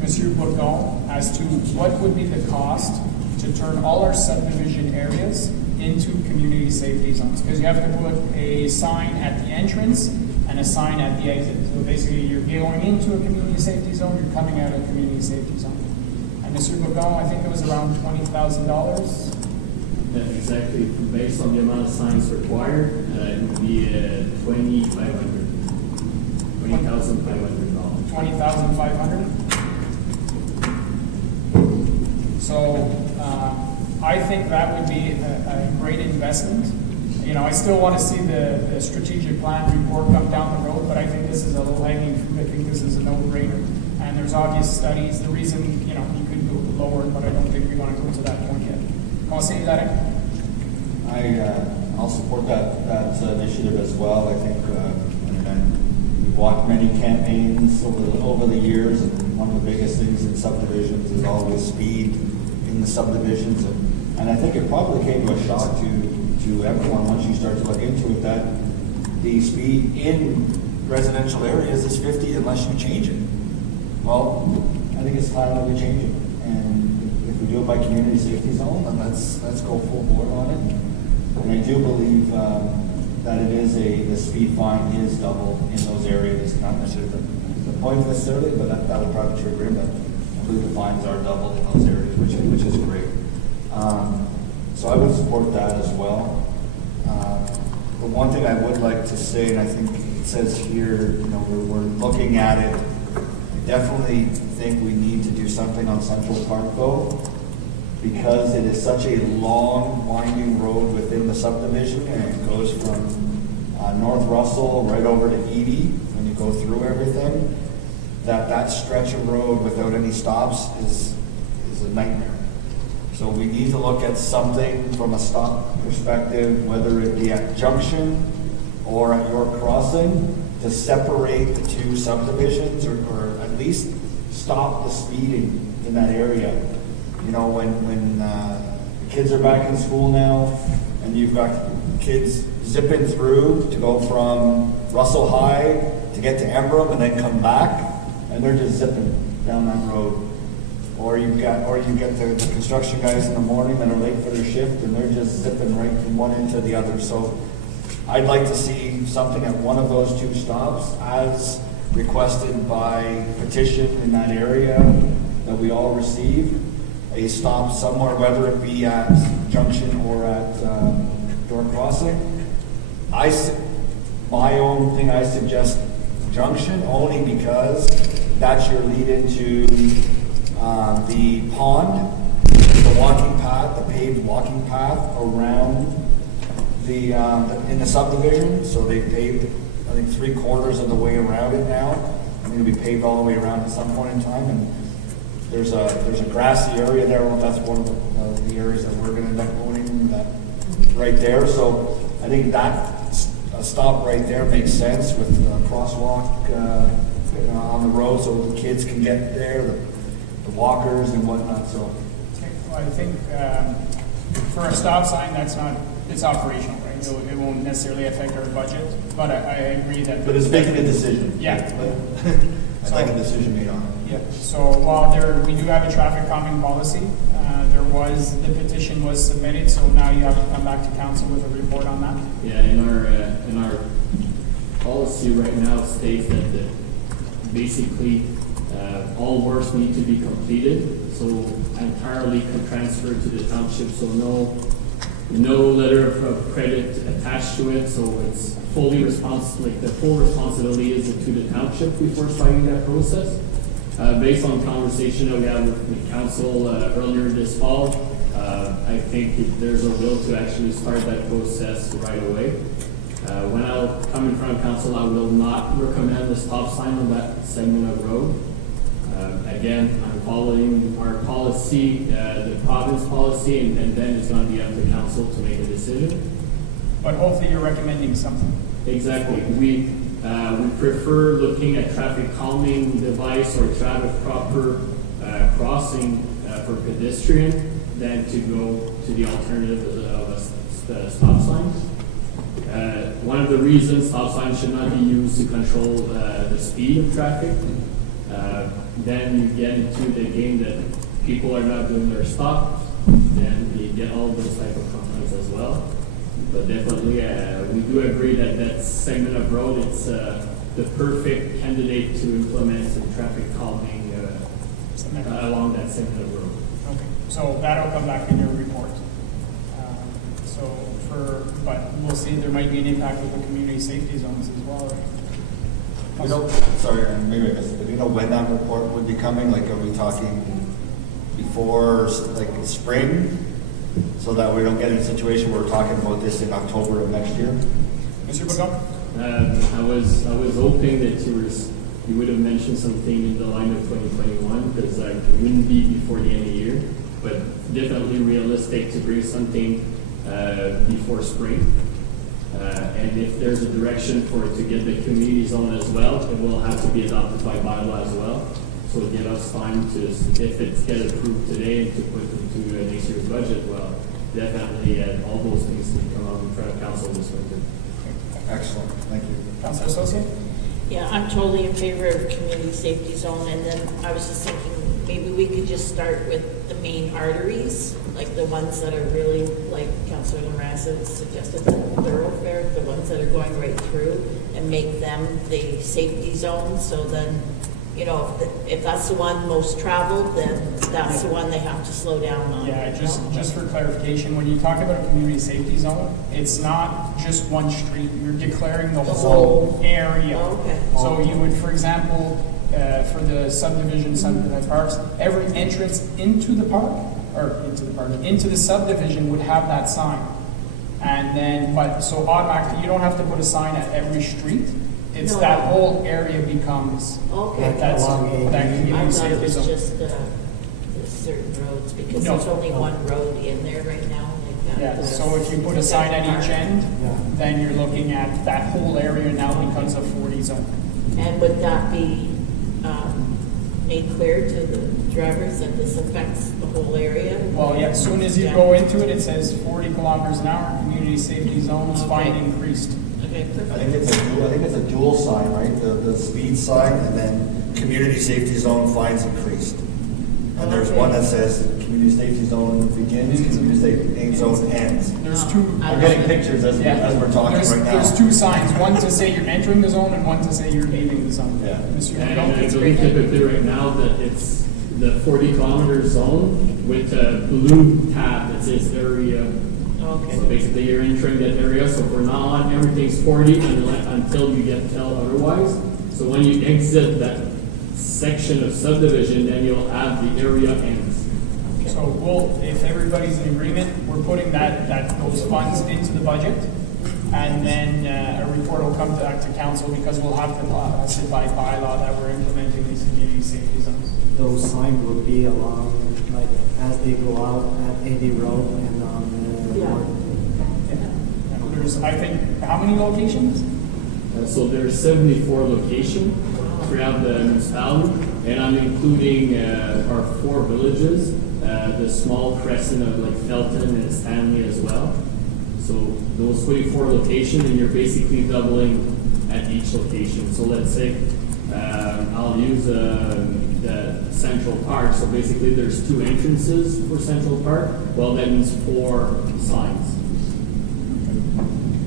Monsieur Bourdon as to what would be the cost to turn all our subdivision areas into community safety zones. Because you have to put a sign at the entrance and a sign at the exit. So basically you're going into a community safety zone, you're coming out of a community safety zone. And Mr. Bourdon, I think it was around $20,000. Yeah, exactly. Based on the amount of signs required, it would be $2,500. $20,500. So I think that would be a great investment. I still want to see the strategic plan report come down the road, but I think this is a low-hanging fruit. I think this is a no-brainer. And there's obvious studies. The reason, you could go lower, but I don't think we want to go to that point yet. Conseil Larry? I'll support that initiative as well. I think we've walked many campaigns over the years, and one of the biggest things in subdivisions is always speed in the subdivisions, and I think it probably came to a shock to everyone once you start to look into it that the speed in residential areas is 50 unless you change it. Well, I think it's time that we change it, and if we do it by community safety zone, then let's go full board on it. And I do believe that it is the speed fine is double in those areas, not necessarily the point necessarily, but that would probably trigger it. But I believe the fines are double in those areas, which is great. So I would support that as well. The one thing I would like to say, and I think it says here, we're looking at it. I definitely think we need to do something on Central Park though, because it is such a long, winding road within the subdivision, and it goes from North Russell right over to Edie when you go through everything. That stretch of road without any stops is a nightmare. So we need to look at something from a stop perspective, whether it be at Junction or at York Crossing, to separate the two subdivisions, or at least stop the speeding in that area. When kids are back in school now, and you've got kids zipping through to go from Russell High to get to Emblem and then come back, and they're just zipping down that road. Or you get the construction guys in the morning that are late for their shift, and they're just zipping right from one end to the other. So I'd like to see something at one of those two stops, as requested by petition in that area that we all receive. A stop somewhere, whether it be at Junction or at Door Crossing. My own thing I suggest junction, only because that's your lead into the pond, the walking path, the paved walking path around the, in the subdivision. So they paved, I think, 3/4 of the way around it now. I think it'll be paved all the way around at some point in time. And there's a grassy area there. Well, that's one of the areas that we're going to end up owning, that right there. So I think that stop right there makes sense with a crosswalk on the road, so the kids can get there, the walkers and whatnot. So Well, I think for a stop sign, it's operational, right? So it won't necessarily affect our budget, but I agree that. but it's making a decision. Yeah. I'd like a decision made on it. Yeah, so while we do have a traffic calming policy, the petition was submitted, so now you have to come back to council with a report on that. Yeah, in our policy right now states that basically all works need to be completed, so entirely transferred to the township, so no letter of credit attached to it, so it's fully responsible, like the full responsibility is to the township before starting that process. Based on conversation that we had with council earlier this fall, I think there's a will to actually start that process right away. When I'll come in front of council, I will not recommend a stop sign on that segment of road. Again, I'm following our policy, the province policy, and then it's going to be up to council to make a decision. But hopefully you're recommending something. Exactly. We prefer looking at traffic calming device or traffic proper crossing for pedestrian than to go to the alternative of a stop sign. One of the reasons stop signs should not be used to control the speed of traffic. Then you get into the game that people are not doing their stops, then you get all those type of complaints as well. But definitely, we do agree that that segment of road, it's the perfect candidate to implement some traffic calming along that segment of road. Okay, so that'll come back in your report. But we'll see, there might be an impact with the community safety zones as well, right? You know, sorry, maybe I missed it, but do you know when that report would be coming? Like, are we talking before, like, spring? So that we don't get in a situation where we're talking about this in October of next year? Mr. Bagon? I was hoping that you would have mentioned something in the line of 2021, because it wouldn't be before the end of the year, but definitely realistic to bring something before spring. And if there's a direction for it to get the community zone as well, it will have to be adopted by bylaw as well. So it give us time to, if it's get approved today and to put into next year's budget, well, definitely all those things can come up in front of council this winter. Excellent, thank you. Councilor Associate? Yeah, I'm totally in favor of community safety zone, and then I was just thinking, maybe we could just start with the main arteries, like the ones that are really, like Councilor Larassa suggested, the thoroughfare, the ones that are going right through, and make them the safety zone, so then, you know, if that's the one most traveled, then that's the one they have to slow down on. Yeah, just for clarification, when you talk about a community safety zone, it's not just one street, you're declaring the whole area. Oh, okay. So you would, for example, for the subdivision parks, every entrance into the park, into the subdivision would have that sign. And then, so automatically, you don't have to put a sign at every street. It's No. that whole area becomes, Okay. that I community thought it safety was zone. just the certain roads, because No. there's only one road in there right now, like that. Yeah, so if you put a sign at each end, then you're looking at that whole area now becomes a 40 zone. And would that be made clear to the drivers that this affects the whole area? Well, yeah, as soon as you go into it, it says 40 kilometers an hour, community safety zones, fine Okay. increased. Okay, I perfect. think it's a dual sign, right? The speed sign and then community safety zone fines increased. And there's one that says community safety zone begins, community safety zone ends. There's two. I'm getting pictures as we're talking right now. There's two signs, one to say you're entering the zone and one to say you're leaving the zone. Yeah. Monsieur And Legault? I believe typically right now that it's the 40-kilometer zone with a blue tab that says area. Okay. So basically you're entering that area, so for now on, everything's 40 until you get told otherwise. So when you exit that section of subdivision, then you'll add the area ends. So we'll, if everybody's in agreement, we're putting those funds into the budget, and then a report will come back to council, because we'll have to pass it by bylaw that we're implementing these community safety zones. Those signs would be along, like, as they go out at 80 Road and on North. And there's, I think, how many locations? So there's 74 locations throughout the municipality, and I'm including our 4 villages, the small crescent of like Felton and Stanley as well. So those 24 locations, and you're basically doubling at each location. So let's say I'll use the Central Park. So basically there's 2 entrances for Central Park. Well, that means 4 signs.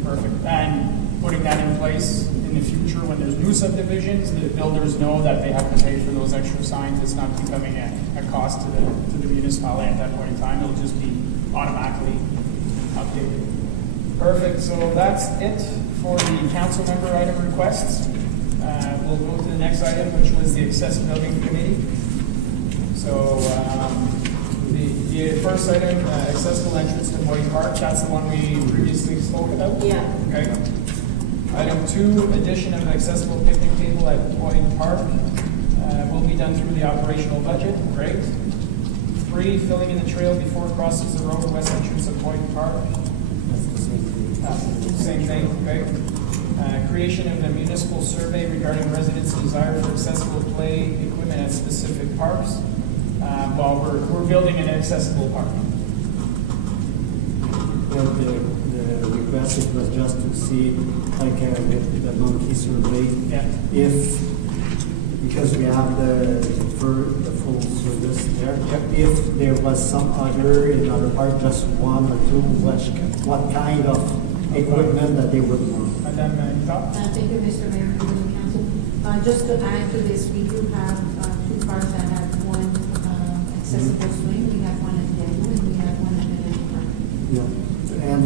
Perfect. And putting that in place in the future, when there's new subdivisions, the builders know that they have to pay for those extra signs. It's not becoming a cost to the municipality at that point in time. It'll just be automatically updated. Perfect. So that's it for the council member item requests. We'll go to the next item, which was the accessibility committee. So the first item, accessible entrance to Boyd Park, that's the one we previously spoke about? Yeah. Okay. Item 2, addition of an accessible picnic table at Boyd Park will be done through the operational budget. Great. 3, filling in the trail before it crosses the road, west entrance of Boyd Park. That's the same thing. Same thing, okay. Creation of a municipal survey regarding residents' desire for accessible play equipment at specific parks. While we're building an accessible park. Well, the request, it was just to see, like, with the monkey survey, Yeah. if, because we have the full service there, if there was some other, in other part, just 1 or 2, what kind of equipment that they would want. Madame, any thoughts? Thank you, Mr. Mayor, members of council. Just to add to this, we do have 2 parks that have one accessible swing. We have one at Denver and we have one at Village Park. Yeah, and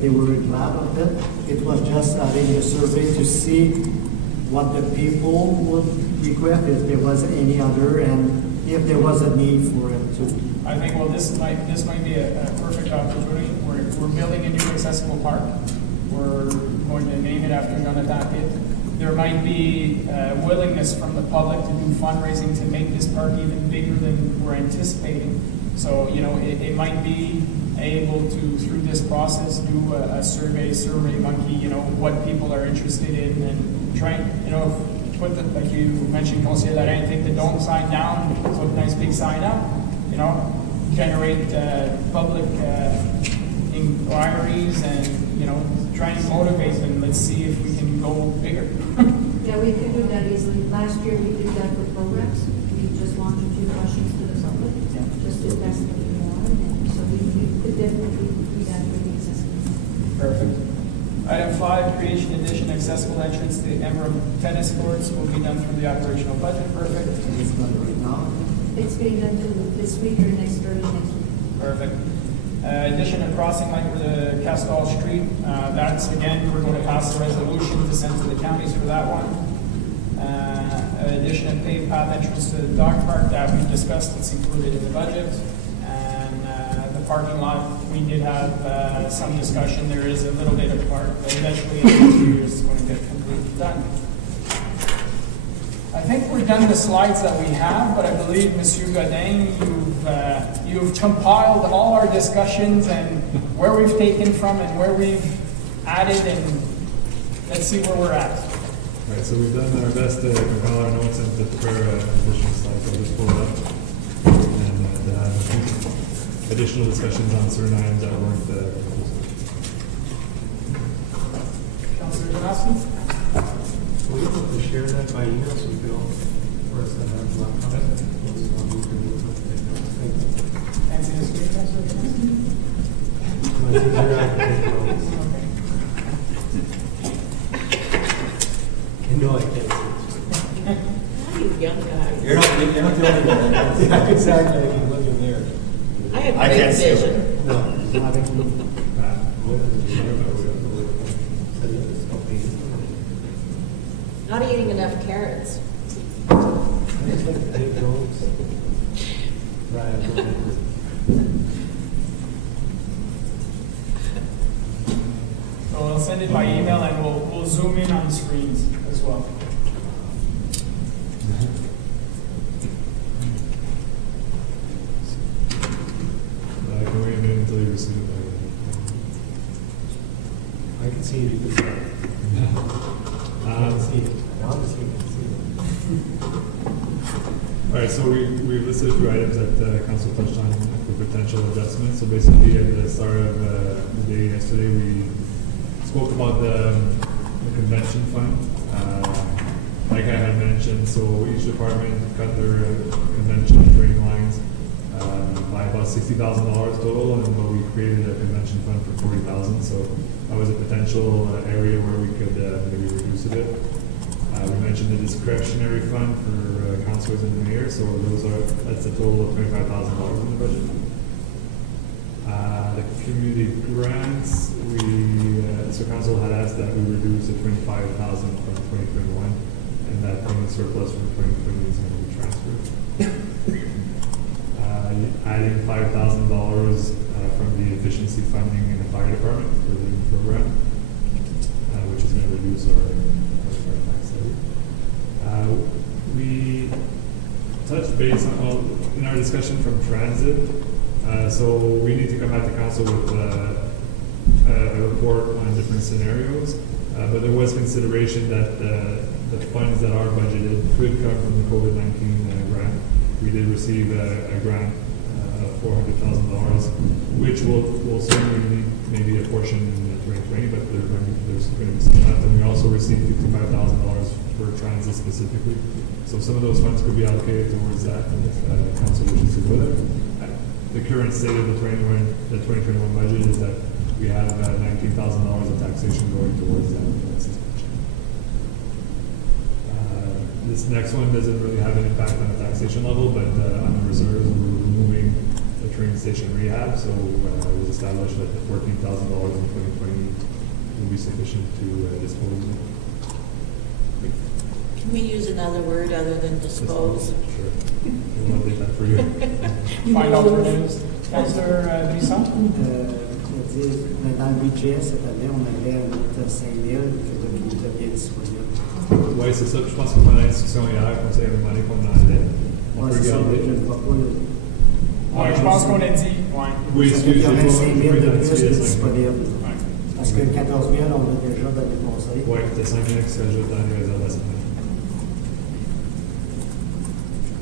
they were glad of it. It was just having a survey to see what the people would request, if there was any other, and if there was a need for it too. I think, well, this might be a perfect opportunity. We're building a new accessible park. We're going to name it after Jonathan Pitt. There might be willingness from the public to do fundraising to make this park even bigger than we're anticipating. So, it might be able to, through this process, do a survey monkey, what people are interested in, and try, put the, like you mentioned, Conseil Lorraine, take the dome sign down, put a nice big sign up, generate public inquiries, and, try and motivate them. Let's see if we can go bigger. Yeah, we could do that easily. Last year, we did that with programs. We just launched a few questions to the public, just to test it more. And so we could definitely do that with the accessibility. Perfect. Item 5, creation, addition, accessible entrance to Emerald tennis courts will be done through the operational budget. Perfect. It's not right now. It's being done to this week or next, early next week. Perfect. Addition of crossing light for the Castall Street. That's, again, we're going to pass a resolution to send to the counties for that one. Addition of paved path entrance to the dog park, that we discussed, it's included in the budget. And the parking lot, we did have some discussion. There is a little bit of park, but eventually in the next few years it's going to get completely done. I think we're done the slides that we have, but I believe, Monsieur Godin, you've compiled all our discussions and where we've taken from and where we've added, and let's see where we're at. Right, so we've done our best to compile our notes and to prepare additional slides. I'll just pull it up and have additional discussions on certain items that weren't Councilor Janowski? Will you able to share that by email so we could all, for us to have a laptop? Thank you. Fancy this week, Councilor Janowski? Might be easier, I can take notes. Okay. No, I can't see it. You young guys. You're not the only one. Yeah, exactly, I can look in there. I have I great can't see it. vision. No. Not eating enough carrots. So I'll send it by email and we'll zoom in on screens as well. Can wait a minute until you receive it. I can see it, you can see it. I can see it. I obviously can see it. All right, so we listed a few items that council touched on for potential adjustments. So basically, at the start of the day yesterday, we spoke about the convention fund. Like I had mentioned, so each department cut their convention training lines by about $60,000 total, and but we created a convention fund for $40,000. So that was a potential area where we could maybe reduce a bit. We mentioned the discretionary fund for councilors and the mayor, so that's a total of $25,000 in the budget. The community grants, so council had asked that we reduce the $25,000 from 2021, and that payment surplus from 2020 is going to be transferred. Adding $5,000 from the efficiency funding in the fire department for the new program, which is going to reduce our tax levy. We touched base on, in our discussion from transit, so we need to come back to council with a report on different scenarios, but there was consideration that the funds that are budgeted could come from the COVID-19 grant. We did receive a grant of $400,000, which will certainly need maybe a portion in 2020, but there's going to be some left. And we also received $55,000 for transit specifically. So some of those funds could be allocated towards that if council wishes to go there. The current state of the 2021 budget is that we have $19,000 of taxation going towards that suspension. This next one doesn't really have an impact on the taxation level, but on the reserves, we're removing the train station rehab. So it was established that the $14,000 in 2020 will be sufficient to dispose of. Can we use another word other than dispose? Sure. We'll update that for you. Find alternatives. Councillor Buisson? Dans le budget, cette année, on avait un autre 5 000 que de bien disponible. Oui, c'est ça. Je pense qu'on a la discussion hier, qu'on s'est demandé qu'on en allait. On peut C'est ça, regarder. je ne vois pas le... Ouais, je pense qu'on a dit. Ouais. Oui, Ça fait qu'il y aurait 5 000 de plus excusez-moi. disponibles. Ouais. Parce que 14 000, on a déjà dans les conseils. Oui, c'est 5 000 qui s'ajoutent dans les réservations.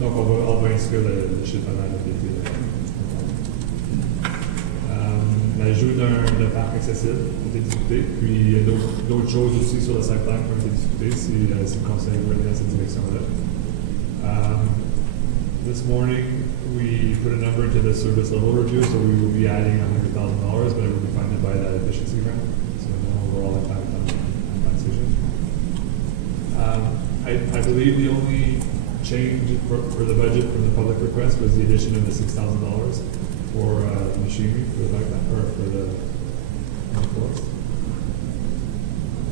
Donc, on va inscrire le chiffre à l'ADT. L'ajout d'un parc accessible a été discuté, puis il y a d'autres choses aussi sur le site plan qui ont été discutées si le conseil veut aller dans cette direction-là. This morning, we put a number into the service level review, so we will be adding $100,000, but it will be funded by that efficiency grant, so no overall impact on taxation. I believe the only change for the budget from the public request was the addition of the $6,000 for machinery for the or for the forest.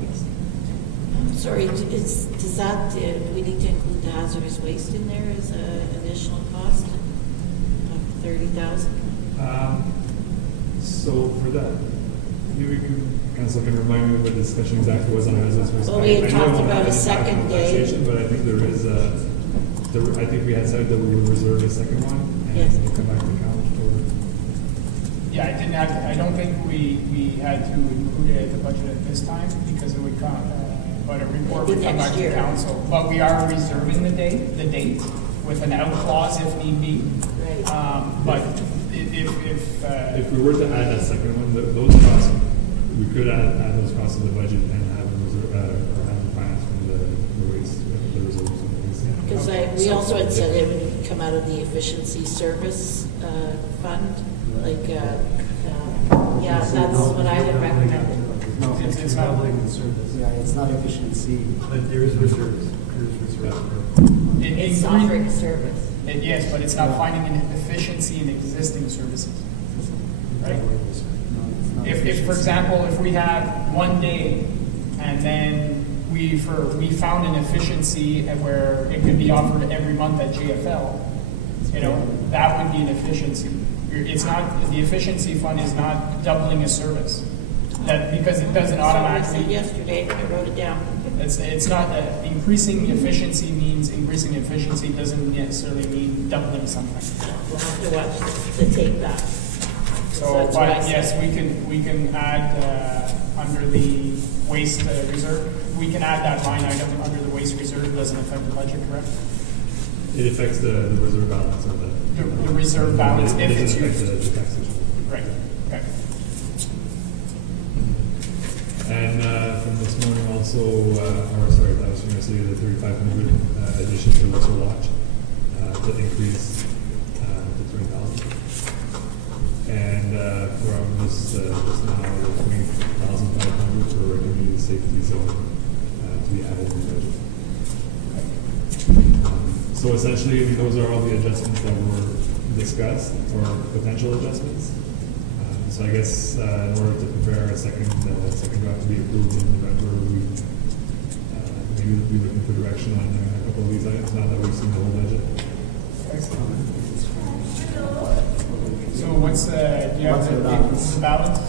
Yes. Sorry, does that, do we need to include the hazardous waste in there as an additional cost of $30,000? So for that, maybe council can remind me what the discussion exactly was on hazardous waste. Well, we had I know talked it won't about have a an impact second on day. taxation, but I think there is I think we had said that we would reserve a second one and Yes. we'll come back to count for. Yeah, I don't think we had to include it at the budget at this time because it would come, but a report would come Next back to year. council. But we are reserving the date with an out clause if need be. Right. But If we were to add that second one, those costs, we could add those costs to the budget and have them reserve, or have them financed from the waste, the reserves of the waste. Because we also had said it would come out of the efficiency service fund, like, yeah, that's what I had recommended. No, It's not- public and service. yeah, it's not efficiency. But there is reserves. There is reserves. It's offering service. yes, but it's not finding an efficiency in existing services. Right? No, it's not If, for efficiency. example, if we have one day and then we found an efficiency where it could be offered every month at JFL, you know, that would be an efficiency. It's not, the efficiency fund is not doubling a service. That, because it doesn't So I said automatically, yesterday, I wrote it down. it's not, increasing efficiency means, increasing efficiency doesn't necessarily mean doubling something. We'll have to watch the tape back. So, That's what I but yes, said. we can add, under the waste reserve, we can add that line item under the waste reserve, doesn't affect the budget, correct? It affects the reserve balance of the. The reserve balance It if it's doesn't affect used. the taxation. Right, okay. And from this morning also, or sorry, that was from yesterday, the 3,500 addition to Russell Watch, to increase to 20,000. And from this now, the 20,500 for a community safety zone to be added in the budget. So essentially, those are all the adjustments that were discussed, or potential adjustments. So I guess in order to prepare a second draft to be approved in November, maybe we'll be looking for direction on a couple of these items now that we've seen the whole budget. So what's do you have What's the the balance?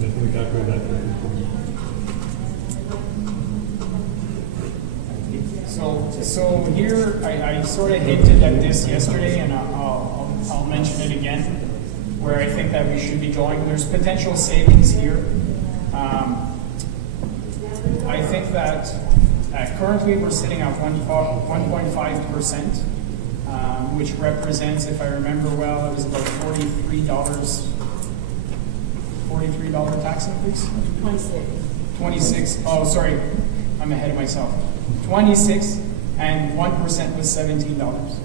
Definitely calculate that. So here, I sort of hinted at this yesterday, and I'll mention it again, where I think that we should be going. There's potential savings here. I think that currently we're sitting at 1.5%, which represents, if I remember well, it was about $43 tax increase? 26. 26, oh, sorry, I'm ahead of myself. 26 and 1% was $17.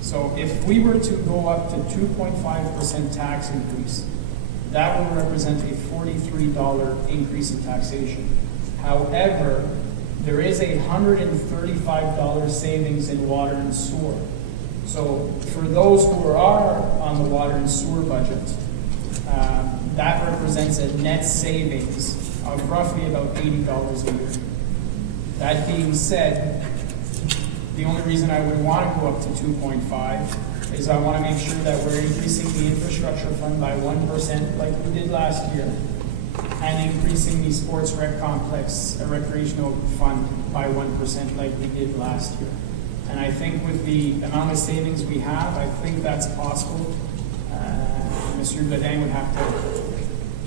So if we were to go up to 2.5% tax increase, that would represent a $43 increase in taxation. However, there is a $135 savings in water and sewer. So for those who are on the water and sewer budget, that represents a net savings of roughly about $80 a year. That being said, the only reason I would want to go up to 2.5 is I want to make sure that we're increasing the infrastructure fund by 1% like we did last year, and increasing the sports rec complex recreational fund by 1% like we did last year. And I think with the amount of savings we have, I think that's possible. Mr. Godin would have to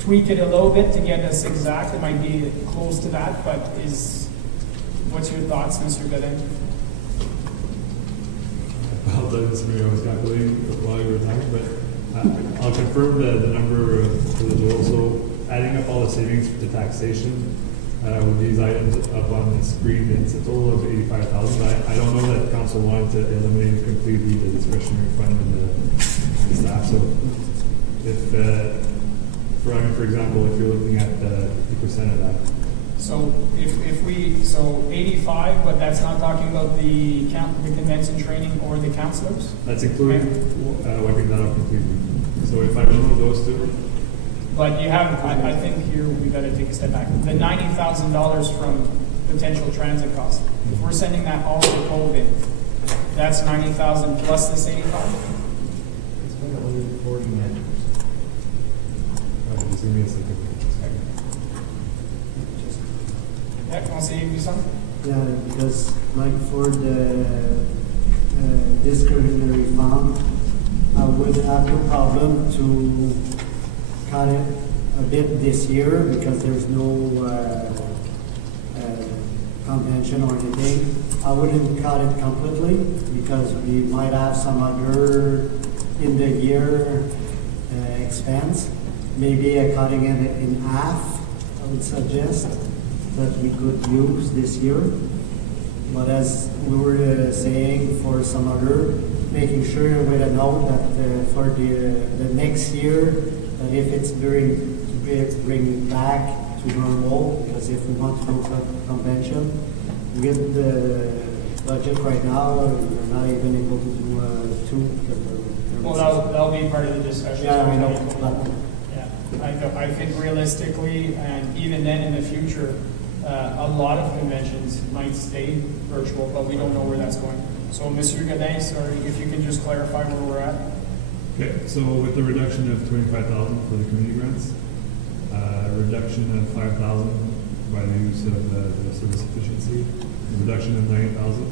tweak it a little bit to get us exact. It might be close to that, but what's your thoughts, Mr. Godin? Well, that's me, I was calculating while you were talking, but I'll confirm the number for the total. So adding up all the savings to taxation with these items up on the screen, it's a total of 85,000. I don't know that council wanted to eliminate completely the discretionary fund and the staff. So if, for example, if you're looking at 50% of that. So if we, so 85, but that's not talking about the convention training or the counselors? That's including wiping that out completely. So if I remove those two, But you have, I think here we got to take a step back. The $90,000 from potential transit costs. If we're sending that all to COVID, that's 90,000 plus this 85. It's been 149. just give me a second. Yeah, want to say do something? Yeah, because like for the discretionary fund, I would have no problem to cut it a bit this year because there's no convention or anything. I wouldn't cut it completely because we might have some other in the year expense. Maybe cutting it in half, I would suggest, that we could use this year. But as we were saying for some other, making sure with a note that for the next year, that if it's bring back to normal, because if we want to go to convention, with the budget right now, we're not even able to do two. Well, that'll be part of the discussion. Yeah, I know. But Yeah. I think realistically, and even then in the future, a lot of conventions might stay virtual, but we don't know where that's going. So, Monsieur Godin, sorry, if you can just clarify where we're at. Okay, so with the reduction of 25,000 for the community grants, reduction of 5,000 by the use of the service efficiency, a reduction of 9,000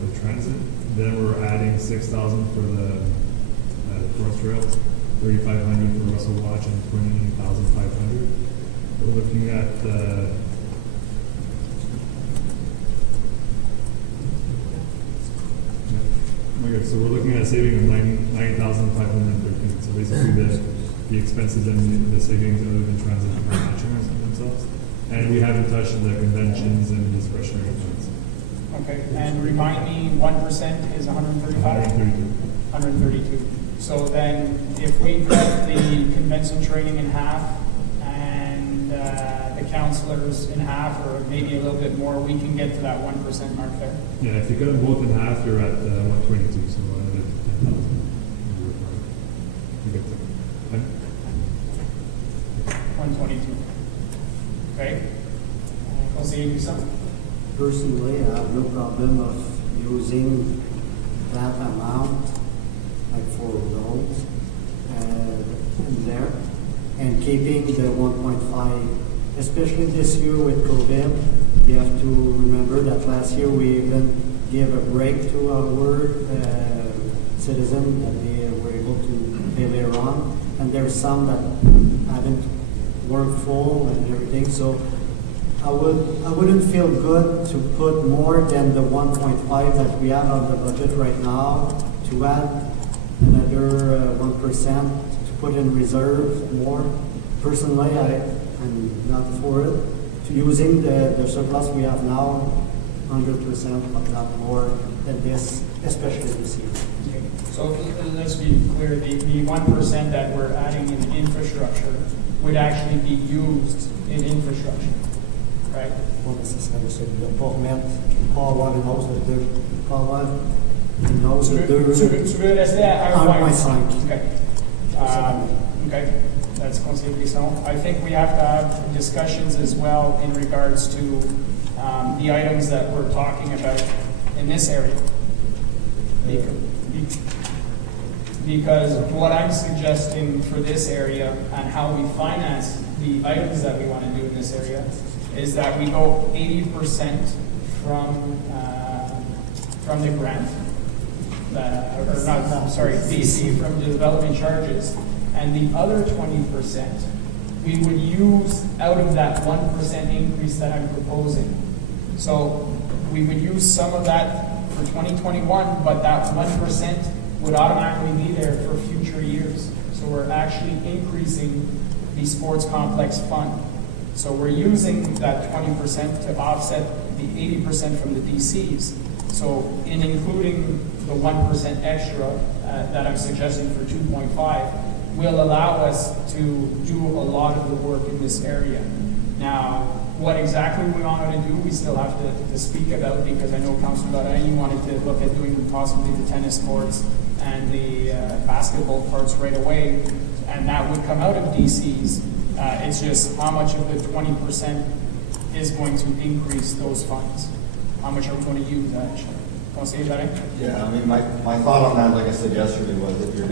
for transit, then we're adding 6,000 for the forest trails, 3,500 for Russell Watch, and 20,500. We're looking at okay, so we're looking at a saving of 9,513. So basically the expenses and the savings other than transit are matching themselves. And we haven't touched the conventions and discretionary funds. Okay, and remind me, 1% is 135? 132. So then, if we cut the convention training in half and the counselors in half, or maybe a little bit more, we can get to that 1% mark there. Yeah, if you cut them both in half, you're at 122, so 10,000. You get there. 122. Okay? Conseiller Buisson? Personally, I have no problem of using that amount, like for loans, in there, and keeping the 1.5, especially this year with COVID. You have to remember that last year we even gave a break to our citizens that they were able to pay later on, and there's some that haven't worked full and everything. So I wouldn't feel good to put more than the 1.5 that we have on the budget right now, to add another 1% to put in reserve more. Personally, I'm not for it. To using the surplus we have now, 100%, but not more than this, especially this year. Okay. So let's be clear, the 1% that we're adding in infrastructure would actually be used in infrastructure, right? Pas nécessairement ça. Il ne va pas remettre, pas avoir une hausse de 2, pas avoir une hausse de 2. Tu veux rester à 1.5? 1.5. Okay. Okay. That's conseiller Buisson. I think we have to have discussions as well in regards to the items that we're talking about in this area. Because what I'm suggesting for this area and how we finance the items that we want to do in this area is that we go 80% from the grant, DC, from the development charges, and the other 20% we would use out of that 1% increase that I'm proposing. So we would use some of that for 2021, but that 1% would automatically be there for future years. So we're actually increasing the sports complex fund. So we're using that 20% to offset the 80% from the DCs. So in including the 1% extra that I'm suggesting for 2.5, will allow us to do a lot of the work in this area. Now, what exactly we want to do, we still have to speak about, because I know Councilor Garay wanted to look at doing possibly the tennis courts and the basketball courts right away, and that would come out of DCs. It's just how much of the 20% is going to increase those funds. How much are we going to use, actually? Conseiller Garay? Yeah, I mean, my thought on that, like I said yesterday, was if you're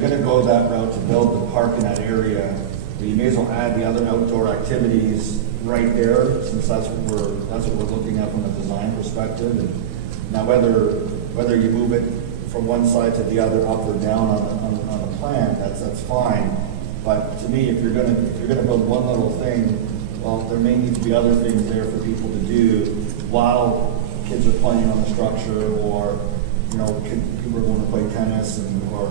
gonna go that route to build the park in that area, you may as well add the other outdoor activities right there, since that's what we're looking at from a design perspective. And now whether you move it from one side to the other, up or down on the plan, that's fine. But to me, if you're gonna build one little thing, well, there may need to be other things there for people to do while kids are playing on the structure, or people are going to play tennis or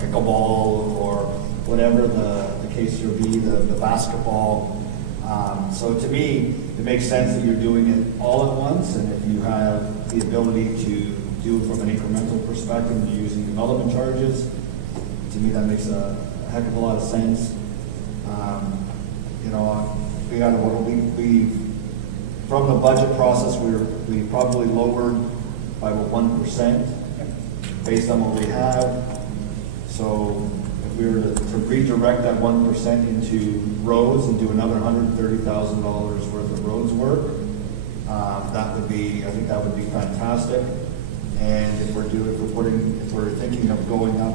pickleball or whatever the case will be, the basketball. So to me, it makes sense that you're doing it all at once, and if you have the ability to do it from an incremental perspective and you're using development charges, to me that makes a heck of a lot of sense. We from the budget process, we probably lowered by about 1% based on what we have. So if we were to redirect that 1% into roads and do another $130,000 worth of roads work, that would be, I think that would be fantastic. And if we're thinking of going up,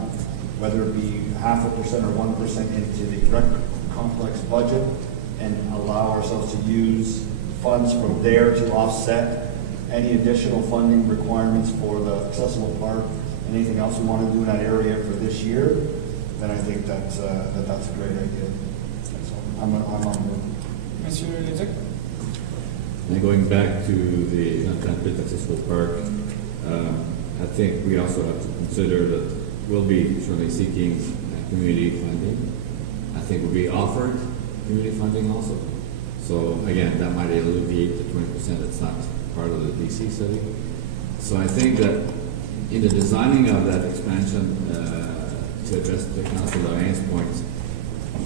whether it be 0.5% or 1% into the rec complex budget and allow ourselves to use funds from there to offset any additional funding requirements for the accessible park, anything else we want to do in that area for this year, then I think that's a great idea. So I'm on board. Monsieur Leduc? And going back to the Atlantic Accessible Park, I think we also have to consider that we'll be certainly seeking community funding. I think we'll be offered community funding also. So again, that might alleviate the 20% that's not part of the DC study. So I think that in the designing of that expansion, to address the Councilor Lorraine's points,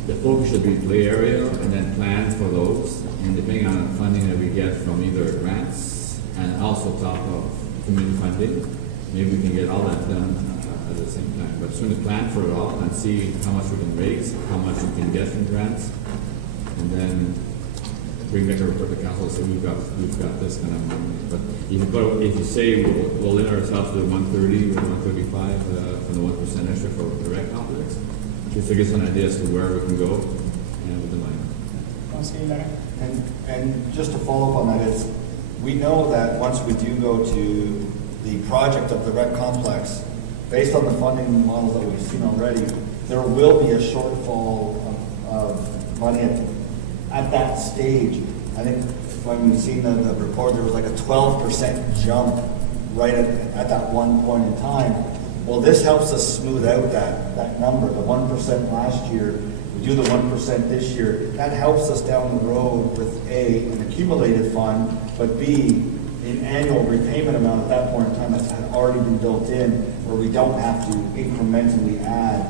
the focus should be play area and then plan for those. And depending on the funding that we get from either grants and also top of community funding, maybe we can get all that done at the same time. But certainly plan for it all and see how much we can raise, how much we can get from grants, and then bring back a report to council and say we've got this kind of money. But if you say we'll limit ourselves to the 130 or 135 from the 1% extra for the rec complex, just to give us an idea as to where we can go with the money. And just to follow up on that is, we know that once we do go to the project of the rec complex, based on the funding models that we've seen already, there will be a shortfall of money at that stage. I think when we've seen the report, there was like a 12% jump right at that one point in time. Well, this helps us smooth out that number, the 1% last year. We do the 1% this year. That helps us down the road with A, an accumulated fund, but B, an annual repayment amount at that point in time that's had already been built in, where we don't have to incrementally add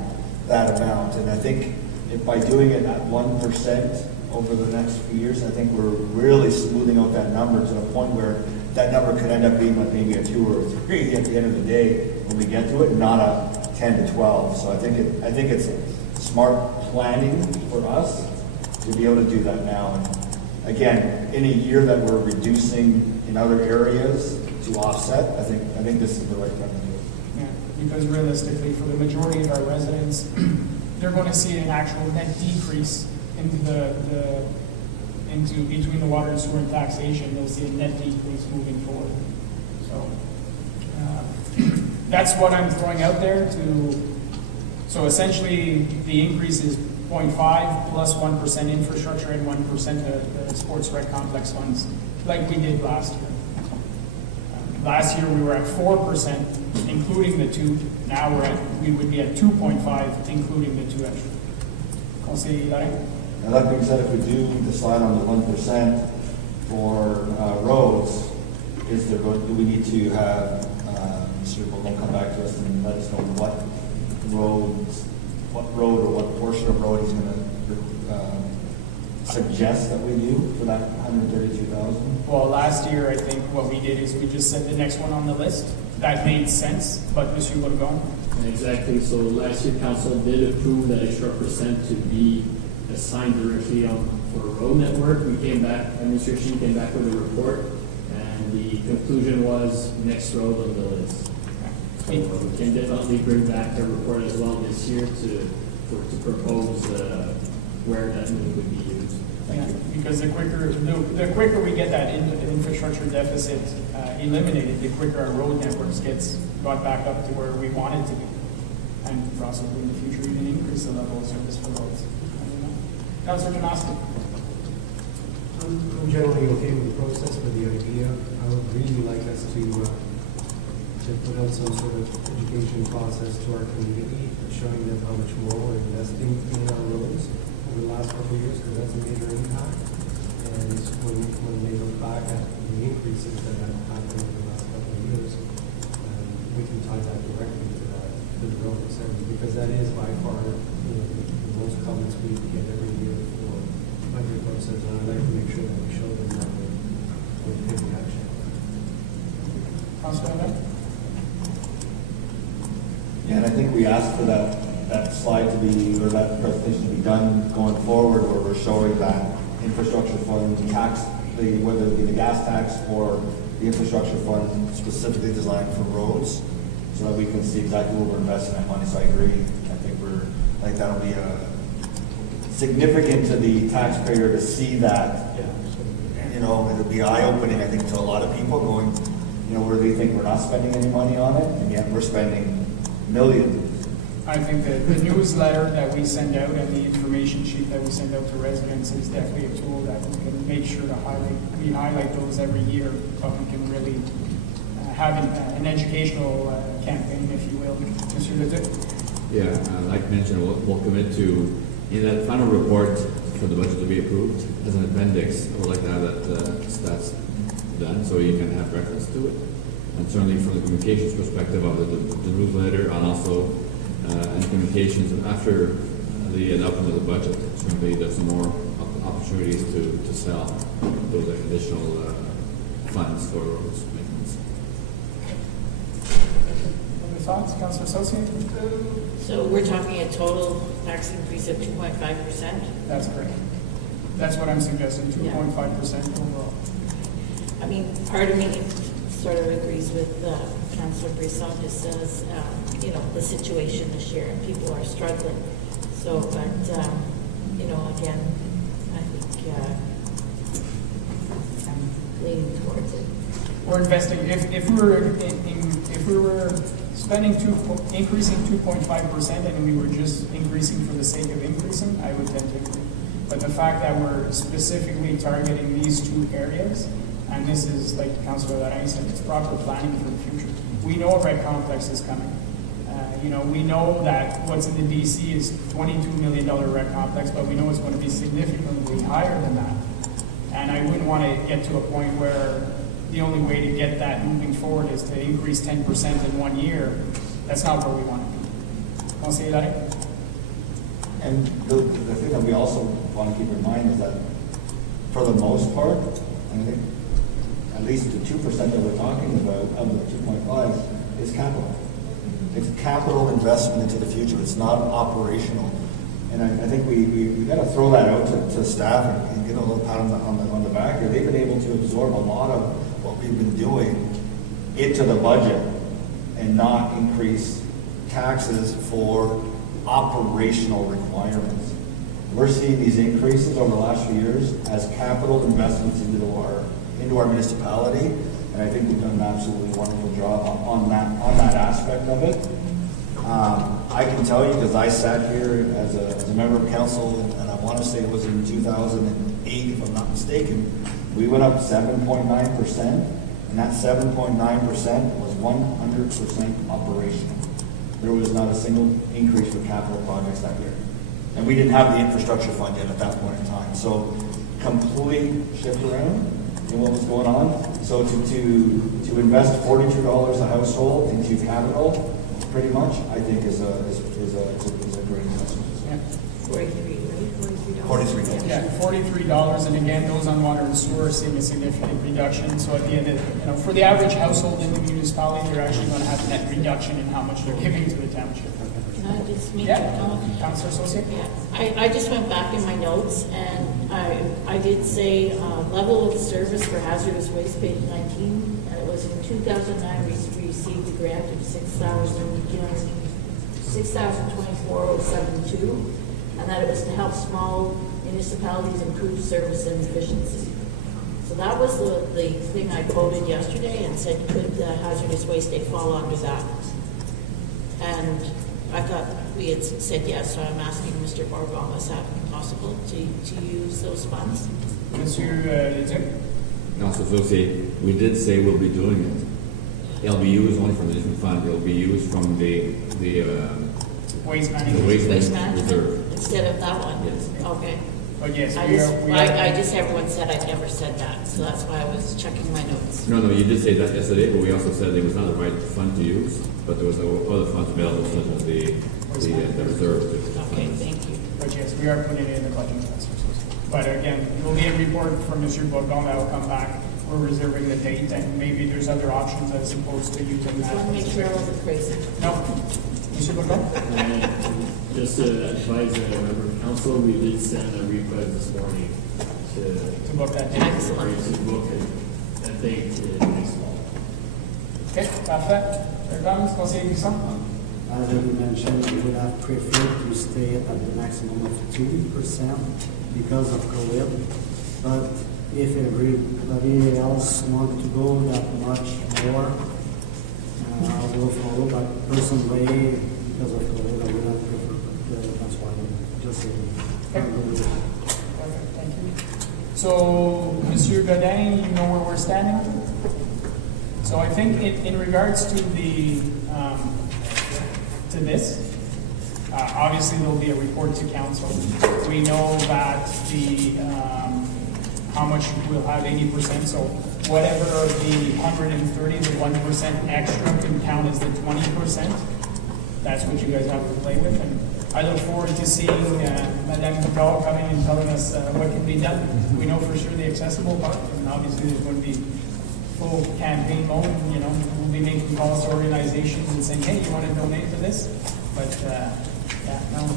that amount. And I think if by doing it at 1% over the next few years, I think we're really smoothing out that number to the point where that number could end up being like maybe a 2 or a 3 at the end of the day when we get to it, not a 10 to 12. So I think it's smart planning for us to be able to do that now. And again, in a year that we're reducing in other areas to offset, I think this is the right time to do it. Yeah, because realistically, for the majority of our residents, they're going to see an actual net decrease into between the water and sewer and taxation. They'll see a net decrease moving forward. So that's what I'm throwing out there. So essentially, the increase is 0.5 plus 1% infrastructure and 1% the sports rec complex funds, like we did last year. Last year we were at 4%, including the 2. Now we would be at 2.5, including the 2 extra. Conseiller Hilaire? Now that being said, if we do decide on the 1% for roads, do we need to have Mr. Bowman come back to us and let us know what road or what portion of road he's going to suggest that we do for that 132,000? Well, last year I think what we did is we just set the next one on the list. That made sense, but Monsieur Bourgon? Exactly. So last year council did approve that extra percent to be assigned directly for a road network. We came back, Mr. Sheen came back with a report, and the conclusion was next road on the list. So we can definitely bring back a report as well this year to propose where that money would be used. Yeah, because the quicker we get that infrastructure deficit eliminated, the quicker our road networks gets brought back up to where we want it to be, and possibly in the future even increase the level of service for roads. Councilor Janoski. I'm generally okay with the process, but the idea, I would really like us to put out some sort of education process to our community, showing them how much more we're investing in our roads over the last couple of years, because that's a major impact. And when they look back at the increases that have happened over the last couple of years, we can tie that directly to the roads, and because that is by far the most comments we get every year for budget process, and I'd like to make sure that we show them that we're taking action. Councilor Hilaire? Yeah, and I think we asked for that that slide to be, or that presentation to be done going forward, where we're showing that infrastructure fund tax, whether it be the gas tax or the infrastructure fund specifically designed for roads, so that we can see exactly where we're investing that money. So I agree. I think that'll be significant to the taxpayer to see that. You know, it'll be eye-opening, I think, to a lot of people going, you know, where they think we're not spending any money on it, and yet we're spending millions. I think that the newsletter that we send out and the information sheet that we send out to residents is definitely a tool that we can make sure to highlight those every year, but we can really have an educational campaign, if you will. Mr. Liddell? Yeah, like mentioned, we'll commit to, in that final report for the budget to be approved, as an appendix, I would like to have that stats done, so you can have reference to it. And certainly from the communications perspective of the newsletter, and also and communications after the adoption of the budget, certainly there's some more opportunities to sell those additional funds for roads maintenance. Other thoughts, Councillor Associate? So we're talking a total tax increase of 2.5%? That's correct. That's what I'm suggesting, 2.5% overall. I mean, part of me sort of agrees with Councillor Brisson, just says, you know, the situation this year, and people are struggling. So, but, you know, again, I think I'm leaning towards it. We're investing, if we were spending increasing 2.5% and we were just increasing for the sake of increasing, I would tend to agree. But the fact that we're specifically targeting these two areas, and this is, like Councillor Larraín said, it's proper planning for the future. We know a rec complex is coming. You know, we know that what's in the DC is $22 million rec complex, but we know it's going to be significantly higher than that. And I wouldn't want to get to a point where the only way to get that moving forward is to increase 10% in 1 year. That's not where we want to be. Councillor Larraín? And the thing that we also want to keep in mind is that for the most part, I think at least the 2% that we're talking about of the 2.5 is capital. It's capital investment into the future. It's not operational. And I think we got to throw that out to staff and give a little pat on the back here. They've been able to absorb a lot of what we've been doing into the budget and not increase taxes for operational requirements. We're seeing these increases over the last few years as capital investments into our municipality, and I think we've done an absolutely wonderful job on that aspect of it. I can tell you, because I sat here as a member of council, and I want to say it was in 2008, if I'm not mistaken, we went up 7.9%, and that 7.9% was 100% operational. There was not a single increase for capital projects that year. And we didn't have the infrastructure fund yet at that point in time. So complete shift around in what was going on. So to invest $42 a household into capital, pretty much, I think is a great investment. Yeah. 43, right? $43. Yeah, $43, and again, those on water and sewer are seeing a significant reduction. So at the end of, you know, for the average household in the municipality, they're actually going to have a net reduction in how much they're giving to the township. Can I just make a Yeah, comment? Councillor Associate? Yeah, I just went back in my notes, and I did say level of service for hazardous waste, page 19, and it was in 2009, we received a grant of $6,024.72, and that it was to help small municipalities improve service and efficiency. So that was the thing I quoted yesterday and said, could the hazardous waste day fall under that? And I thought we had said yes, so I'm asking Mr. Barbon, is that possible to use those funds? Monsieur Leduc? Council Associate, we did say we'll be doing it. It'll be used only from a different fund. It'll be used from the Waste the management. waste Waste management management, reserve. instead of that one? Yes. Okay. But yes, I just, everyone said I never said that, so that's why I was checking my notes. No, you did say that yesterday, but we also said it was not the right fund to use, but there was other funds available, such as the reserve. Okay, thank you. But yes, we are putting it in the budget. But again, we'll get a report from Mr. Bogdan that will come back. We're reserving the date, and maybe there's other options as opposed to using Just that. want to make sure I wasn't crazy. No, Monsieur Bourdon? Just to advise the member of council, we did send a request this morning to book that date. Excellent. to book a date next fall. OK, parfait. Comments, conseiller Grisson? As we mentioned, we would have preferred to stay at the maximum of 2% because of COVID. But if everybody else wants to go that much more, I will follow. But personally, because of COVID, I would have preferred. But that's why I'm just saying. Perfect, thank you. So, Monsieur Godin, you know where we're standing? So I think in regards to the to this, obviously there'll be a report to council. We know that the how much we'll have 80%. So whatever the 130, the 1% extra can count as the 20%. That's what you guys have to play with. And I look forward to seeing Madame Picard coming and telling us what can be done. We know for sure the accessible part, and obviously there's going to be full campaign mode. You know, we'll be making calls to organizations and saying, hey, you want to donate to this? But yeah, no, I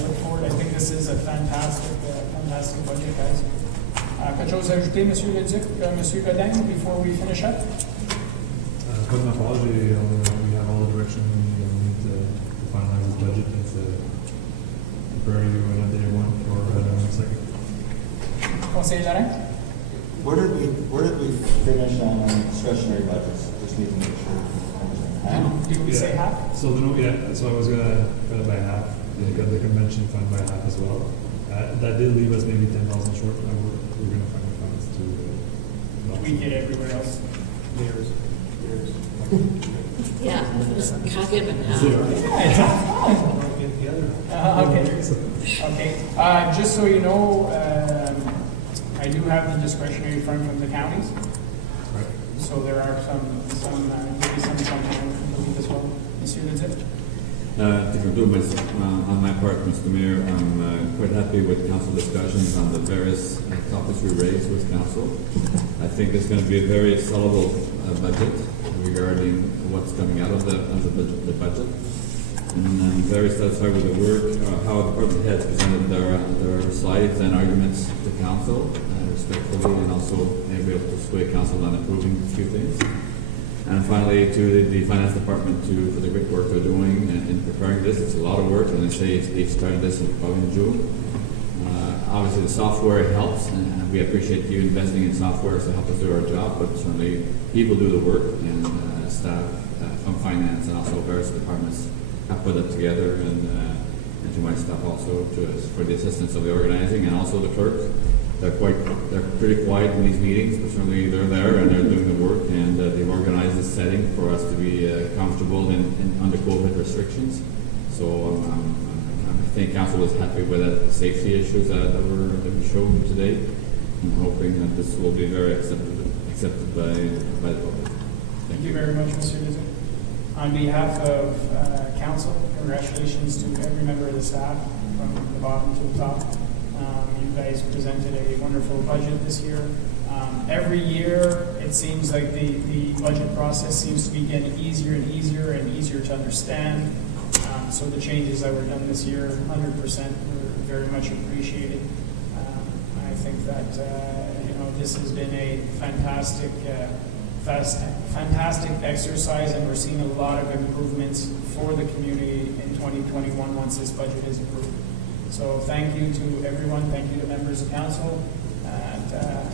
look forward. I think this is a fantastic budget, guys. Quelque chose à ajouter, Monsieur Leduc, Monsieur Godin, before we finish up? Pas de ma part, we have all the direction we need to finalize this budget and to prepare you on day one for November 2nd. Conseiller Laurent? Where did we finish on discretionary budgets? Just need to make sure. Did we say half? So so I was gonna cut it by half. They cut the convention fund by half as well. That did leave us maybe 10,000 short. We're gonna find the funds to. We get everywhere else. Years. Yeah, just cut him in half. Zero. Yeah, it's half okay. Just so you know, I do have the discretionary fund from the counties. Right. So there are maybe some as well. Monsieur Leduc? On my part, Mr. Mayor, I'm quite happy with council discussions on the various topics we raised with council. I think it's going to be a very soluble budget regarding what's coming out of the budget. And I'm very satisfied with the work, how the department heads presented their slides and arguments to council respectfully, and also able to sway council on approving a few things. And finally, to the finance department for the great work they're doing in preparing this. It's a lot of work, and they say they started this probably in June. Obviously, the software helps, and we appreciate you investing in software to help us do our job. But certainly, people do the work, and staff from finance and also various departments have put it together, and to my staff also for the assistance of the organizing, and also the clerk. They're pretty quiet in these meetings, but certainly they're there and they're doing the work, and they've organized this setting for us to be comfortable under COVID restrictions. So I think council was happy with the safety issues that we showed today. I'm hoping that this will be very accepted by the public. Thank you very much, Mr. Leduc. On behalf of council, congratulations to every member of the staff from the bottom to the top. You guys presented a wonderful budget this year. Every year, it seems like the budget process seems to be getting easier and easier and easier to understand. So the changes that were done this year, 100%, were very much appreciated. I think that this has been a fantastic exercise, and we're seeing a lot of improvements for the community in 2021 once this budget is approved. So thank you to everyone. Thank you to members of council. And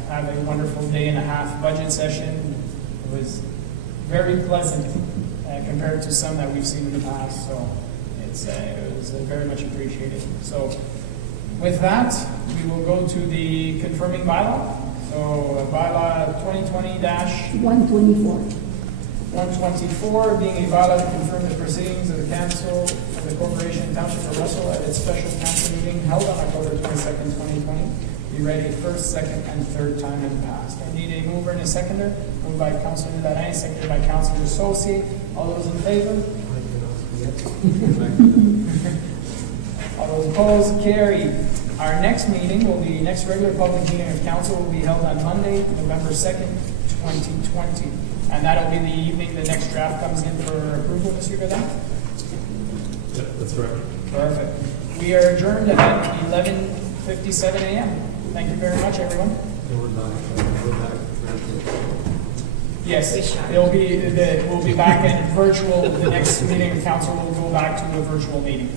have a wonderful day and a half budget session. It was very pleasant compared to some that we've seen in the past. So it was very much appreciated. So with that, we will go to the confirming bylaw. So bylaw 2020-124. 124 being a bylaw to confirm the proceedings of the council of the Corporation Township of Russell at its special council meeting held on October 22nd, 2020. Be read a first, second, and third time and passed. I need a mover and a seconder. Moved by Councilor Laurent, seconded by Councilor Saucier. All those in favor? All those opposed? Carried. Our next meeting will be, next regular public meeting of council will be held on Monday, November 2nd, 2020. And that'll be the evening the next draft comes in for approval, Mr. Godin? Yeah, that's correct. Perfect. We are adjourned at 11:57 a.m. Thank you very much, everyone. We're back. Yes, Restarted. we'll be back in virtual, the next meeting of council will go back to a virtual meeting.